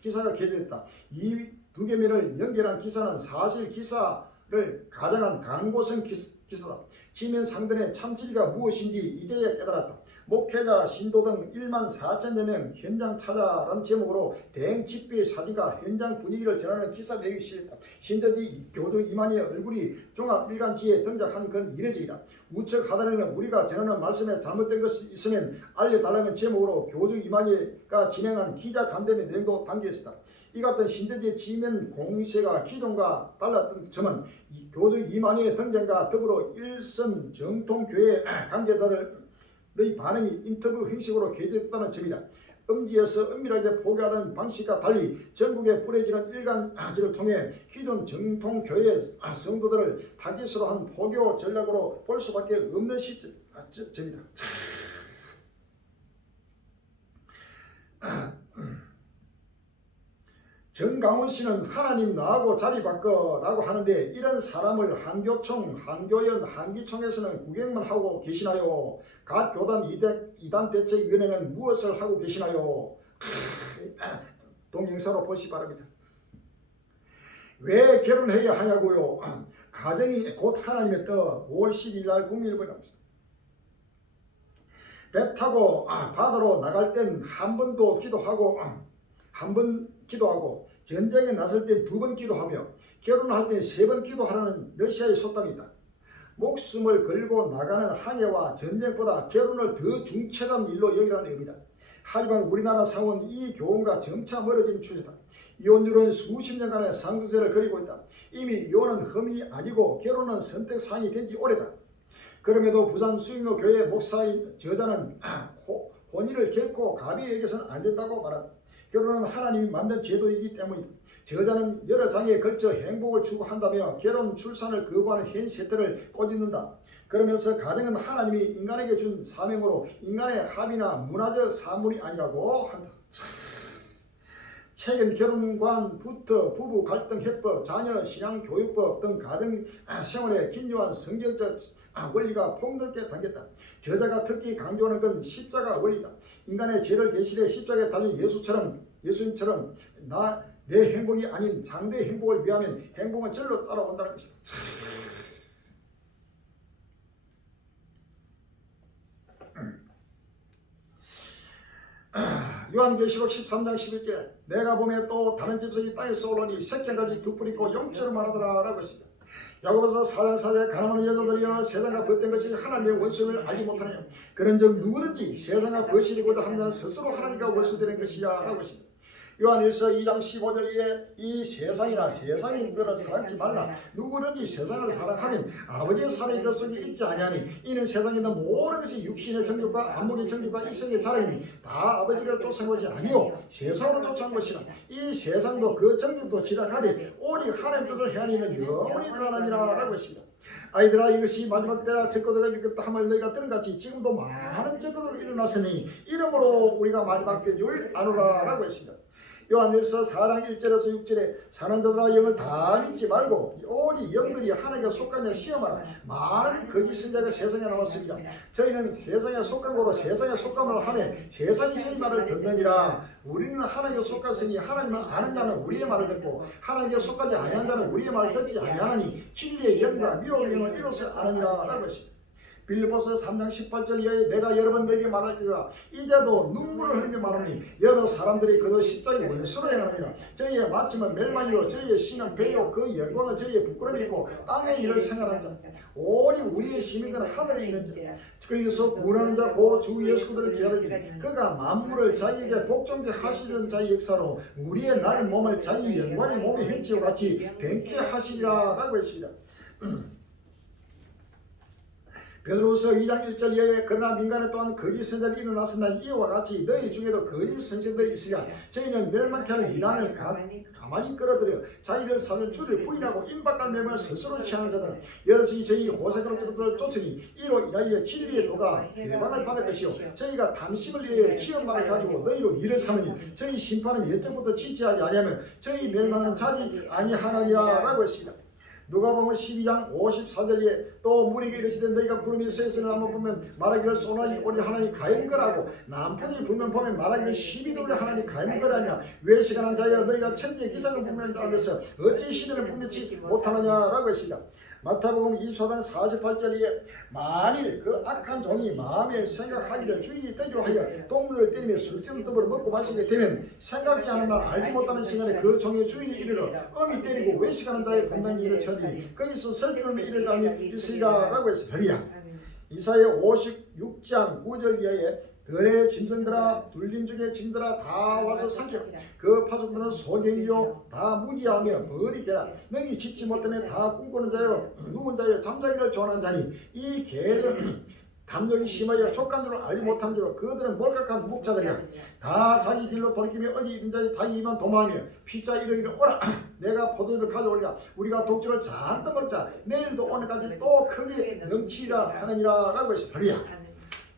기사가 게재됐다. 이 두 개면을 연결한 기사는 사실 기사를 가장한 광고성 기사다. 지면 상단의 참진리가 무엇인지 이제야 깨달았다. 목회자, 신도 등 1만 4천여 명 현장 찾아라는 제목으로 대행 집회 사진과 현장 분위기를 전하는 기사 내용이 실렸다. 신천지 교주 이만희의 얼굴이 종합일간지에 등장한 건 이례적이다. 우측 하단에는 우리가 전하는 말씀에 잘못된 것이 있으면 알려달라는 제목으로 교주 이만희가 진행한 기자간담회 내용도 담겨있었다. 이 같은 신천지 지면 공세가 기존과 달랐던 점은 교주 이만희의 등장과 더불어 일선 정통교회 관계자들의 반응이 인터뷰 형식으로 게재됐다는 점이다. 음지에서 은밀하게 포교하던 방식과 달리 전국에 뿌려지는 일간지를 통해 기존 정통교회 성도들을 타깃으로 한 포교 전략으로 볼 수밖에 없는 시점이다. 정강훈 씨는 하나님 나하고 자리 바꿔라고 하는데 이런 사람을 한교총, 한교연, 한기총에서는 구경만 하고 계시나요? 각 교단 이단 대책위원회는 무엇을 하고 계시나요? 동영상으로 보시 바랍니다. 왜 결혼해야 하냐고요? 가정이 곧 하나님의 뜻 5월 12일 날 국민일보에 나옵니다. 배 타고 바다로 나갈 땐 한 번도 기도하고 한 번 기도하고 전쟁에 나설 때 2번 기도하며 결혼할 때 3번 기도하라는 러시아의 속담이다. 목숨을 걸고 나가는 항해와 전쟁보다 결혼을 더 중차대한 일로 여기라는 의미다. 하지만 우리나라 상은 이 교훈과 점차 멀어지는 추세다. 이혼율은 수십 년간의 상승세를 그리고 있다. 이미 이혼은 흠이 아니고 결혼은 선택사항이 된 지 오래다. 그럼에도 부산 수익로 교회 목사인 저자는 혼인을 결코 가벼이 여겨서는 안 된다고 말한다. 결혼은 하나님이 만든 제도이기 때문이다. 저자는 여러 장에 걸쳐 행복을 추구한다며 결혼, 출산을 거부하는 현 세태를 꼬집는다. 그러면서 가정은 하나님이 인간에게 준 사명으로 인간의 합의나 문화적 사물이 아니라고 한다. 최근 결혼관부터 부부 갈등 해법, 자녀 신앙 교육법 등 가정 생활에 긴요한 성경적 원리가 폭넓게 담겼다. 저자가 특히 강조하는 건 십자가 원리다. 인간의 죄를 대신해 십자가에 달린 예수님처럼 내 행복이 아닌 상대의 행복을 위하면 행복은 절로 따라온다는 것이다. 요한계시록 13장 11절에 내가 보매 또 다른 짐승이 땅에서 올라오니 새끼 가지 두 뿔 있고 영처럼 말하더라 라고 했습니다. 야고보서 4장 4절에 가난한 여자들이여 세상과 벗된 것이 하나님의 원수를 알지 못하느냐 그런즉 누구든지 세상과 거스리고자 하는 자는 스스로 하나님과 원수되는 것이야 라고 했습니다. 요한일서 2장 15절에 이 세상이나 세상의 것을 사랑하지 말라. 누구든지 세상을 사랑하면 아버지의 사랑이 그 속에 있지 아니하니 이는 세상에 있는 모든 것이 육신의 정욕과 안목의 정욕과 이성의 자랑이 다 아버지를 쫓은 것이 아니요 세상으로 쫓은 것이라. 이 세상도 그 정욕도 지락하되 오직 하나님 뜻을 행하는 이는 영원히 가느니라 라고 했습니다. 아이들아, 이것이 마지막 때라 적그리스도가 일어났다 함을 너희가 들은 같이 지금도 많은 적그리스도가 일어났으니 이러므로 우리가 마지막 때 줄 아노라 라고 했습니다. 요한일서 4장 1절에서 6절에 사는 자들아 영을 다 믿지 말고 오직 영들이 하나님께 속하냐 시험하라. 많은 거짓 선자가 세상에 나왔습니다. 저희는 세상에 속한 거로 세상에 속함을 하며 세상이 저희 말을 듣느니라. 우리는 하나님께 속았으니 하나님을 아는 자는 우리의 말을 듣고 하나님께 속하지 아니한 자는 우리의 말을 듣지 아니하나니 진리의 영과 미혹의 영을 이로써 아느니라 라고 했습니다. 빌립보서 3장 18절 이하에 내가 여러분들에게 말할기라 이제도 눈물을 흘리며 말하니 여러 사람들이 그저 십자가의 원수로 행하느니라. 저희의 마침은 멸망이요 저희의 신은 배요 그 영광은 저희의 부끄러움이고 땅의 일을 생각하는 자 오직 우리의 시민은 하늘에 있는 자 그에서 구원하는 자 고 주 예수 그리스도를 기다리니 그가 만물을 자기에게 복종케 하시는 자의 역사로 우리의 나의 몸을 자기 영광의 몸의 형체와 같이 뱀게 하시리라 라고 했습니다. 베드로후서 2장 1절 이하에 그러나 민간에 또한 거짓 선자들이 일어났으나 이와 같이 너희 중에도 거짓 선생들이 있으랴. 저희는 멸망케 하는 이단을 가만히 끌어들여 자기를 사는 주를 부인하고 임박한 멸망을 스스로 취하는 자들 여럿이 저희 호색으로들을 쫓으니 이로 인하여 진리의 도가 해방을 받을 것이요 저희가 탐심을 위하여 시험만을 가지고 너희로 일을 삼으니 저희 심판은 예정부터 지체하지 아니하면 저희 멸망은 자지 아니하느니라 라고 했습니다. 누가복음 12장 54절에 또 무리에게 이르시되 너희가 구름이 서있으는 한번 보면 말하기를 소나기 오리라 하나니 가임거라고 남풍이 불면 보면 말하기를 12도를 하나니 가임거라냐 외식하는 자여 너희가 천지의 기상을 보면 알면서 어찌 시대를 분명치 못하느냐라고 했습니다. 마태복음 24장 48절에 만일 그 악한 종이 마음에 생각하기를 주인이 떠주하여 동물을 때리며 술병 떡을 먹고 마시게 되면 생각지 않은 날 알지 못하는 시간에 그 종의 주인이 이르러 엄히 때리고 외식하는 자의 분당이 일을 쳐지니 거기서 슬픔의 일을 감이 있으리라 라고 했습니다. 이사야 56장 9절 이하에 들의 짐승들아 둘림 중에 짐들아 다 와서 삼켜 그 파수꾼들은 소경이요 다 무지하며 버리게라. 너희 짓지 못하며 다 꿈꾸는 자요 누군 자요 잠자기를 좋아하는 자니 이 개를 담력이 심하여 족한 줄을 알지 못하는 자요 그들은 몰각한 목자들이야. 다 자기 길로 돌이키며 어디 있는 자의 자기 입만 도망하며 피자 이르기를 오라 내가 포도주를 가져오리라. 우리가 독주를 잔뜩 먹자 내일도 오늘까지 또 크게 넘치리라 하느니라 라고 했습니다.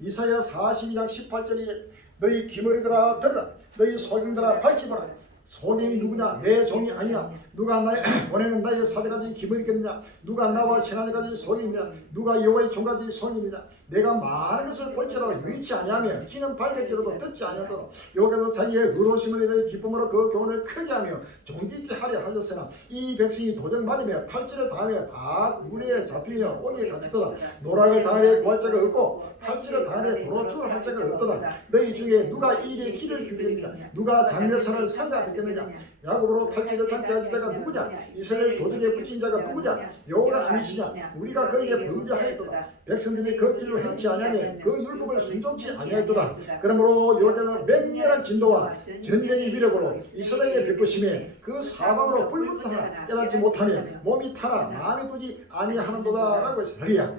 이사야 42장 18절에 너희 기머리들아 들으라 너희 소경들아 밝히거라. 소경이 누구냐? 내 종이 아니야. 누가 나의 보내는 나의 사제까지 기머리겠느냐? 누가 나와 친하니까지 소경이냐? 누가 여호와의 종까지 소경이냐? 내가 많은 것을 볼지라도 유의치 아니하며 귀는 밝을지라도 듣지 아니하도록 여호와께서 자기의 의로우심을 이르 기쁨으로 그 교훈을 크게 하며 종기 있게 하려 하셨으나 이 백성이 도전 맞으며 탈취를 당하며 다 우리에 잡히며 오기에 갇히도다. 노락을 당하되 구할 자가 없고 탈취를 당하되 도로 죽을 할 자가 없도다. 너희 중에 누가 일에 길을 주겠느냐? 누가 장례선을 상가 듣겠느냐? 야곱으로 탈취를 당케 하신 자가 누구냐? 이스라엘 도적에 붙인 자가 누구냐? 여호와가 아니시냐? 우리가 그에게 범죄하였도다. 백성들이 그 길로 행치 아니하며 그 율법을 순종치 아니하였도다. 그러므로 여호와께서 맹렬한 진도와 전쟁의 위력으로 이스라엘에 베푸심에 그 사방으로 불붙으나 깨닫지 못하며 몸이 타나 마음에 두지 아니하는도다 라고 했습니다.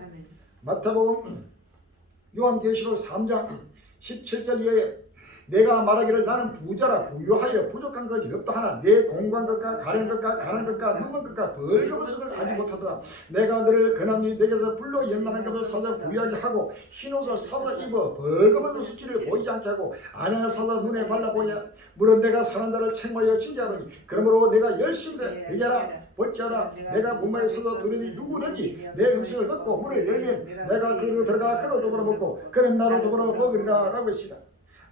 마태복음 요한계시록 3장 17절 이하에 내가 말하기를 나는 부자라 부유하여 부족한 것이 없다 하나 내 공부한 것과 가련 것과 가난 것과 누먼 것과 벌거벗은 것을 알지 못하더라. 내가 너를 그남니 내게서 불로 연만한 것을 사서 부유하게 하고 흰옷을 사서 입어 벌거벗은 수치를 보이지 않게 하고 안양을 사서 눈에 발라 보이냐. 물론 내가 사는 자를 책망하여 징계하노니 그러므로 내가 열심히 되게 하라. 볼지어라 내가 문마에 서서 들으니 누구든지 내 음성을 듣고 문을 열면 내가 그로 들어가 그로 더불어 먹고 그는 나로 더불어 먹으리라 라고 했습니다.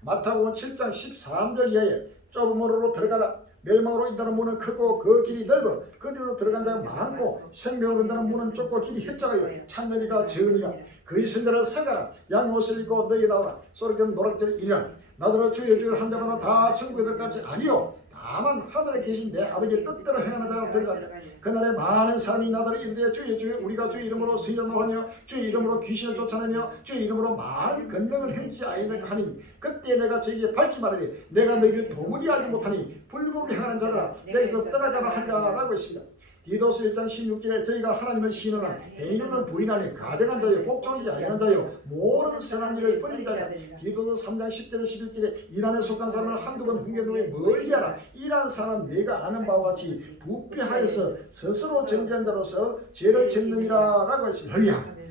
마태복음 7장 13절 이하에 좁은 문으로 들어가라. 멸망으로 인다는 문은 크고 그 길이 넓어 그리로 들어간 자가 많고 생명으로 인다는 문은 좁고 길이 협착하여 참느니가 적으니라. 그의 선자를 생각하라. 양옷을 입고 너희 나오라. 소리는 노락절 이리라. 나더러 주의 주를 한 자마다 다 천국에 들어갈 것이 아니요 다만 하늘에 계신 내 아버지의 뜻대로 행하는 자가 되리라. 그날에 많은 사람이 나더러 이르되 주의 우리가 주의 이름으로 승전을 하며 주의 이름으로 귀신을 쫓아내며 주의 이름으로 많은 권능을 행치 아이다가 하니 그때 내가 저에게 밝히 말하되 내가 너희를 도무지 알지 못하니 불법을 행하는 자들아 내게서 떠나가라 하리라 라고 했습니다. 디도스 1장 16절에 저희가 하나님을 신으나 행위는 부인하니 가증한 자요 복종하지 아니하는 자요 모든 선한 일을 버린 자라. 디도스 3장 10절에 11절에 이란에 속한 사람을 한두 번 훈계노에 멀리하라. 이란 사람은 내가 아는 바와 같이 부패하여서 스스로 정죄한 자로서 죄를 짓느니라 라고 했습니다. 할렐루야.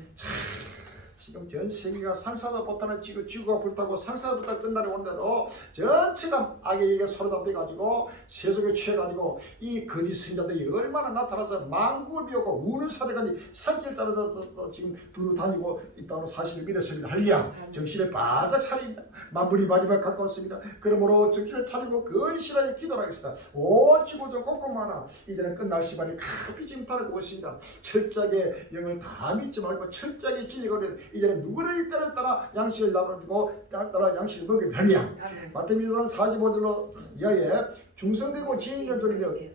지금 전 세계가 상사도 못하는 지구가 불타고 상사도 끝날이 오는데도 전체가 악에게 사로잡혀가지고 세속에 취해가지고 이 거짓 선자들이 얼마나 나타나서 만국을 비우고 우는 사대까지 산길 따라서 지금 두루 다니고 있다는 사실을 믿었습니다. 할렐루야. 정신을 바짝 차립니다. 만물이 마지막 가까웠습니다. 그러므로 정신을 차리고 근실하게 기도를 하겠습니다. 온 지구조 곳곳마다 이제는 끝날 시간이 가히 지금 다가오고 있습니다. 철저하게 영을 다 믿지 말고 철저하게 진리거리를 이제는 누구를 때를 따라 양식을 나눠주고 따라 양식을 먹이면 할렐루야. 마태복음 45절로 이하에 중성되고 지혜 있는 종이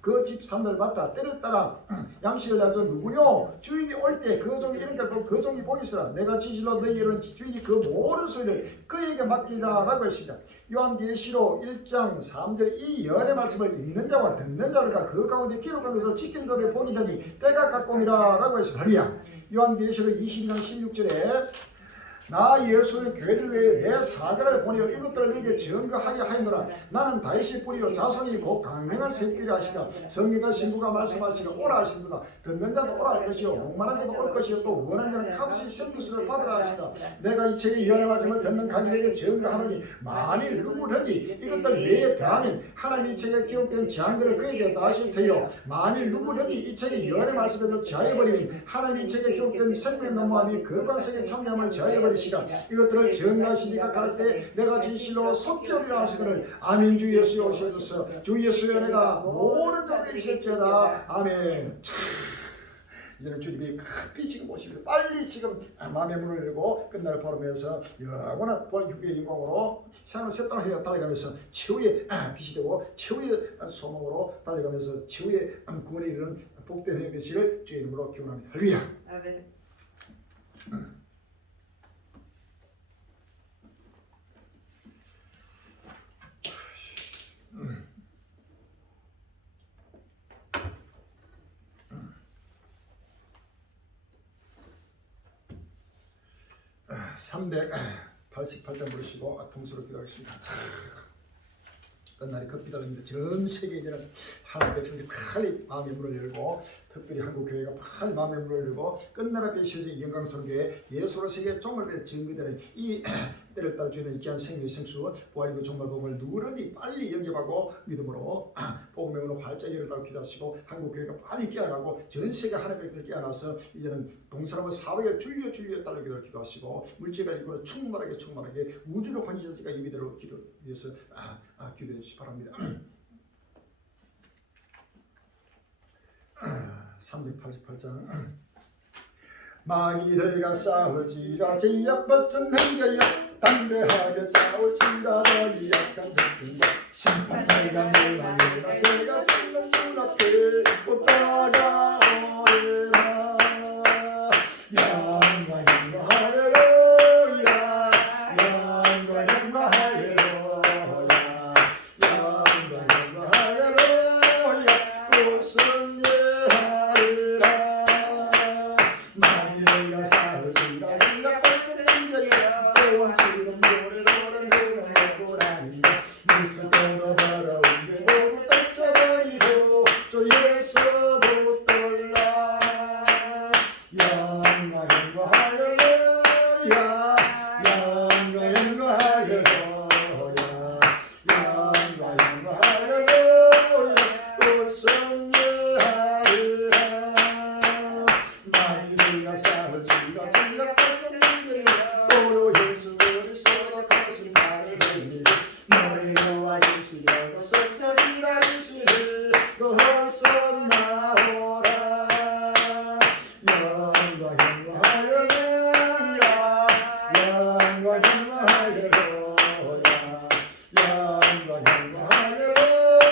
그 집 사람들 맡아 때를 따라 양식을 나눠 누구뇨? 주인이 올 때 그 종이 이런 걸 보고 그 종이 보이시라. 내가 진실로 너희 이런 주인이 그 모든 소리를 그에게 맡기라 라고 했습니다. 요한계시록 1장 3절 이 열의 말씀을 읽는 자와 듣는 자가 그 가운데 기록한 것을 지킨 자를 보기 되니 때가 가까움이라 라고 했습니다. 할렐루야. 요한계시록 22장 16절에 나 예수의 교회들 외에 내 사자를 보내어 이것들을 너에게 증거하게 하였노라. 나는 다윗의 뿌리요 자손이 곧 강명한 새끼리 하시다. 성경과 신부가 말씀하시고 오라 하신다. 듣는 자도 오라 할 것이요 목마른 자도 올 것이요 또 원하는 자는 값이 생수를 받으라 하시다. 내가 이 책의 예언의 말씀을 듣는 가족에게 증거하노니 만일 누구든지 이것들 외에 더하면 하나님 이 책에 기록된 재앙들을 그에게 다 하실 테요 만일 누구든지 이 책의 예언의 말씀을 제하여버리면 하나님 이 책에 기록된 생명 넘어함이 거반석의 참여함을 제하여버리시다. 이것들을 증거하시니까 가르치되 내가 진실로 속죄하리라 하시거늘 아멘. 주 예수여 오셔서 주 예수여 내가 모든 자들에게 있을지어다. 아멘. 이제는 주님이 급히 지금 오시고 빨리 지금 마음의 문을 열고 끝날 바라면서 영원한 부활 휴게의 영광으로 세상을 새땅을 달려가면서 최후의 빛이 되고 최후의 소망으로 달려가면서 최후의 구원에 이르는 복된 해의 되시를 주의 이름으로 기원합니다. 할렐루야. 아멘. 388장 부르시고 통수로 기도하겠습니다. 끝날이 급히 달립니다. 전 세계에는 한국 백성들이 빨리 마음의 문을 열고 특별히 한국 교회가 빨리 마음의 문을 열고 끝날 앞에 씌워진 영광스러운 교회 예수로 세계 종말에 증거되는 이 때를 따라 주는 귀한 생명의 생수 부활이고 정말 복음을 누구든지 빨리 영접하고 믿음으로 복음의 문을 활짝 열어달라고 기도하시고 한국 교회가 빨리 깨어나고 전 세계 하나님의 백성을 깨어나서 이제는 동사람을 사회에 줄려 달라고 기도하시고 물질을 이끌어 충만하게 우주를 환희자지가 이미대로 기도 위해서 기도해 주시기 바랍니다. 388장 마귀들과 싸울지라 제 앞벗은 행자여 담대하게 싸울지라 너희 약한 백성과 심판대가 몰라내라 내가 쓰는 문 앞에 못 따라오리라. 양과 할렐루야 양과 할렐루야 양과 할렐루야 웃음 예하리라. 마귀가 싸우지라 우리가 뻗는 자야 또한 지금 노래로는 노래하고라니까 미스터도 더러운 게 모두 뺏어버리고 또 예수 붙들라. 양과 할렐루야 양과 할렐루야 양과 할렐루야 웃음 예하리라. 마귀가 싸우지라 진락하셨는데 오로 예수 그리스도가 당신 나를 보니 너를 도와주시려고 속삭이라 주시를 너서 나오라. 양과 할렐루야 양과 할렐루야 양과 할렐루야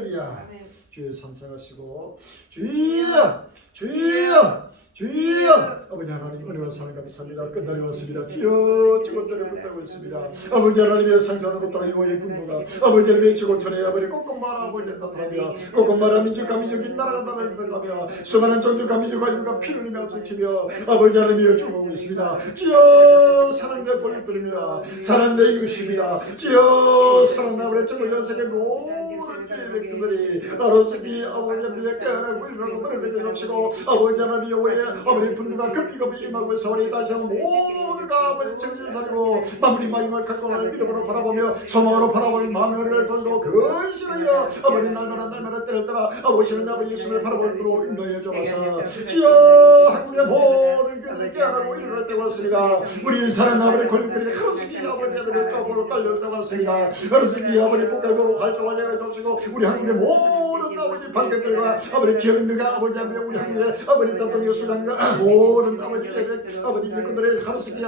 할렐루야. 아멘. 주여 삼창하시고 주여 주여 주여 아버지 하나님 은혜와 사랑 감사합니다. 끝날이 왔습니다. 주여 주권전에 붙들고 있습니다. 아버지 하나님의 상상을 못하는 이와의 분노가 아버지 하나님의 주권전에 아버지 꼼꼼마라 아버지 나타나며 꼼꼼마라 민족과 민족이 나라가 나라를 들어가며 수많은 종족과 민족과 인류가 피를 흘리며 쫓기며 아버지 하나님의 주목하고 있습니다. 주여 사랑 내 권리 드립니다. 사랑 내 이웃입니다. 주여 사랑 나무의 전국 연세계 모든 주의 백성들이 나로서기 아버지 하나님의 깨어나고 일어나고 문을 내게 넘치고 아버지 하나님의 오해 아버지 분노가 급히 임하고 있사오니 다시 한번 모두가 아버지 정신을 차리고 마무리 마지막 갖고 나를 믿음으로 바라보며 소망으로 바라보며 마음을 돌고 근신하여 아버지 날마다 때를 따라 아버지는 아버지 예수를 바라보도록 인도해 주옵소서. 주여 한국의 모든 교회들이 깨어나고 일어날 때가 왔습니다. 우리 사랑 아버지 권력들이 하루씩 아버지 하나님의 쪽으로 딸려올 때가 왔습니다. 하루씩 아버지 국가적으로 활동을 해주시고 우리 한국의 모든 아버지 반격들과 아버지 기업인들과 아버지 하나님 우리 한국의 아버지 대통령 수장과 모든 아버지 일꾼들의 하루씩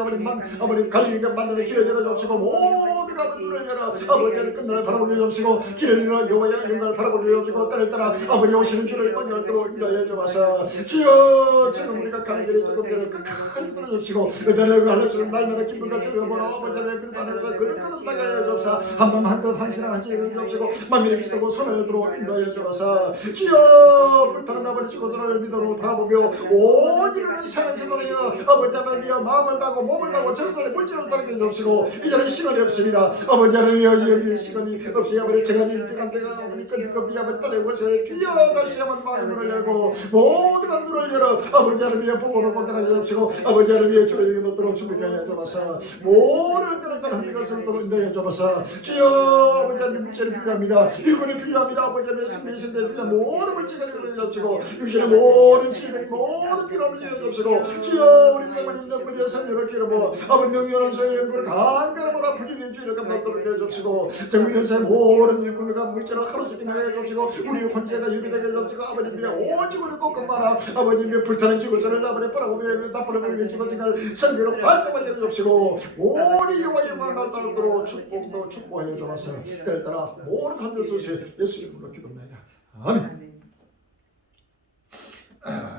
아버지 갈리게 만드는 길을 열어주시고 모두가 문을 열어 아버지를 끝날 바라보게 해주시고 길을 열어 여호와의 영광을 바라보게 해주시고 때를 따라 아버지 오시는 줄을 번열도록 인도해 주옵소서. 주여 지금 우리가 가는 길에 조금 전에 끝까지 들어주시고 그대로 알려주는 날마다 기쁨과 즐거움으로 아버지의 그릇 안에서 그릇 나게 해주옵소서. 한번 한껏 당신을 하시게 해주옵시고 만민의 빛이고 손을 들어 인도해 주옵소서. 주여 불타는 아버지 지구들을 믿음으로 바라보며 온 이름을 생각하여 아버지 하나님이여 마음을 다고 몸을 다고 정성의 물질을 다르게 해주옵시고 이제는 시간이 없습니다. 아버지 하나님이여 시간이 없이 아버지 제가지 일찍한 때가 아버지 끝이 아버지 딸의 것을 주여 다시 한번 마음을 열고 모두가 눈을 열어 아버지 하나님이여 보고도 못 가게 해주옵시고 아버지 하나님이여 주를 믿도록 준비하게 해주옵소서. 모든 때를 따른 것을 또 인도해 주옵소서. 주여 아버지 하나님 물질이 필요합니다. 일꾼이 필요합니다. 아버지 하나님 승리신대 필요한 모든 물질을 해주옵시고 육신의 모든 질병 모든 필요함을 해주옵시고 주여 우리 사모님 너무의 선녀를 기르고 아버지 명령한 소의 연구를 강간함으로 아프기를 주의를 감당토록 해주옵시고 정민연사의 모든 일꾼과 물질을 하루씩 해주옵시고 우리 혼자가 예비되게 해주옵시고 아버님의 온 지구를 꺾어마라 아버님의 불타는 지구전을 아버지 바라보며 나쁘는 위에 지구전을 선교로 발전하게 해주옵시고 우리 여호와의 영광을 날따르도록 축복도 축복해 주옵소서. 때를 따라 모든 한들 소식 예수 이름으로 기도합니다. 아멘.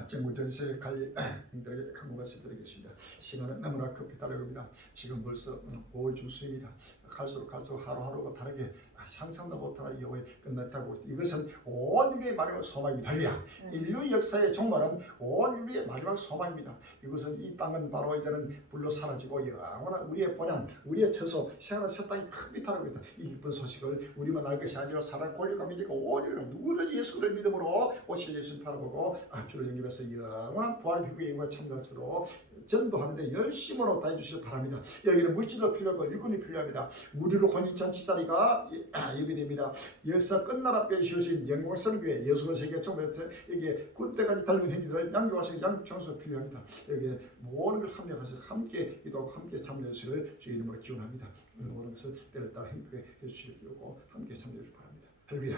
정부 전세 관리 행들에게 간구 말씀드리겠습니다. 시간은 너무나 급히 다가옵니다. 지금 벌써 5월 중순입니다. 갈수록 하루하루가 다르게 상상도 못하는 여호와의 끝났다고. 이것은 온 인류의 마지막 소망입니다. 할렐루야. 인류 역사의 종말은 온 인류의 마지막 소망입니다. 이것은 이 땅은 바로 이제는 불로 사라지고 영원한 우리의 본향, 우리의 처소, 생활한 새 땅이 크게 다가옵니다. 이 기쁜 소식을 우리만 알 것이 아니라 사랑 권력과 민족과 온 인류는 누구든지 예수를 믿음으로 오실 예수를 바라보고 주를 영접해서 영원한 부활의 기쁨의 영광에 참여할 수 있도록 전도하는데 열심으로 다해주시기 바랍니다. 여기는 물질도 필요하고 일꾼이 필요합니다. 무료로 혼인잔치 자리가 예비됩니다. 역사 끝나라 빼시오신 영광스러운 교회 예수의 세계 정부에서 여기에 군대까지 닮은 행위들을 양육하시고 양육장소가 필요합니다. 여기에 모든 걸 합력해서 함께 기도하고 함께 참여하시기를 주 이름으로 기원합니다. 모든 것을 때를 따라 행복해 해주시기 바라고 함께 참여해 주시기 바랍니다. 할렐루야.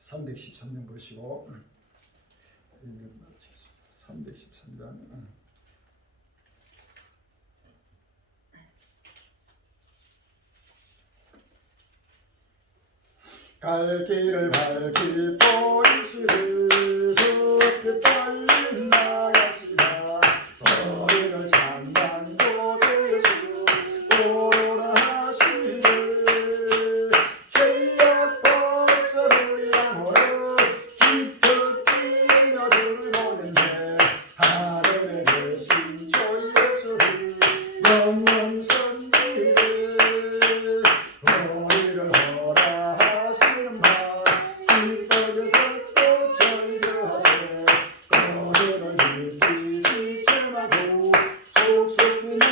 313년 보시고 313장 갈 길을 밝히 보이시는 숲에 떨린 나가시다 우리를 장난도 되시고 오라 하시네 죄악 벗어를 양호로 깊이 뛰어들을 보는데 하늘에 계신 저 예수를 영원 선비를 우리를 오라 속속히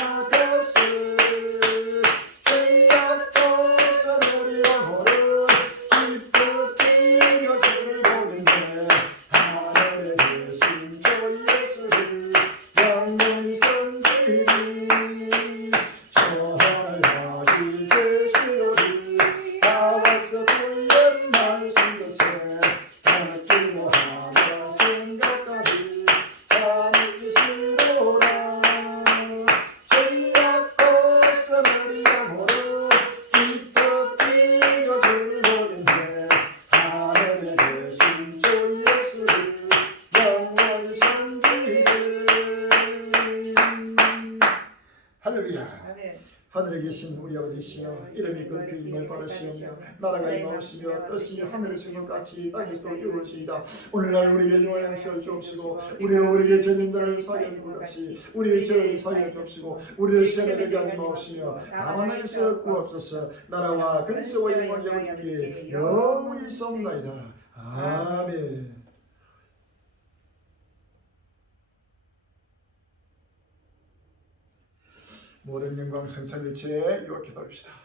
계신 우리 아버지시여 이름이 높이 힘을 받으시오며 나라가 임하옵시며 뜻이 하늘에서 것 같이 땅에서도 이루어지이다. 오늘날 우리에게 일용할 양식을 주옵시고 우리에게 죄진들을 사하여 준 것 같이 우리의 죄를 사하여 주옵시고 우리를 시험에 들게 하지 마옵시며 다만 에서 구하옵소서. 나라와 근세와 영광이 아버지께 영원히 있사옵나이다. 아멘. 모든 영광 성찬일체에 이렇게 기도합시다.